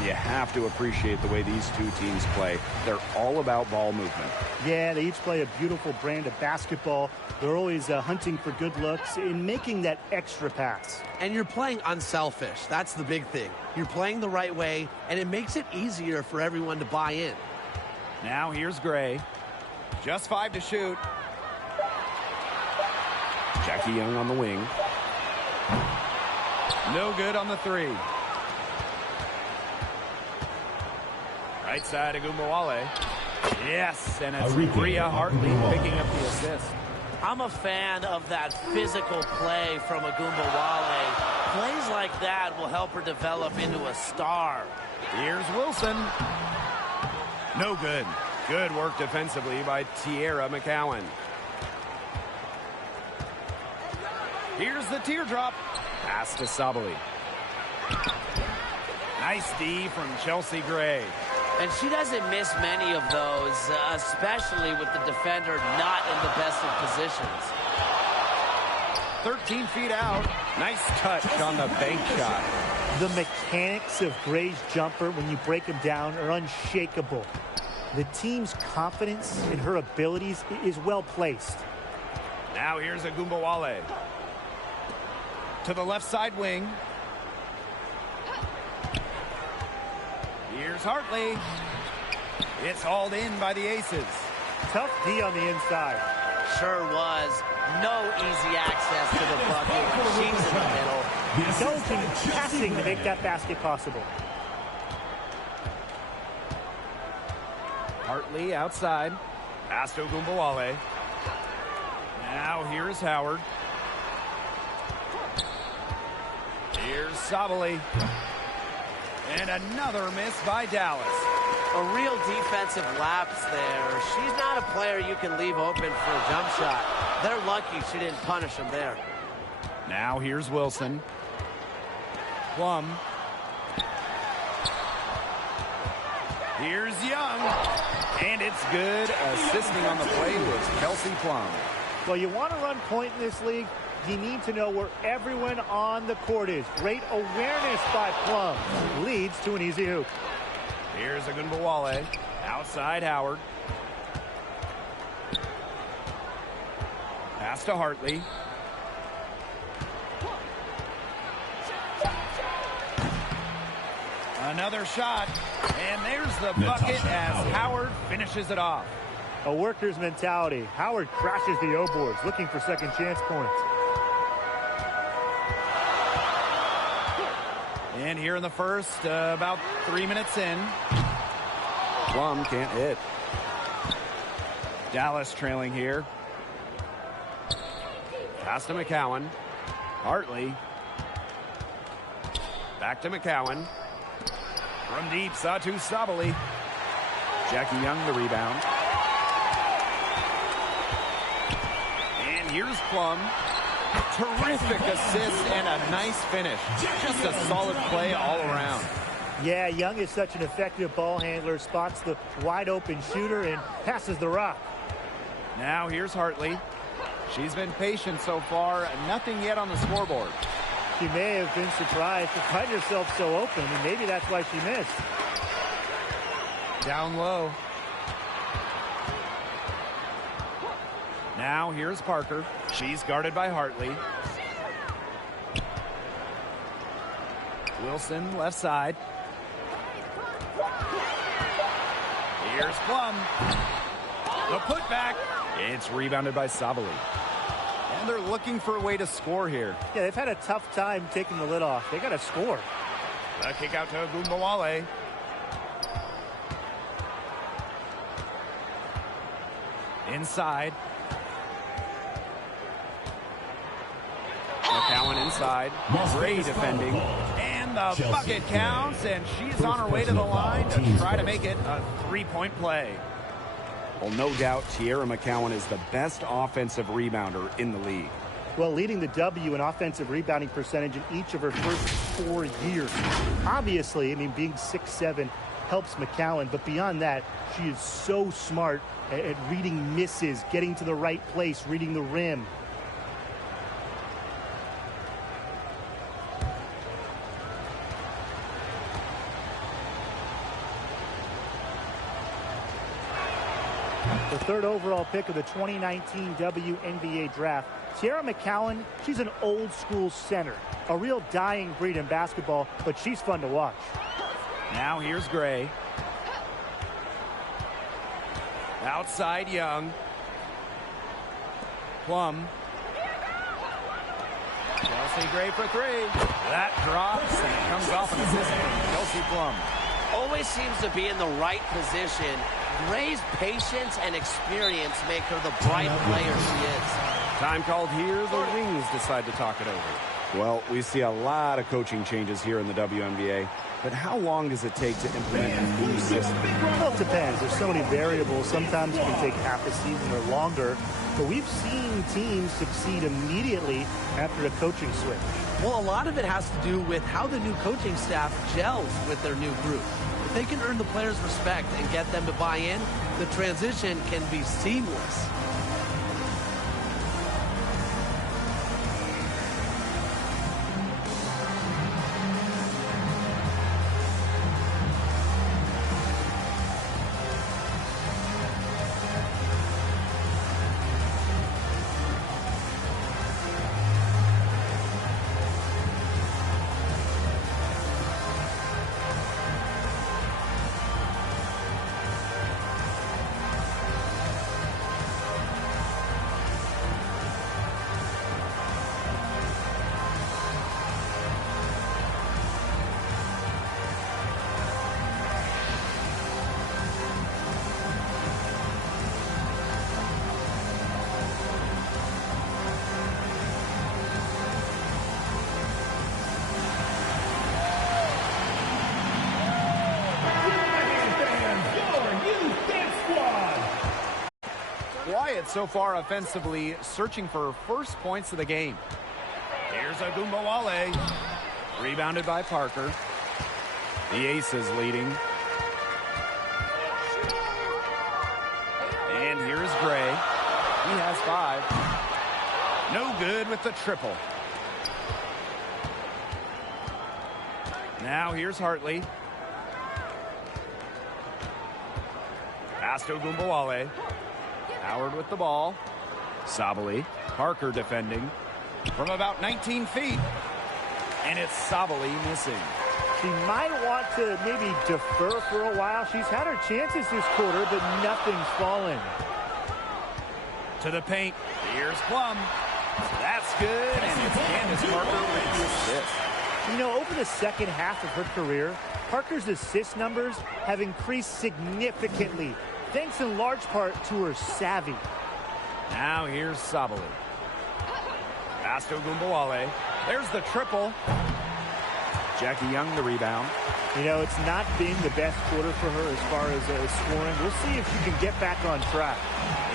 You have to appreciate the way these two teams play. They're all about ball movement. Yeah, they each play a beautiful brand of basketball. They're always hunting for good looks and making that extra pass. And you're playing unselfish. That's the big thing. You're playing the right way, and it makes it easier for everyone to buy in. Now here's Gray. Just 5 to shoot. Jackie Young on the wing. No good on the 3. Right side of Wnba. Yes, and it's Rhea Hartley picking up the assist. I'm a fan of that physical play from Wnba. Plays like that will help her develop into a star. Here's Wilson. No good. Good work defensively by Tierra McCowan. Here's the teardrop. Pass to Sabali. Nice D from Chelsea Gray. And she doesn't miss many of those, especially with the defender not in the best of positions. 13 feet out. Nice touch on the bank shot. The mechanics of Gray's jumper, when you break them down, are unshakable. The team's confidence in her abilities is well placed. Now here's Wnba. To the left side wing. Here's Hartley. It's hauled in by the Aces. Tough D on the inside. Sure was. No easy access to the bucket. She's in the middle. Intelligent passing to make that basket possible. Hartley outside. Pass to Wnba. Now here's Howard. Here's Sabali. And another miss by Dallas. A real defensive lapse there. She's not a player you can leave open for a jump shot. They're lucky she didn't punish him there. Now here's Wilson. Plum. Here's Young. And it's good. Assisting on the play was Kelsey Plum. Well, you want to run point in this league, you need to know where everyone on the court is. Great awareness by Plum. Leads to an easy hoop. Here's Wnba. Outside Howard. Pass to Hartley. Another shot. And there's the bucket as Howard finishes it off. A worker's mentality. Howard crashes the O-boards, looking for second chance points. And here in the first, about 3 minutes in. Plum can't hit. Dallas trailing here. Pass to McCowan. Hartley. Back to McCowan. From deep, Satu Sabali. Jackie Young the rebound. And here's Plum. Terrific assist and a nice finish. Just a solid play all around. Yeah, Young is such an effective ball handler. Spots the wide open shooter and passes the rock. Now here's Hartley. She's been patient so far. Nothing yet on the scoreboard. She may have been surprised to find herself so open, and maybe that's why she missed. Down low. Now here's Parker. She's guarded by Hartley. Wilson left side. Here's Plum. The putback. It's rebounded by Sabali. And they're looking for a way to score here. Yeah, they've had a tough time taking the lid off. They got to score. The kick out to Wnba. Inside. McCowan inside. Gray defending. And the bucket counts, and she's on her way to the line to try to make it a three-point play. Well, no doubt, Tierra McCowan is the best offensive rebounder in the league. Well, leading the W in offensive rebounding percentage in each of her first 4 years. Obviously, I mean, being 6'7" helps McCowan, but beyond that, she is so smart at reading misses, getting to the right place, reading the rim. The third overall pick of the 2019 WNBA draft, Tierra McCowan, she's an old-school center, a real dying breed in basketball, but she's fun to watch. Now here's Gray. Outside Young. Plum. Chelsea Gray for three. That drops, and it comes off an assist from Chelsea Plum. Always seems to be in the right position. Gray's patience and experience make her the bright player she is. Time called here. The Wings decide to talk it over. Well, we see a lot of coaching changes here in the WNBA. But how long does it take to implement a new system? Well, it depends. There's so many variables. Sometimes it can take half a season or longer. But we've seen teams succeed immediately after a coaching switch. Well, a lot of it has to do with how the new coaching staff gels with their new group. If they can earn the players' respect and get them to buy in, the transition can be seamless. Quiet so far offensively, searching for first points of the game. Here's Wnba. Rebounded by Parker. The Aces leading. And here's Gray. He has 5. No good with the triple. Now here's Hartley. Pass to Wnba. Howard with the ball. Sabali. Parker defending from about 19 feet. And it's Sabali missing. She might want to maybe defer for a while. She's had her chances this quarter, but nothing's fallen. To the paint. Here's Plum. That's good. And it's Candace Parker with the assist. You know, over the second half of her career, Parker's assist numbers have increased significantly, thanks in large part to her savvy. Now here's Sabali. Pass to Wnba. There's the triple. Jackie Young the rebound. You know, it's not been the best quarter for her as far as scoring. We'll see if she can get back on track.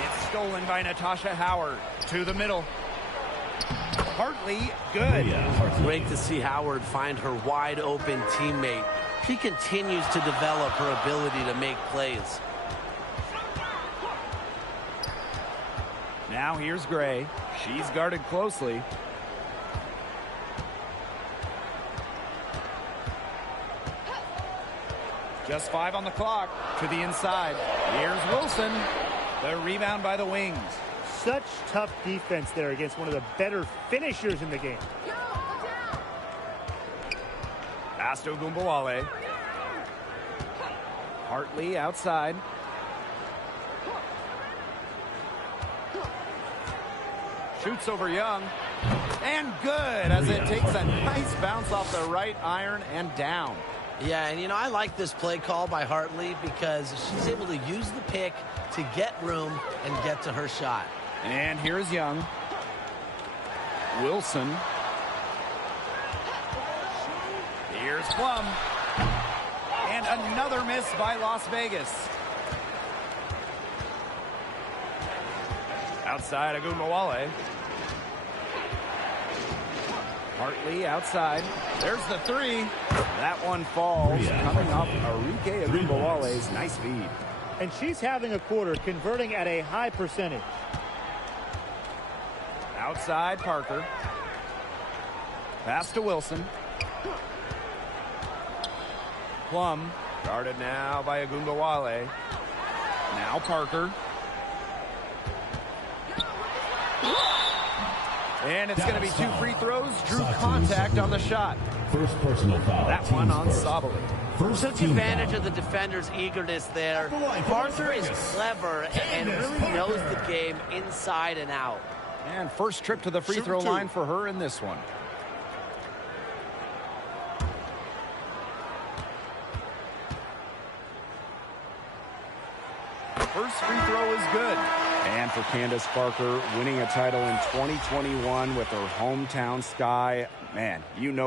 It's stolen by Natasha Howard. To the middle. Hartley, good. Great to see Howard find her wide open teammate. She continues to develop her ability to make plays. Now here's Gray. She's guarded closely. Just 5 on the clock. To the inside. Here's Wilson. The rebound by the Wings. Such tough defense there against one of the better finishers in the game. Pass to Wnba. Hartley outside. Shoots over Young. And good as it takes a nice bounce off the right iron and down. Yeah, and I like this play call by Hartley because she's able to use the pick to get room and get to her shot. And here's Young. Wilson. Here's Plum. And another miss by Las Vegas. Outside Wnba. Hartley outside. There's the three. That one falls. Coming off Arike Wnba's nice feed. And she's having a quarter, converting at a high percentage. Outside Parker. Pass to Wilson. Plum. Guarded now by Wnba. Now Parker. And it's going to be 2 free throws. Drew contact on the shot. First personal foul. That one on Sabali. Took advantage of the defender's eagerness there. Parker is clever and really knows the game inside and out. And first trip to the free throw line for her in this one. First free throw is good. And for Candace Parker, winning a title in 2021 with her hometown Sky, man,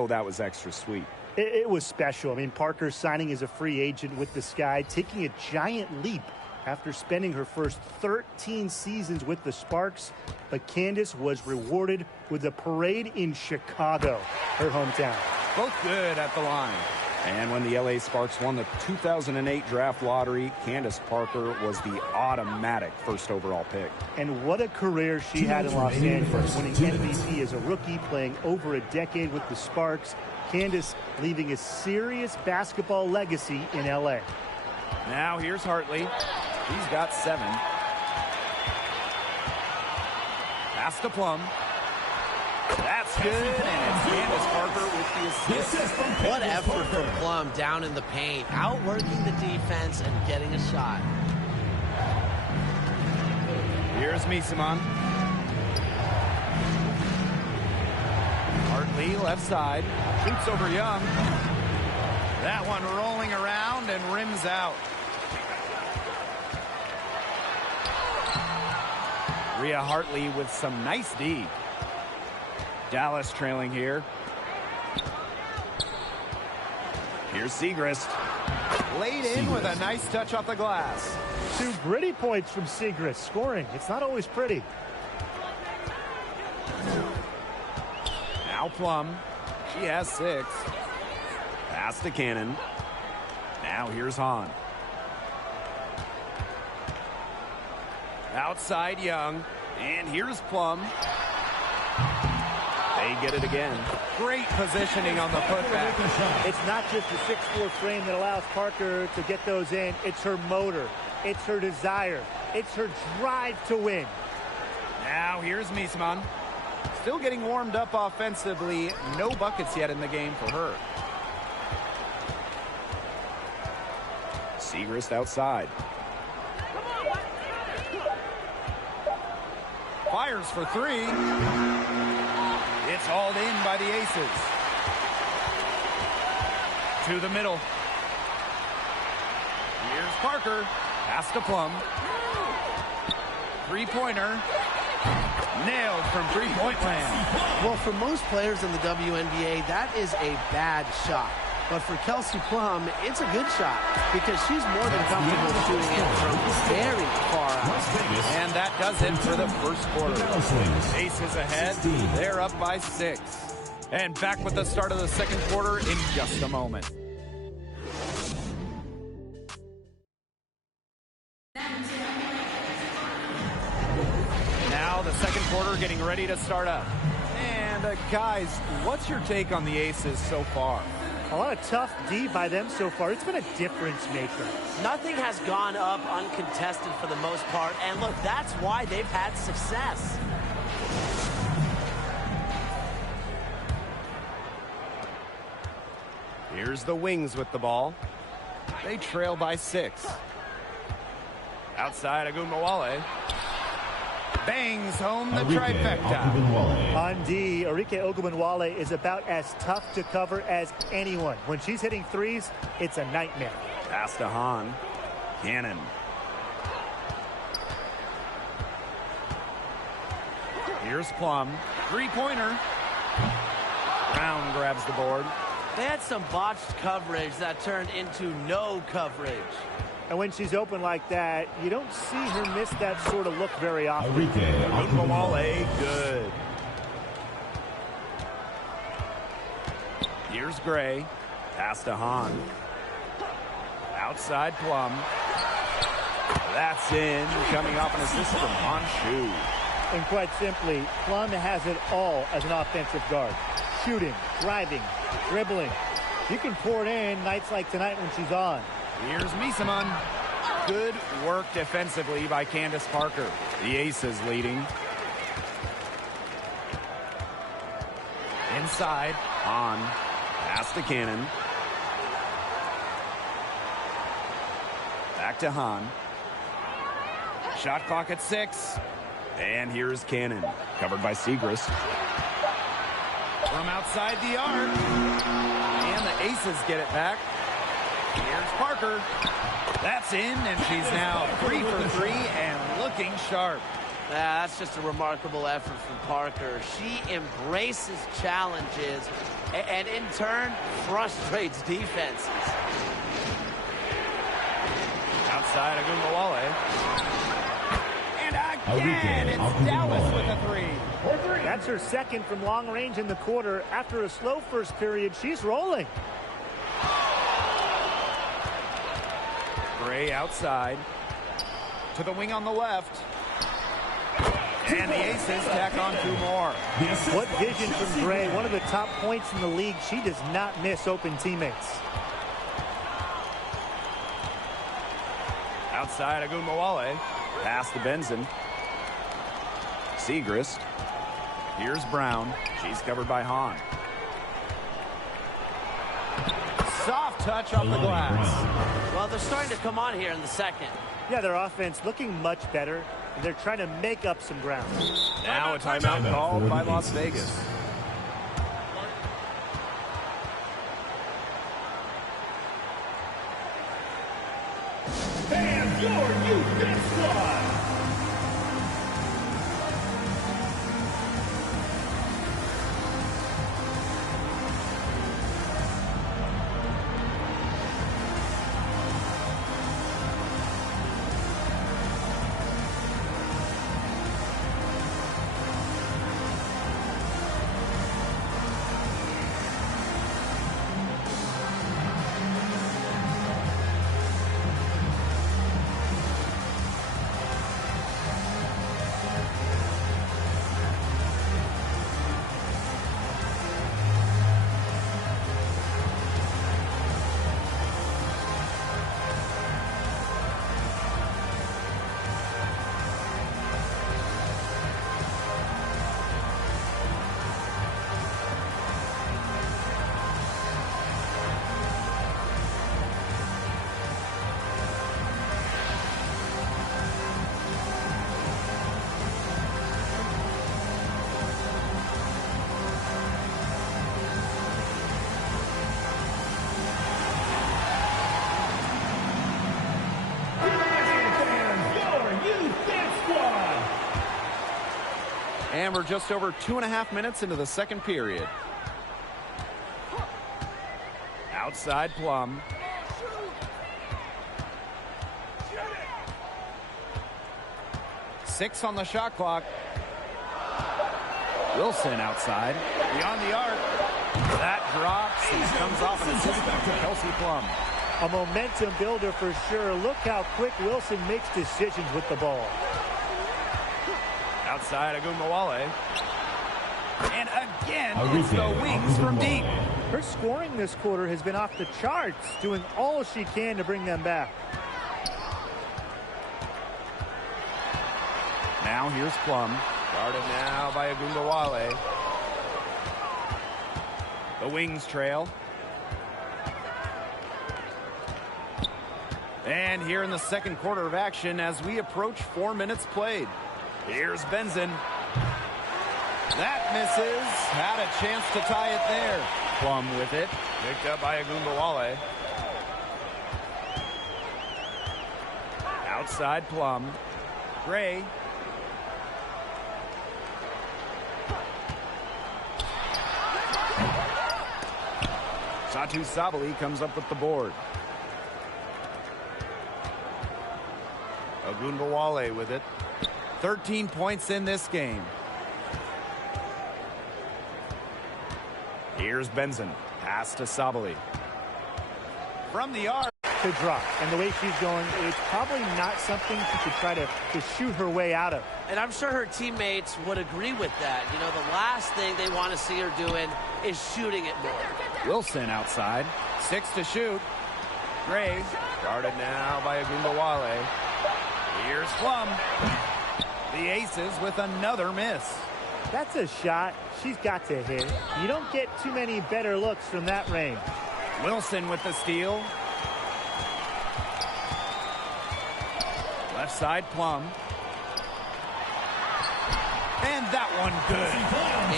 that was extra sweet. It was special. I mean, Parker signing as a free agent with the Sky, taking a giant leap after spending her first 13 seasons with the Sparks. But Candace was rewarded with a parade in Chicago, her hometown. Both good at the line. And when the LA Sparks won the 2008 draft lottery, Candace Parker was the automatic first overall pick. And what a career she had in Los Angeles, winning MVP as a rookie, playing over a decade with the Sparks. Candace leaving a serious basketball legacy in LA. Now here's Hartley. He's got 7. Pass to Plum. That's good, and it's Candace Parker with the assist. What effort from Plum down in the paint, outworking the defense and getting a shot. Here's Misaman. Hartley left side, shoots over Young. That one rolling around and rims out. Rhea Hartley with some nice D. Dallas trailing here. Here's Siegrist. Laid in with a nice touch off the glass. 2 gritty points from Siegrist. Scoring, it's not always pretty. Now Plum. She has 6. Pass to Cannon. Now here's Hahn. Outside Young. And here's Plum. They get it again. Great positioning on the putback. It's not just the 6'4" frame that allows Parker to get those in. It's her motor. It's her desire. It's her drive to win. Now here's Misaman. Still getting warmed up offensively. No buckets yet in the game for her. Siegrist outside. Fires for 3. It's hauled in by the Aces. To the middle. Here's Parker. Pass to Plum. Three-pointer. Nailed from three-point land. Well, for most players in the WNBA, that is a bad shot. But for Kelsey Plum, it's a good shot because she's more than comfortable shooting it from very far out. And that does it for the first quarter. Aces ahead. They're up by 6. And back with the start of the second quarter in just a moment. Now the second quarter getting ready to start up. And guys, what's your take on the Aces so far? A lot of tough D by them so far. It's been a difference maker. Nothing has gone up uncontested for the most part. And look, that's why they've had success. Here's the Wings with the ball. They trail by 6. Outside of Wnba. bangs home the trifecta. On D, Arike Ogunbowale is about as tough to cover as anyone. When she's hitting threes, it's a nightmare. Pass to Hahn. Cannon. Here's Plum. Three-pointer. Brown grabs the board. They had some botched coverage that turned into no coverage. And when she's open like that, you don't see her miss that sort of look very often. Ogunbowale, good. Here's Gray. Pass to Hahn. Outside Plum. That's in. Coming off an assist from Han Shu. And quite simply, Plum has it all as an offensive guard. Shooting, driving, dribbling. You can pour it in nights like tonight when she's on. Here's Misaman. Good work defensively by Candace Parker. The Aces leading. Inside, on. Pass to Cannon. Back to Hahn. Shot clock at 6. And here's Cannon. Covered by Siegrist. From outside the arc. And the Aces get it back. Here's Parker. That's in, and she's now 3 for 3 and looking sharp. Yeah, that's just a remarkable effort from Parker. She embraces challenges and in turn frustrates defenses. Outside Ogunbowale. And again, it's Dallas with a 3. That's her second from long range in the quarter. After a slow first period, she's rolling. Gray outside. To the wing on the left. And the Aces tack on 2 more. What vision from Gray. One of the top points in the league. She does not miss open teammates. Outside Ogunbowale. Pass to Benson. Siegrist. Here's Brown. She's covered by Hahn. Soft touch off the glass. Well, they're starting to come on here in the second. Yeah, their offense looking much better. And they're trying to make up some ground. Now a timeout called by Las Vegas. And your youth dance squad. And we're just over 2.5 minutes into the second period. Outside Plum. Six on the shot clock. Wilson outside. Beyond the arc. That drops and comes off an assist to Kelsey Plum. A momentum builder for sure. Look how quick Wilson makes decisions with the ball. Outside Ogunbowale. And again, it's the wings from deep. Her scoring this quarter has been off the charts, doing all she can to bring them back. Now here's Plum. Guarded now by Ogunbowale. The wings trail. And here in the second quarter of action as we approach 4 minutes played. Here's Benson. That misses. Had a chance to tie it there. Plum with it. Picked up by Wnba. Outside Plum. Gray. Satu Sabali comes up with the board. Wnba with it. 13 points in this game. Here's Benson. Pass to Sabali. From the arc. To drop. And the way she's going, it's probably not something she should try to shoot her way out of. And I'm sure her teammates would agree with that. You know, the last thing they want to see her doing is shooting it more. Wilson outside. 6 to shoot. Gray. Guarded now by Wnba. Here's Plum. The Aces with another miss. That's a shot she's got to hit. You don't get too many better looks from that range. Wilson with the steal. Left side Plum. And that one good.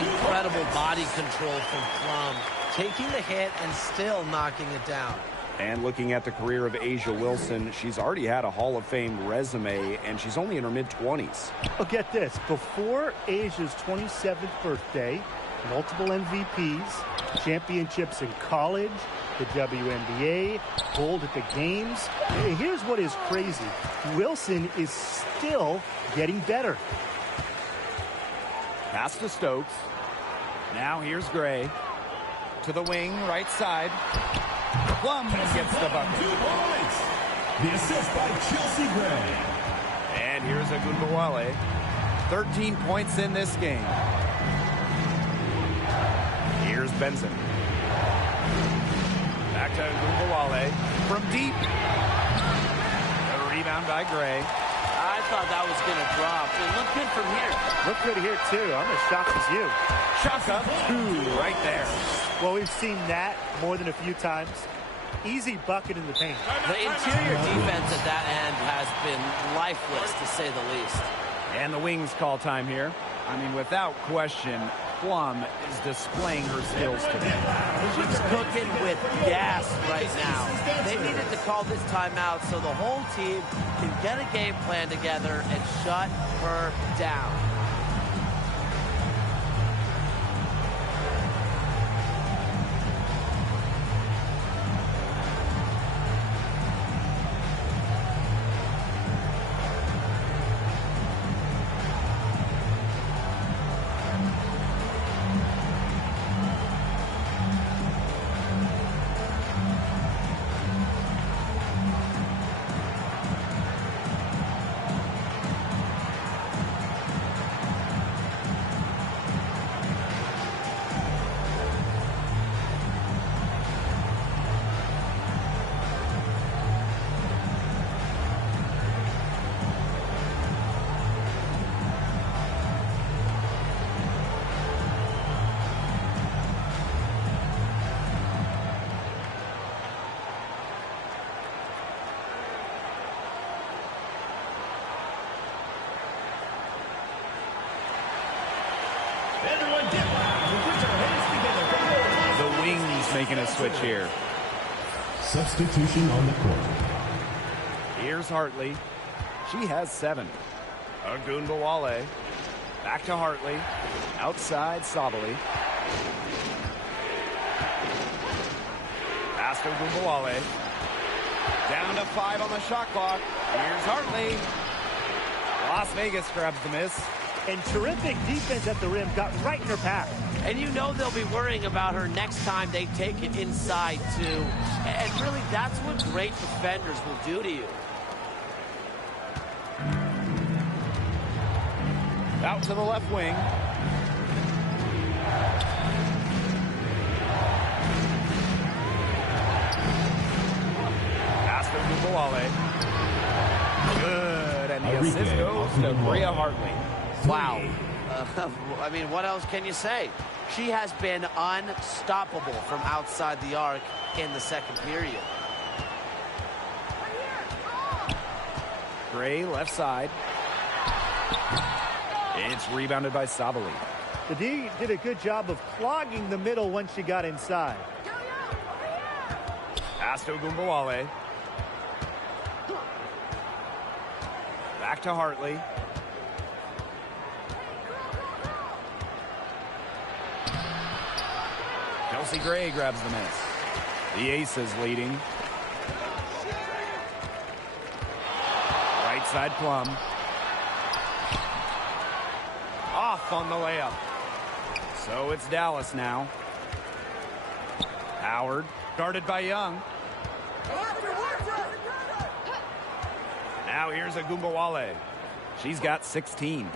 Incredible body control from Plum. Taking the hit and still knocking it down. And looking at the career of A'ja Wilson, she's already had a Hall of Fame resume, and she's only in her mid-20s. Well, get this. Before Asia's 27th birthday, multiple MVPs, championships in college, the WNBA, gold at the games. Here's what is crazy. Wilson is still getting better. Pass to Stokes. Now here's Gray. To the wing, right side. Plum gets the bucket. 2 points. The assist by Chelsea Gray. And here's Wnba. 13 points in this game. Here's Benson. Back to Wnba from deep. A rebound by Gray. I thought that was going to drop. It looked good from here. Looked good here, too. I'm as shocked as you. Shaka, 2 right there. Well, we've seen that more than a few times. Easy bucket in the paint. The interior defense at that end has been lifeless, to say the least. And the Wings call time here. I mean, without question, Plum is displaying her skills today. She's cooking with gas right now. They needed to call this timeout so the whole team can get a game plan together and shut her down. Everyone get loud and put your hands together. The Wings making a switch here. Substitution on the court. Here's Hartley. She has 7. Wnba. Back to Hartley. Outside Sabali. Pass to Wnba. Down to 5 on the shot clock. Here's Hartley. Las Vegas grabs the miss. And terrific defense at the rim got right in her path. And you know they'll be worrying about her next time they take it inside, too. And really, that's what great defenders will do to you. Out to the left wing. Pass to Wnba. Good. And the assist goes to Bria Hartley. Wow. I mean, what else can you say? She has been unstoppable from outside the arc in the second period. Gray, left side. It's rebounded by Sabali. The D did a good job of clogging the middle once she got inside. Pass to Wnba. Back to Hartley. Kelsey Gray grabs the miss. The Aces leading. Right side Plum. Off on the layup. So it's Dallas now. Howard, guarded by Young. Now here's Wnba. She's got 16.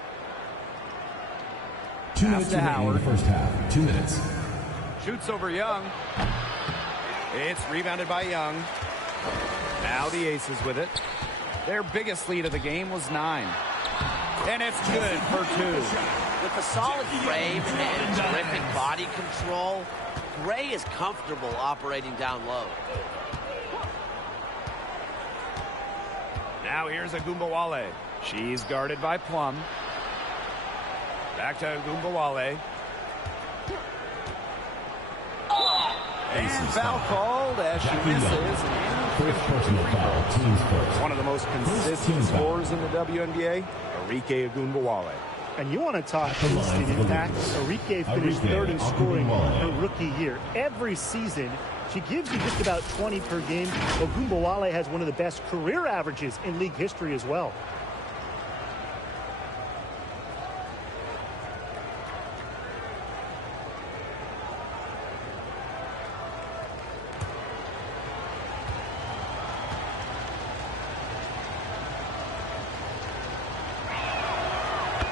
2 minutes to remaining in the Howard. first half. 2 minutes. Shoots over Young. It's rebounded by Young. Now the Aces with it. Their biggest lead of the game was 9. And it's good for 2. With a solid frame and terrific body control, Gray is comfortable operating down low. Now here's Wnba. She's guarded by Plum. Back to Wnba. And foul called as she misses. First personal foul, team's first. One of the most consistent scorers in the WNBA, Arike Gunbowale. And you want to talk instant impact. Arike finished third in scoring her rookie year. Every season, she gives you just about 20 per game. Gunbowale has one of the best career averages in league history as well.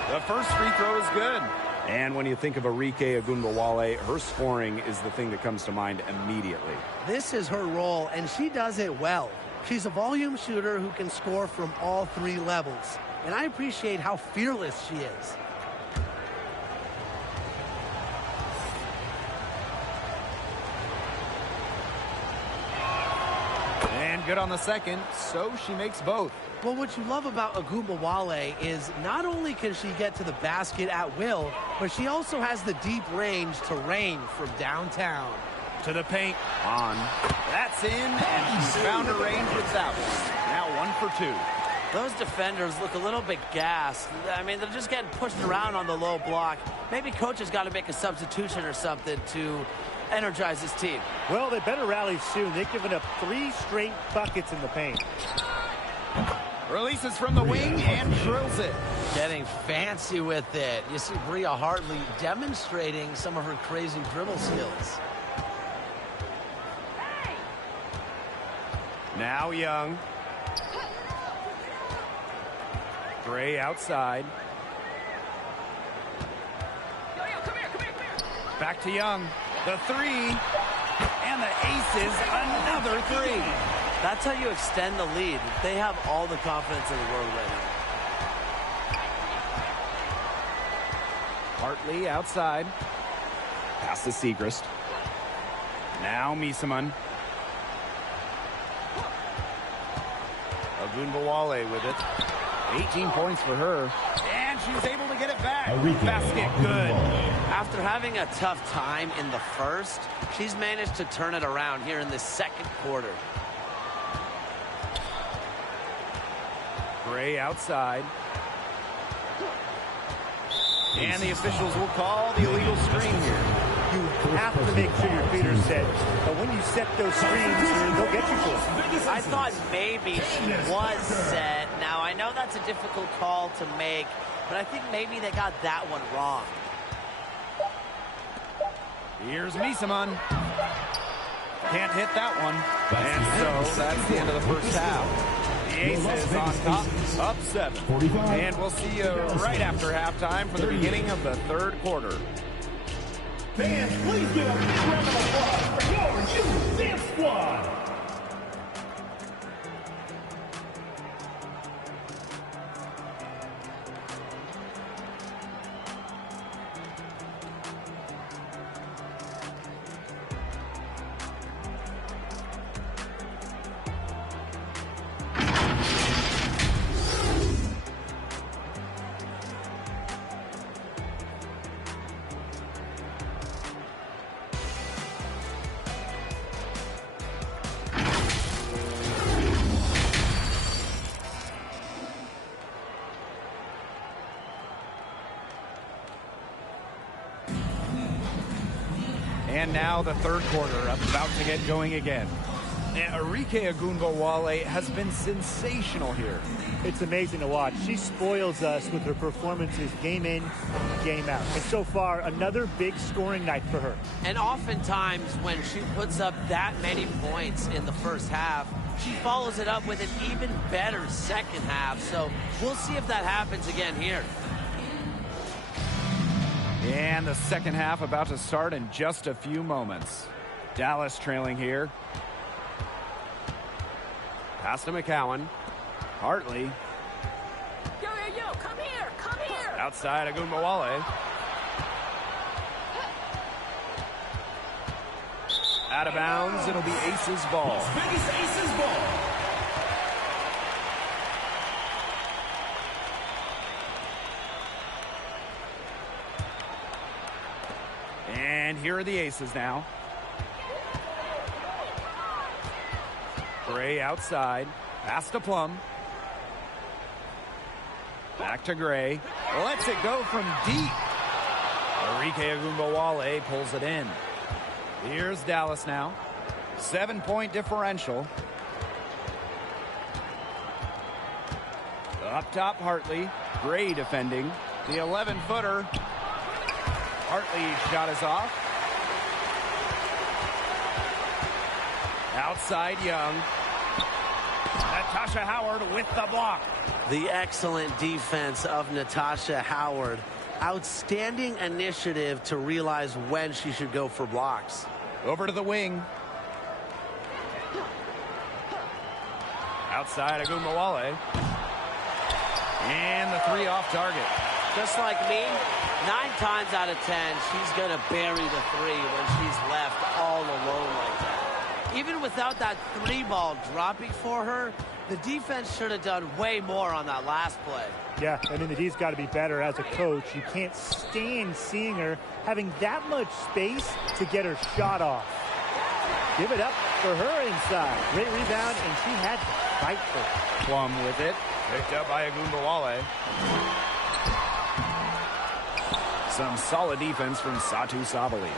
The first free throw is good. And when you think of Arike Gunbowale, her scoring is the thing that comes to mind immediately. This is her role, and she does it well. She's a volume shooter who can score from all 3 levels. And I appreciate how fearless she is. And good on the second, so she makes both. Well, what you love about Gunbowale is not only can she get to the basket at will, but she also has the deep range to rain from downtown. To the paint, on. That's in, and she's found her range with that one. Now 1 for 2. Those defenders look a little bit gassed. I mean, they're just getting pushed around on the low block. Maybe coach has got to make a substitution or something to energize his team. Well, they better rally soon. They've given up 3 straight buckets in the paint. Releases from the wing and drills it. Getting fancy with it. You see Bria Hartley demonstrating some of her crazy dribble skills. Now Young. Gray outside. Back to Young. The 3. And the Aces, another 3. That's how you extend the lead. They have all the confidence in the world right now. Hartley outside. Pass to Segrist. Now Misaman. Gunbowale with it. 18 points for her. And she's able to get it back. Basket good. After having a tough time in the first, she's managed to turn it around here in the second quarter. Gray outside. And the officials will call the illegal screen here. You have to make sure your feet are set. But when you set those screens, they'll get you for it. I thought maybe she was set. Now, I know that's a difficult call to make, but I think maybe they got that one wrong. Here's Misaman. Can't hit that one. And so that's the end of the first half. The Aces on top, up 7. And we'll see you right after halftime for the beginning of the third quarter. Fans, please give a big round of applause for your youth dance squad. And now the third quarter about to get going again. And Wnba has been sensational here. It's amazing to watch. She spoils us with her performances game in, game out. And so far, another big scoring night for her. And oftentimes when she puts up that many points in the first half, she follows it up with an even better second half. So we'll see if that happens again here. And the second half about to start in just a few moments. Dallas trailing here. Pass to McCowan. Hartley. Yo, come here, come here. Outside Wnba. Out of bounds, it'll be Aces ball. Aces ball. And here are the Aces now. Gray outside. Pass to Plum. Back to Gray. Lets it go from deep. Wnba pulls it in. Here's Dallas now. 7-point differential. Up top, Hartley. Gray defending. The 11-footer. Hartley's shot is off. Outside Young. Natasha Howard with the block. The excellent defense of Natasha Howard. Outstanding initiative to realize when she should go for blocks. Over to the wing. Outside Wnba. And the three off target. Just like me, 9 times out of 10, she's going to bury the three when she's left all alone like that. Even without that 3-ball dropping for her, the defense should have done way more on that last play. Yeah, I mean, the D's got to be better as a coach. You can't stand seeing her having that much space to get her shot off. Give it up for her inside. Great rebound, and she had to fight for it. Plum with it. Picked up by Wnba. Some solid defense from Satu Sabali.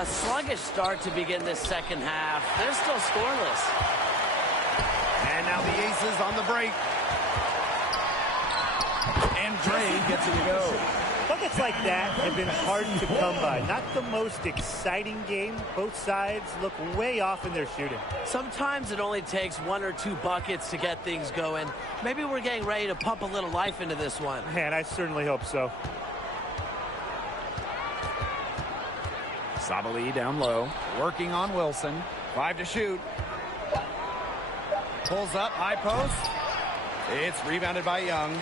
A sluggish start to begin this second half. They're still scoreless. And now the Aces on the break. And Dre gets it to go. Buckets like that have been hard to come by. Not the most exciting game. Both sides look way off in their shooting. Sometimes it only takes 1 or 2 buckets to get things going. Maybe we're getting ready to pump a little life into this one. Man, I certainly hope so. Sabali down low, working on Wilson. 5 to shoot. Pulls up, high post. It's rebounded by Young.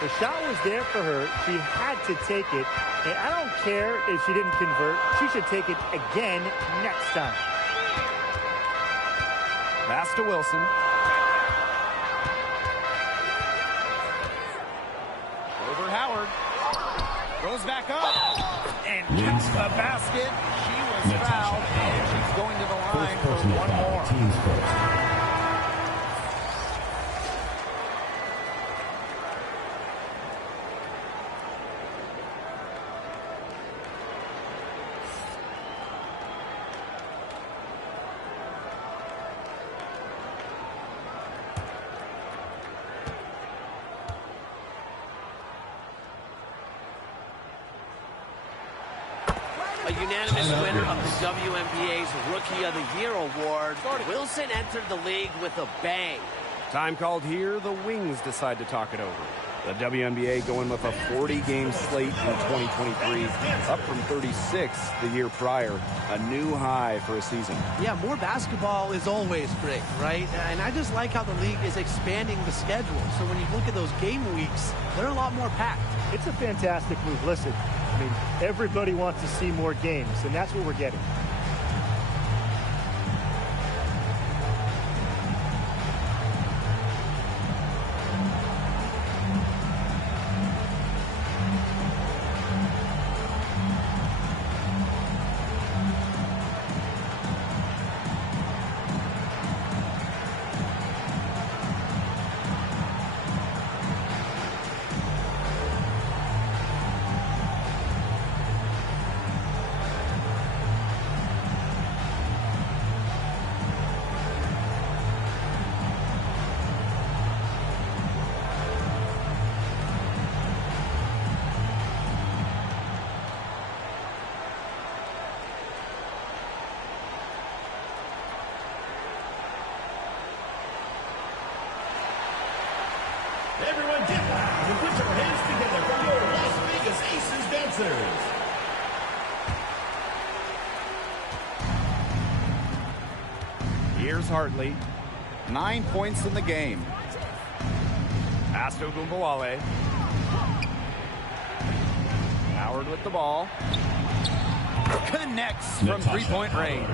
The shot was there for her. She had to take it. And I don't care if she didn't convert. She should take it again next time. Pass to Wilson. Over Howard. Goes back up. And gets the basket. She was fouled. And she's going to the line for one more. A unanimous winner of the WNBA's Rookie of the Year award. Wilson entered the league with a bang. Time called here. The Wings decide to talk it over. The WNBA going with a 40-game slate in 2023, up from 36 the year prior. A new high for a season. Yeah, more basketball is always great, right? And I just like how the league is expanding the schedule. So when you look at those game weeks, they're a lot more packed. It's a fantastic move. Listen, I mean, everybody wants to see more games, and that's what we're getting. Everyone get loud and put your hands together for your Las Vegas Aces dancers. Here's Hartley. 9 points in the game. Pass to Wnba. Howard with the ball. Connects from three-point range.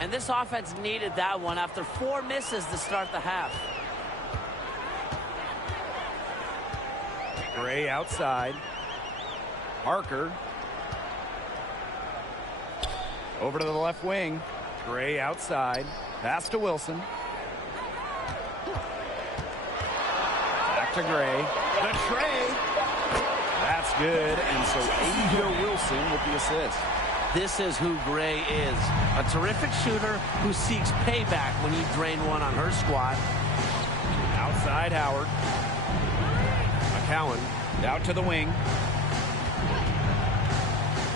And this offense needed that one after 4 misses to start the half. Gray outside. Parker. Over to the left wing. Gray outside. Pass to Wilson. Back to Gray. The tray. That's good. And so Asia Wilson with the assist. This is who Gray is. A terrific shooter who seeks payback when you drain one on her squad. Outside Howard. McCowan out to the wing.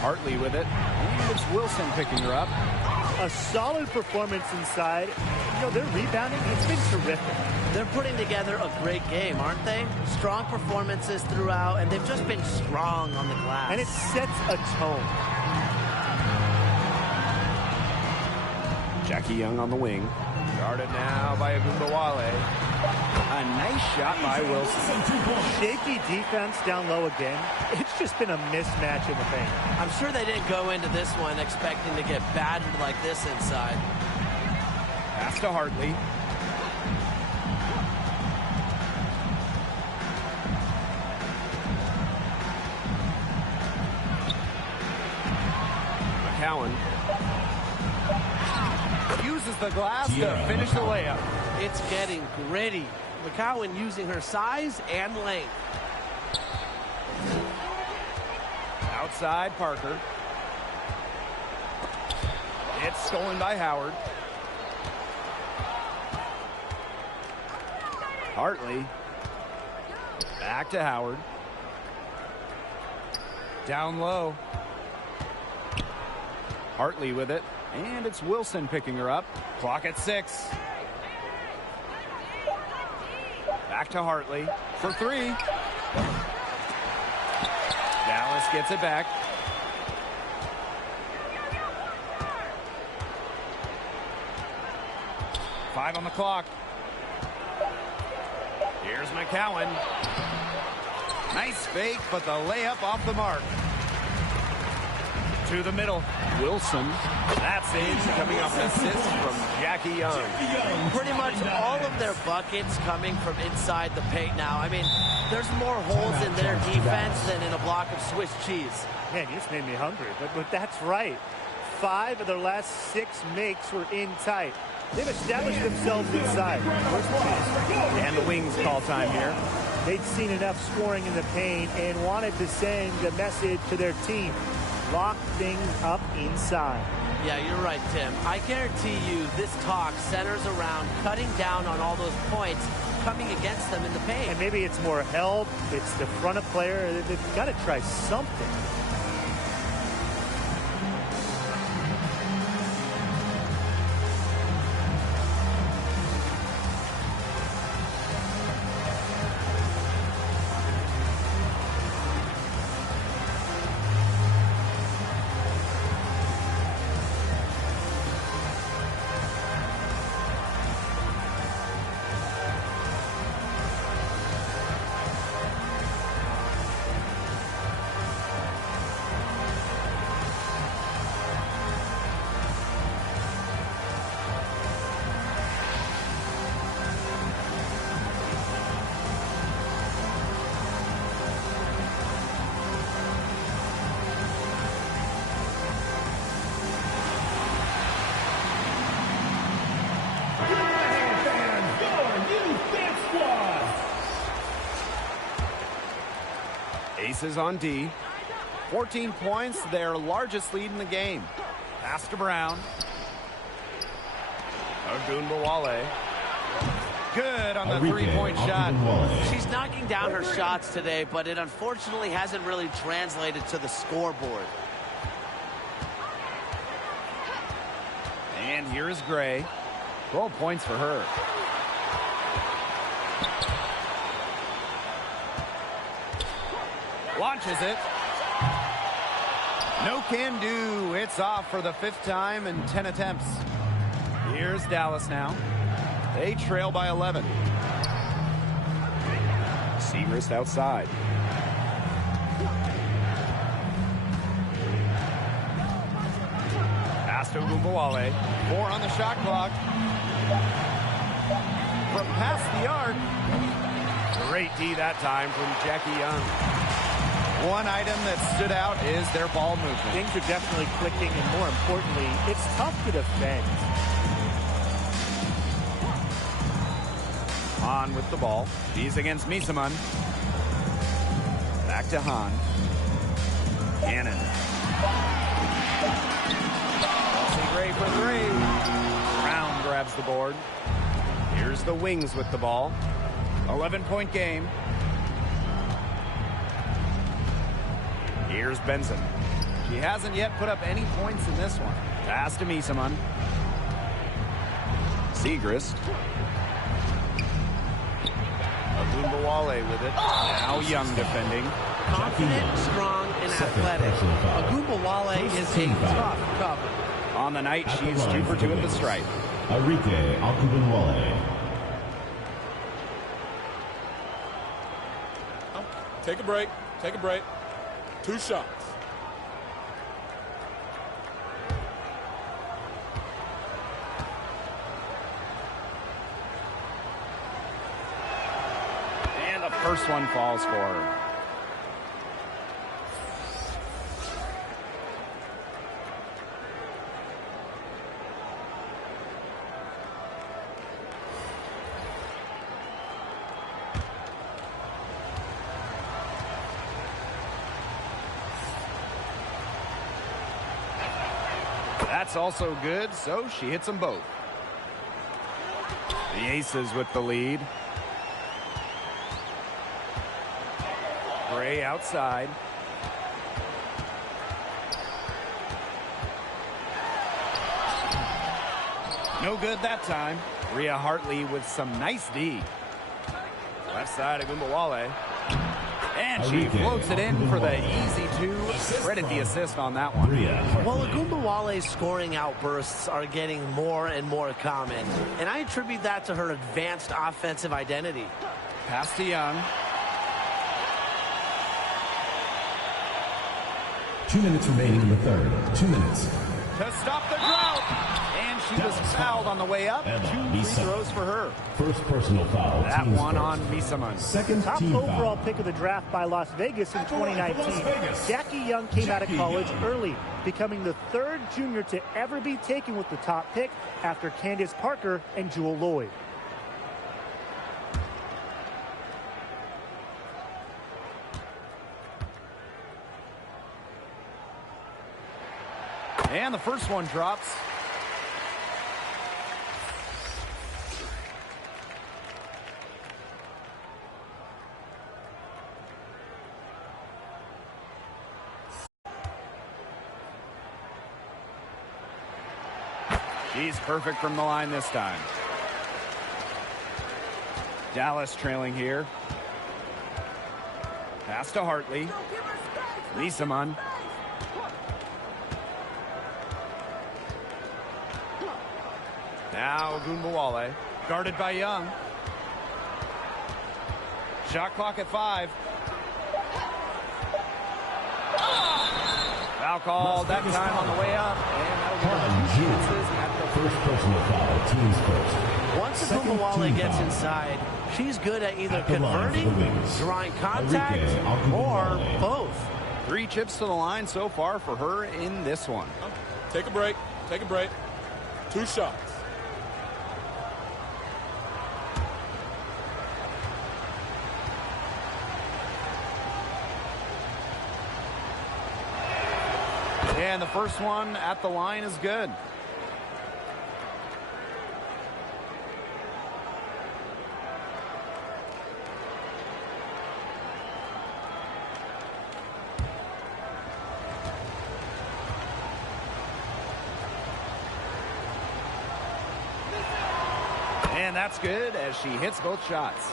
Hartley with it. And it's Wilson picking her up. A solid performance inside. You know, their rebounding, it's been terrific. They're putting together a great game, aren't they? Strong performances throughout, and they've just been strong on the glass. And it sets a tone. Jackie Young on the wing. Guarded now by Wnba. A nice shot by Wilson. Shaky defense down low again. It's just been a mismatch in the paint. I'm sure they didn't go into this one expecting to get battered like this inside. Pass to Hartley. McCowan uses the glass to finish the layup. It's getting gritty. McCowan using her size and length. Outside Parker. It's stolen by Howard. Hartley. Back to Howard. Down low. Hartley with it. And it's Wilson picking her up. Clock at 6. Back to Hartley for 3. Dallas gets it back. Five on the clock. Here's McCowan. Nice fake, but the layup off the mark. To the middle. Wilson. That's it. Coming off an assist from Jackie Young. Pretty much all of their buckets coming from inside the paint now. I mean, there's more holes in their defense than in a block of Swiss cheese. Man, you just made me hungry. But that's right. 5 of their last 6 makes were in tight. They've established themselves inside. And the Wings call time here. They'd seen enough scoring in the paint and wanted to send a message to their team. Lock things up inside. Yeah, you're right, Tim. I guarantee you this talk centers around cutting down on all those points coming against them in the paint. And maybe it's more help. It's the front of player. They've got to try something. Aces on D. 14 points, their largest lead in the game. Pass to Brown. Wnba. Good on the three-point shot. She's knocking down her shots today, but it unfortunately hasn't really translated to the scoreboard. And here is Gray. 12 points for her. Launches it. No can do. It's off for the 5th time in 10 attempts. Here's Dallas now. They trail by 11. Segrist outside. Pass to Wnba. 4 on the shot clock. From past the arc. Great D that time from Jackie Young. One item that stood out is their ball movement. Things are definitely clicking, and more importantly, it's tough to defend. Hahn with the ball. He's against Misaman. Back to Hahn. Cannon. Gray for 3. Brown grabs the board. Here's the Wings with the ball. 11-point game. Here's Benson. She hasn't yet put up any points in this one. Pass to Misaman. Segrist. Wnba with it. Now Young defending. Confident, strong, and athletic. Wnba is a tough cover. On the night, she's 2 for 2 at the stripe. Arike Wnba. Take a break. Take a break. 2 shots. And the first one falls for her. That's also good, so she hits them both. The Aces with the lead. Gray outside. No good that time. Rhea Hartley with some nice D. Left side of Wnba. And she floats it in for the easy 2. Credit the assist on that one. Well, Wnba's scoring outbursts are getting more and more common, and I attribute that to her advanced offensive identity. Pass to Young. 2 minutes remaining in the third. 2 minutes. To stop the drought. And she was fouled on the way up. 2 free throws for her. First personal foul. That one on Misaman. Second Top team overall foul. pick of the draft by Las Vegas in 2019. Jackie Young came out of college early, becoming the 3rd junior to ever be taken with the top pick after Candace Parker and Jewel Lloyd. And the first one drops. She's perfect from the line this time. Dallas trailing here. Pass to Hartley. Misaman. Now Wnba, guarded by Young. Shot clock at 5. Foul called that time on the way up. And that'll be 2 chances at the first personal foul. Teams first. Once Wnba gets inside, she's good at either converting, drawing contact, or both. 3 chips to the line so far for her in this one. Take a break. Take a break. 2 shots. And the first one at the line is good. And that's good as she hits both shots.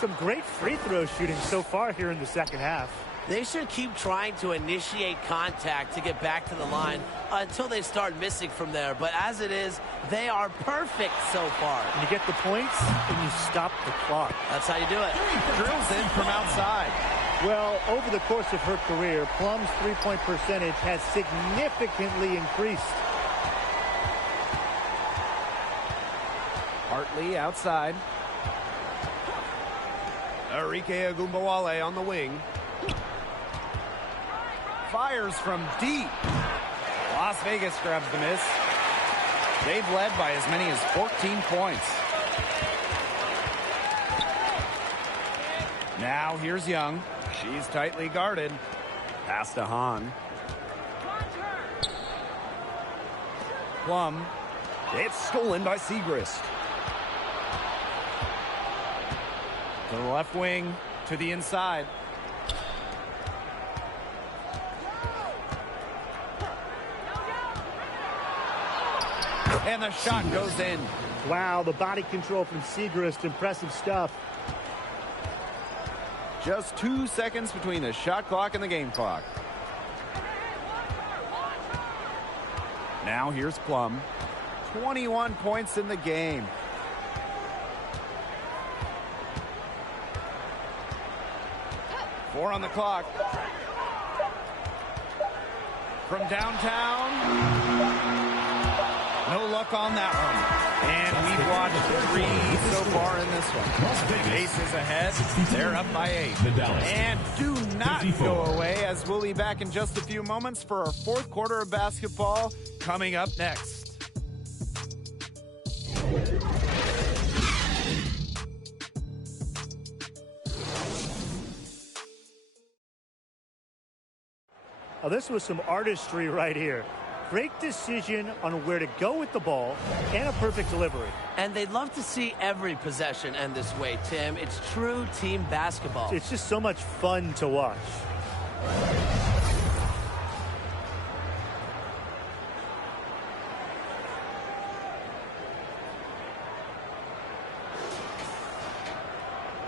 Some great free throw shooting so far here in the second half. They should keep trying to initiate contact to get back to the line until they start missing from there. But as it is, they are perfect so far. You get the points and you stop the clock. That's how you do it. Drills in from outside. Well, over the course of her career, Plum's three-point percentage has significantly increased. Hartley outside. Arike Ogunbowale on the wing. Fires from deep. Las Vegas grabs the miss. They've led by as many as 14 points. Now here's Young. She's tightly guarded. Pass to Hahn. Plum. It's stolen by Segrist. To the left wing, to the inside. And the shot goes in. Wow, the body control from Segrist, impressive stuff. Just 2 seconds between the shot clock and the game clock. Now here's Plum. 21 points in the game. Four on the clock. From downtown. No luck on that one. And we've watched 3 so far in this one. Aces ahead. They're up by 8. And do not go away, as we'll be back in just a few moments for our 4th quarter of basketball coming up next. Oh, this was some artistry right here. Great decision on where to go with the ball and a perfect delivery. And they'd love to see every possession end this way, Tim. It's true team basketball. It's just so much fun to watch.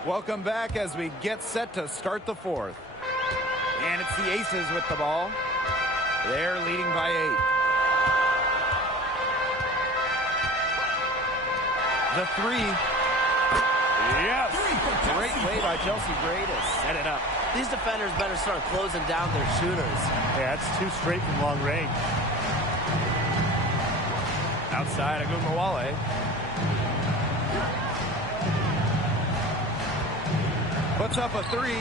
Welcome back as we get set to start the 4th. And it's the Aces with the ball. They're leading by 8. The 3. Yes! Great play by Chelsea Gray to set it up. These defenders better start closing down their shooters. Yeah, that's 2 straight from long range. Outside Ogunbowale. Puts up a 3.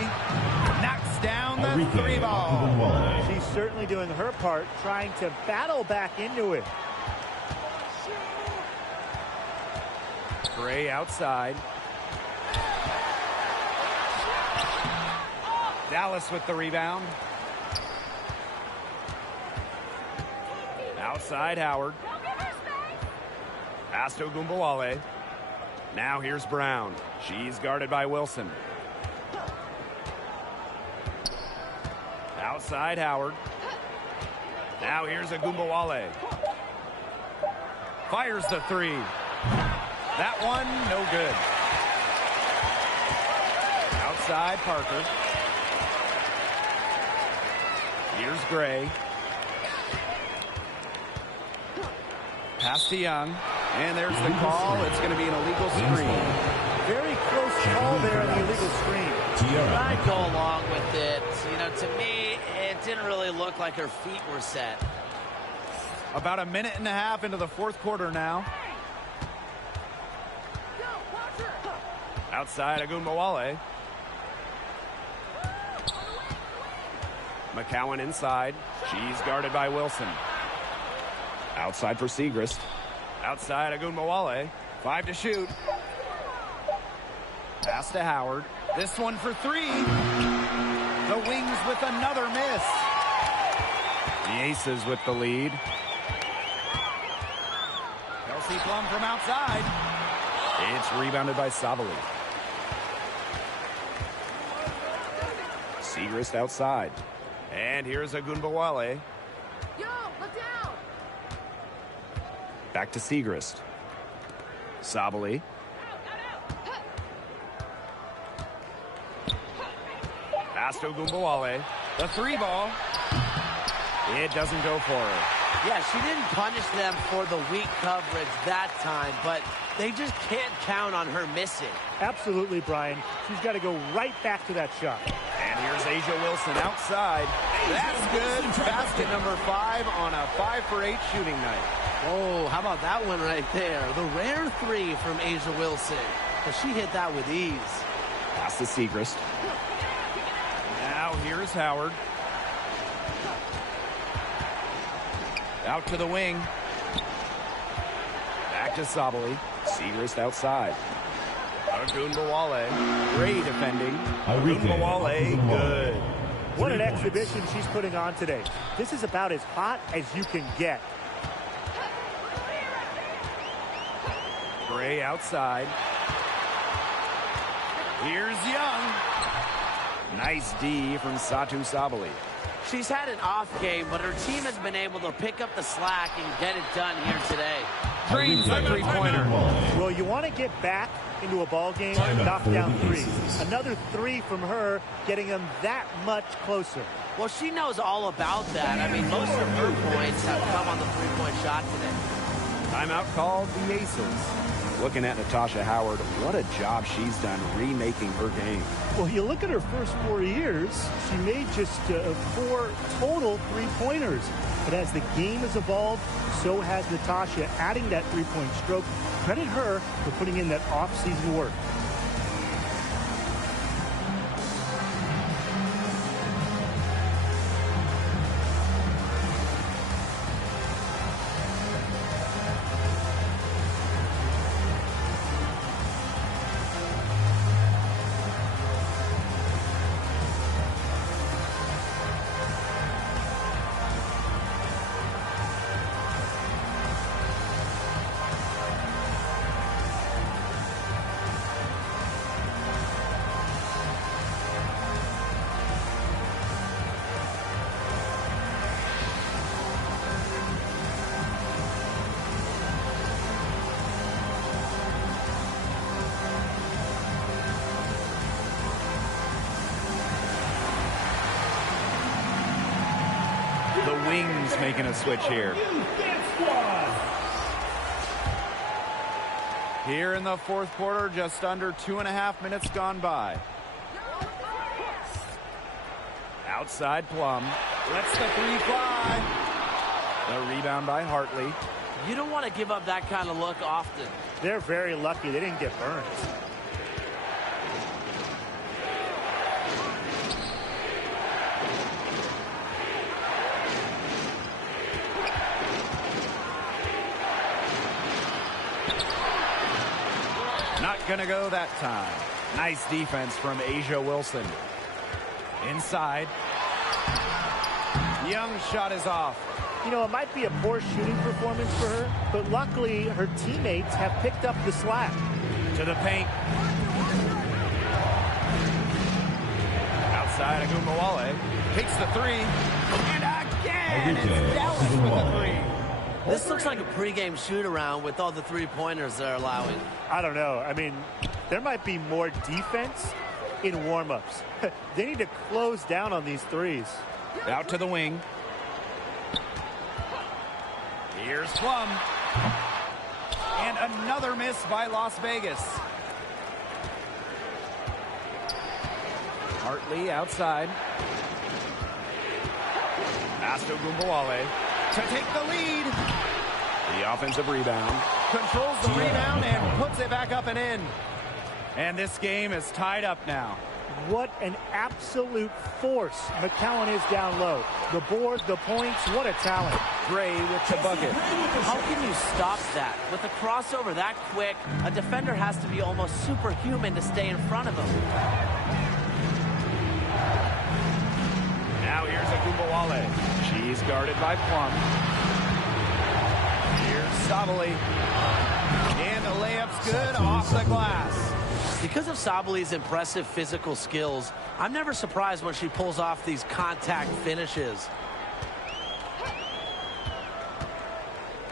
Knocks down the 3 ball. She's certainly doing her part, trying to battle back into it. Gray outside. Dallas with the rebound. Outside Howard. Pass to Ogunbowale. Now here's Brown. She's guarded by Wilson. Outside Howard. Now here's Ogunbowale. Fires the 3. That one, no good. Outside Parker. Here's Gray. Pass to Young. And there's the call. It's going to be an illegal screen. Very close call there on the illegal screen. I'd go along with it. You know, to me, it didn't really look like her feet were set. About a minute and a half into the 4th quarter now. Outside Ogunbowale. McCowan inside. She's guarded by Wilson. Outside for Segrist. Outside Ogunbowale. 5 to shoot. Pass to Howard. This one for 3. The Wings with another miss. The Aces with the lead. Kelsey Plum from outside. It's rebounded by Savali. Segrist outside. And here's Ogunbowale. Yo, look down. Back to Segrist. Savali. Pass to Wnba. The 3-ball. It doesn't go for her. Yeah, she didn't punish them for the weak coverage that time, but they just can't count on her missing. Absolutely, Brian. She's got to go right back to that shot. And here's Asia Wilson outside. That's good. Basket number 5 on a 5 for 8 shooting night. Oh, how about that one right there? The rare 3 from Asia Wilson. But she hit that with ease. Pass to Segrist. Now here's Howard. Out to the wing. Back to Sabali. Segrist outside. Wnba. Great defending. Wnba, good. What an exhibition she's putting on today. This is about as hot as you can get. Gray outside. Here's Young. Nice D from Satu Sabali. She's had an off game, but her team has been able to pick up the slack and get it done here today. Drains the three-pointer. Well, you want to get back into a ball game, knock down threes. Another 3 from her, getting them that much closer. Well, she knows all about that. I mean, most of her points have come on the three-point shot today. Timeout called the Aces. Looking at Natasha Howard, what a job she's done remaking her game. Well, you look at her first 4 years, she made just 4 total three-pointers. But as the game has evolved, so has Natasha, adding that three-point stroke. Credit her for putting in that off-season work. Wings making a switch here. Here in the fourth quarter, just under 2.5 minutes gone by. Outside Plum. Lets the 3 fly. The rebound by Hartley. You don't want to give up that kind of look often. They're very lucky they didn't get burned. Not gonna go that time. Nice defense from Asia Wilson. Inside. Young's shot is off. You know, it might be a poor shooting performance for her, but luckily her teammates have picked up the slack. To the paint. Outside, Wnba takes the 3. And again, it's Dallas with the 3. This looks like a pregame shoot-around with all the three-pointers they're allowing. I don't know. I mean, there might be more defense in warm-ups. They need to close down on these threes. Out to the wing. Here's Plum. And another miss by Las Vegas. Hartley outside. Pass to Wnba to take the lead. The offensive rebound. Controls the rebound and puts it back up and in. And this game is tied up now. What an absolute force McCowan is down low. The board, the points, what a talent. Gray with the bucket. How can you stop that? With a crossover that quick, a defender has to be almost superhuman to stay in front of him. Now here's Wnba. She's guarded by Plum. Here's Sabali. And the layup's good off the glass. Because of Sabali's impressive physical skills, I'm never surprised when she pulls off these contact finishes.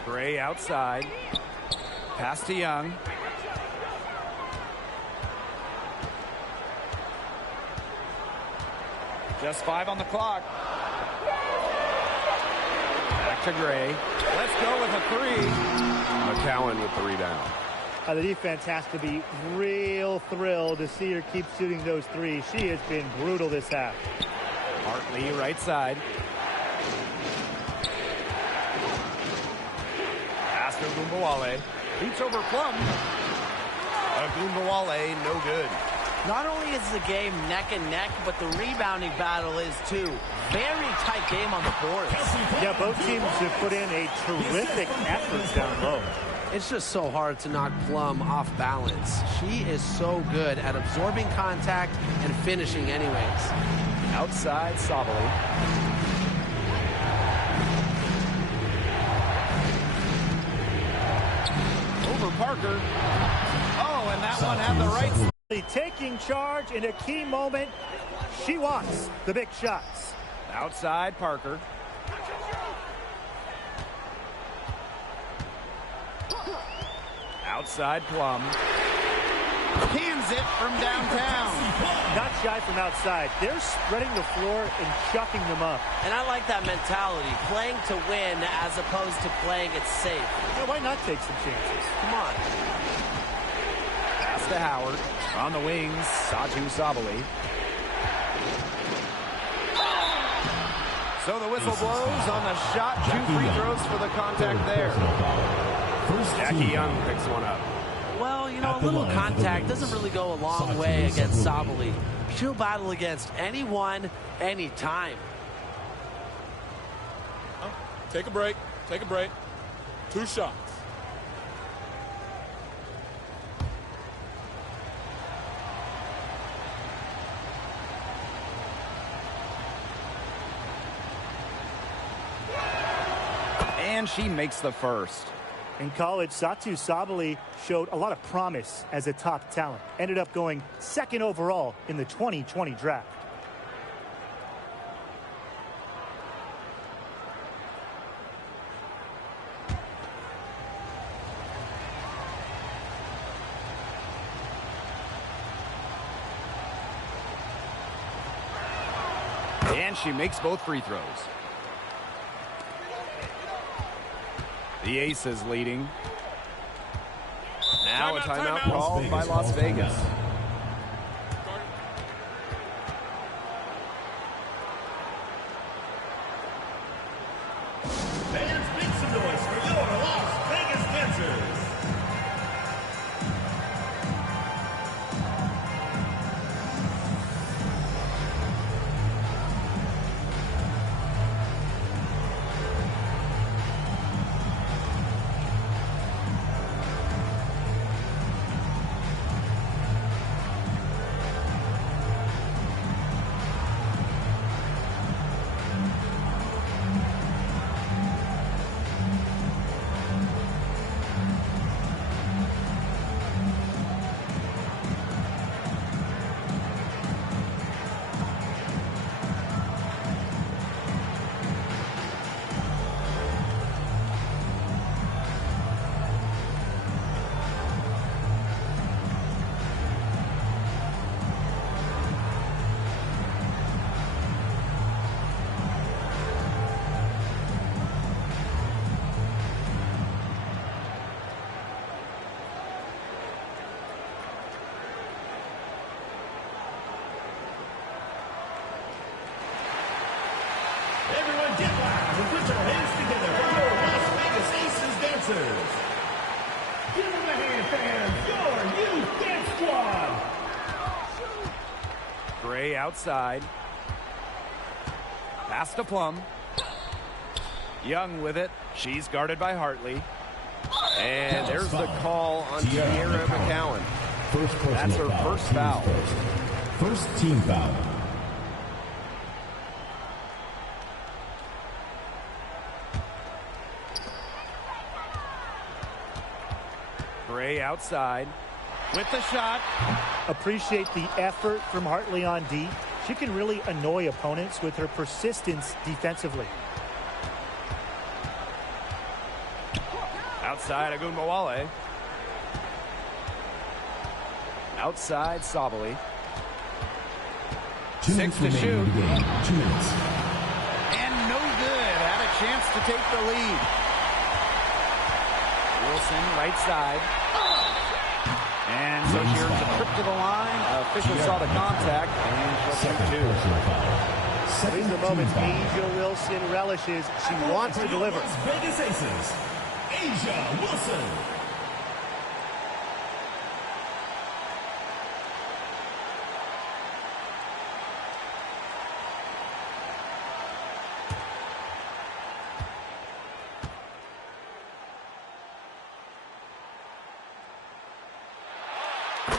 Gray outside. Pass to Young. Just 5 on the clock. Back to Gray. Let's go with a 3. McCowan with the rebound. The defense has to be real thrilled to see her keep shooting those threes. She has been brutal this half. Hartley, right side. Pass to Wnba. Beats over Plum. Wnba, no good. Not only is the game neck and neck, but the rebounding battle is too. Very tight game on the boards. Yeah, both teams have put in a terrific effort down low. It's just so hard to knock Plum off balance. She is so good at absorbing contact and finishing anyways. Outside, Sabali. Over Parker. Oh, and that one had the right. Taking charge in a key moment. She wants the big shots. Outside, Parker. Outside, Plum. Cans it from downtown. Not shy from outside. They're spreading the floor and chucking them up. And I like that mentality, playing to win as opposed to playing it safe. Yeah, why not take some chances? Come on. Pass to Howard. On the wings, Satu Sabali. So the whistle blows on the shot. 2 free throws for the contact there. Jackie Young picks one up. Well, you know, a little contact doesn't really go a long way against Sabali. She'll battle against anyone, anytime. Take a break. Take a break. 2 shots. And she makes the first. In college, Satu Sabali showed a lot of promise as a top talent. Ended up going 2nd overall in the 2020 draft. And she makes both free throws. The Aces leading. Now a timeout called by Las Vegas. Fans, make some noise for your Las Vegas dancers. Everyone get loud and put your hands together for your Las Vegas Aces dancers. Give them a hand, fans. Your youth dance squad. Gray outside. Pass to Plum. Young with it. She's guarded by Hartley. And there's the call on Tierra McCowan. That's her first foul. First team foul. Gray outside with the shot. Appreciate the effort from Hartley on D. She can really annoy opponents with her persistence defensively. Outside Wnba. Outside Sabali. 2 6 minutes to remaining shoot. in the game. 2 minutes. And no good. Had a chance to take the lead. Wilson, right side. And so she earns a trip to the line. Official saw the contact, and she'll take 2. These are the moments Asia Wilson relishes. She wants to deliver. Las Vegas Aces, Asia Wilson.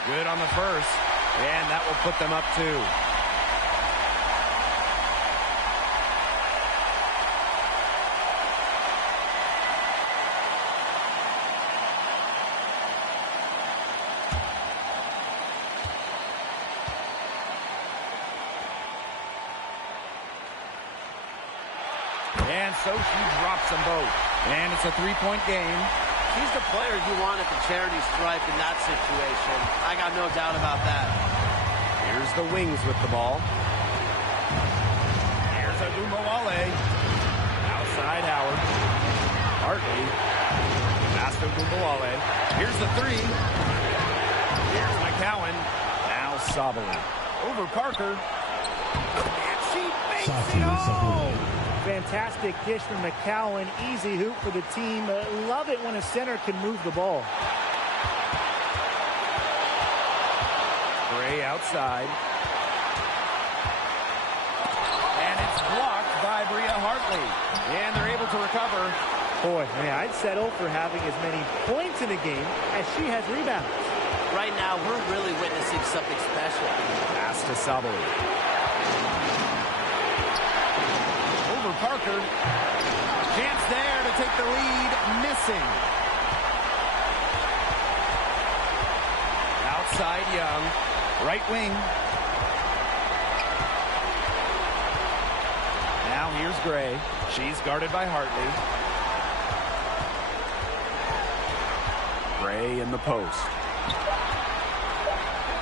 Good on the first, and that will put them up 2. And so she drops them both. And it's a 3-point game. She's the player you want at the charity stripe in that situation. I got no doubt about that. Here's the Wings with the ball. Here's Wnba. Outside Howard. Hartley. Pass to Wnba. Here's the 3. Here's McCowan. Now Sabali. Over Parker. And she makes it home. Fantastic dish from McCowan. Easy hoop for the team. Love it when a center can move the ball. Gray outside. And it's blocked by Bria Hartley. And they're able to recover. Boy, man, I'd settle for having as many points in a game as she has rebounds. Right now, we're really witnessing something special. Pass to Sabali. Over Parker. Chance there to take the lead. Missing. Outside Young. Right wing. Now here's Gray. She's guarded by Hartley. Gray in the post.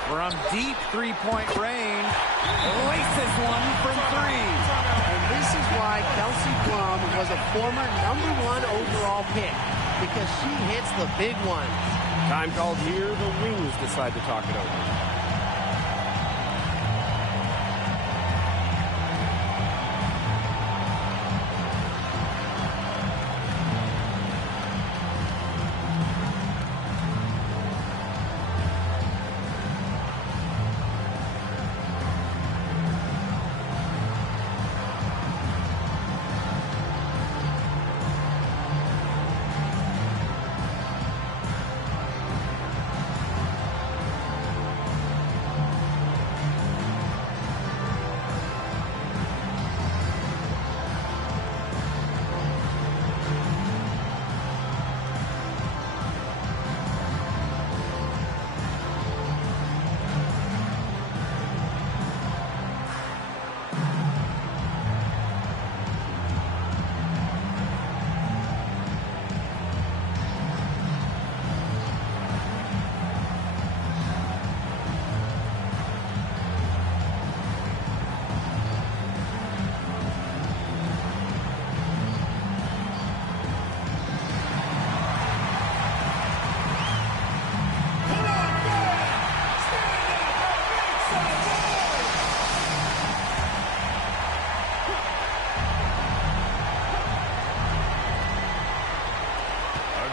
From deep three-point range. Laces one from 3. This is why Kelsey Plum was a former #1 overall pick, because she hits the big ones. Time called here. The Wings decide to talk it over.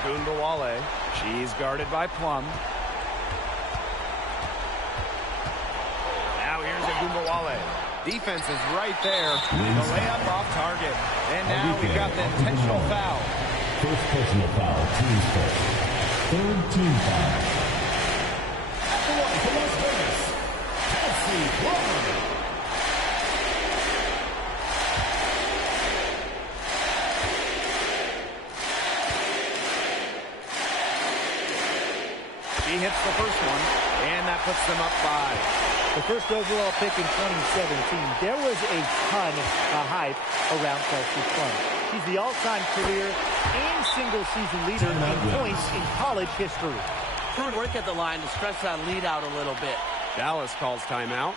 Wnba. She's guarded by Plum. Now here's Wnba. Defense is right there. The layup off target. And now we've got the intentional foul. First personal foul, team's first. Third team foul. For Las Vegas, Kelsey Plum. He hits the first one, and that puts them up 5. The first overall pick in 2017, there was a ton of hype around Kelsey Plum. She's the all-time career and single-season leader in points in college history. Good work at the line to stretch that lead out a little bit. Dallas calls timeout.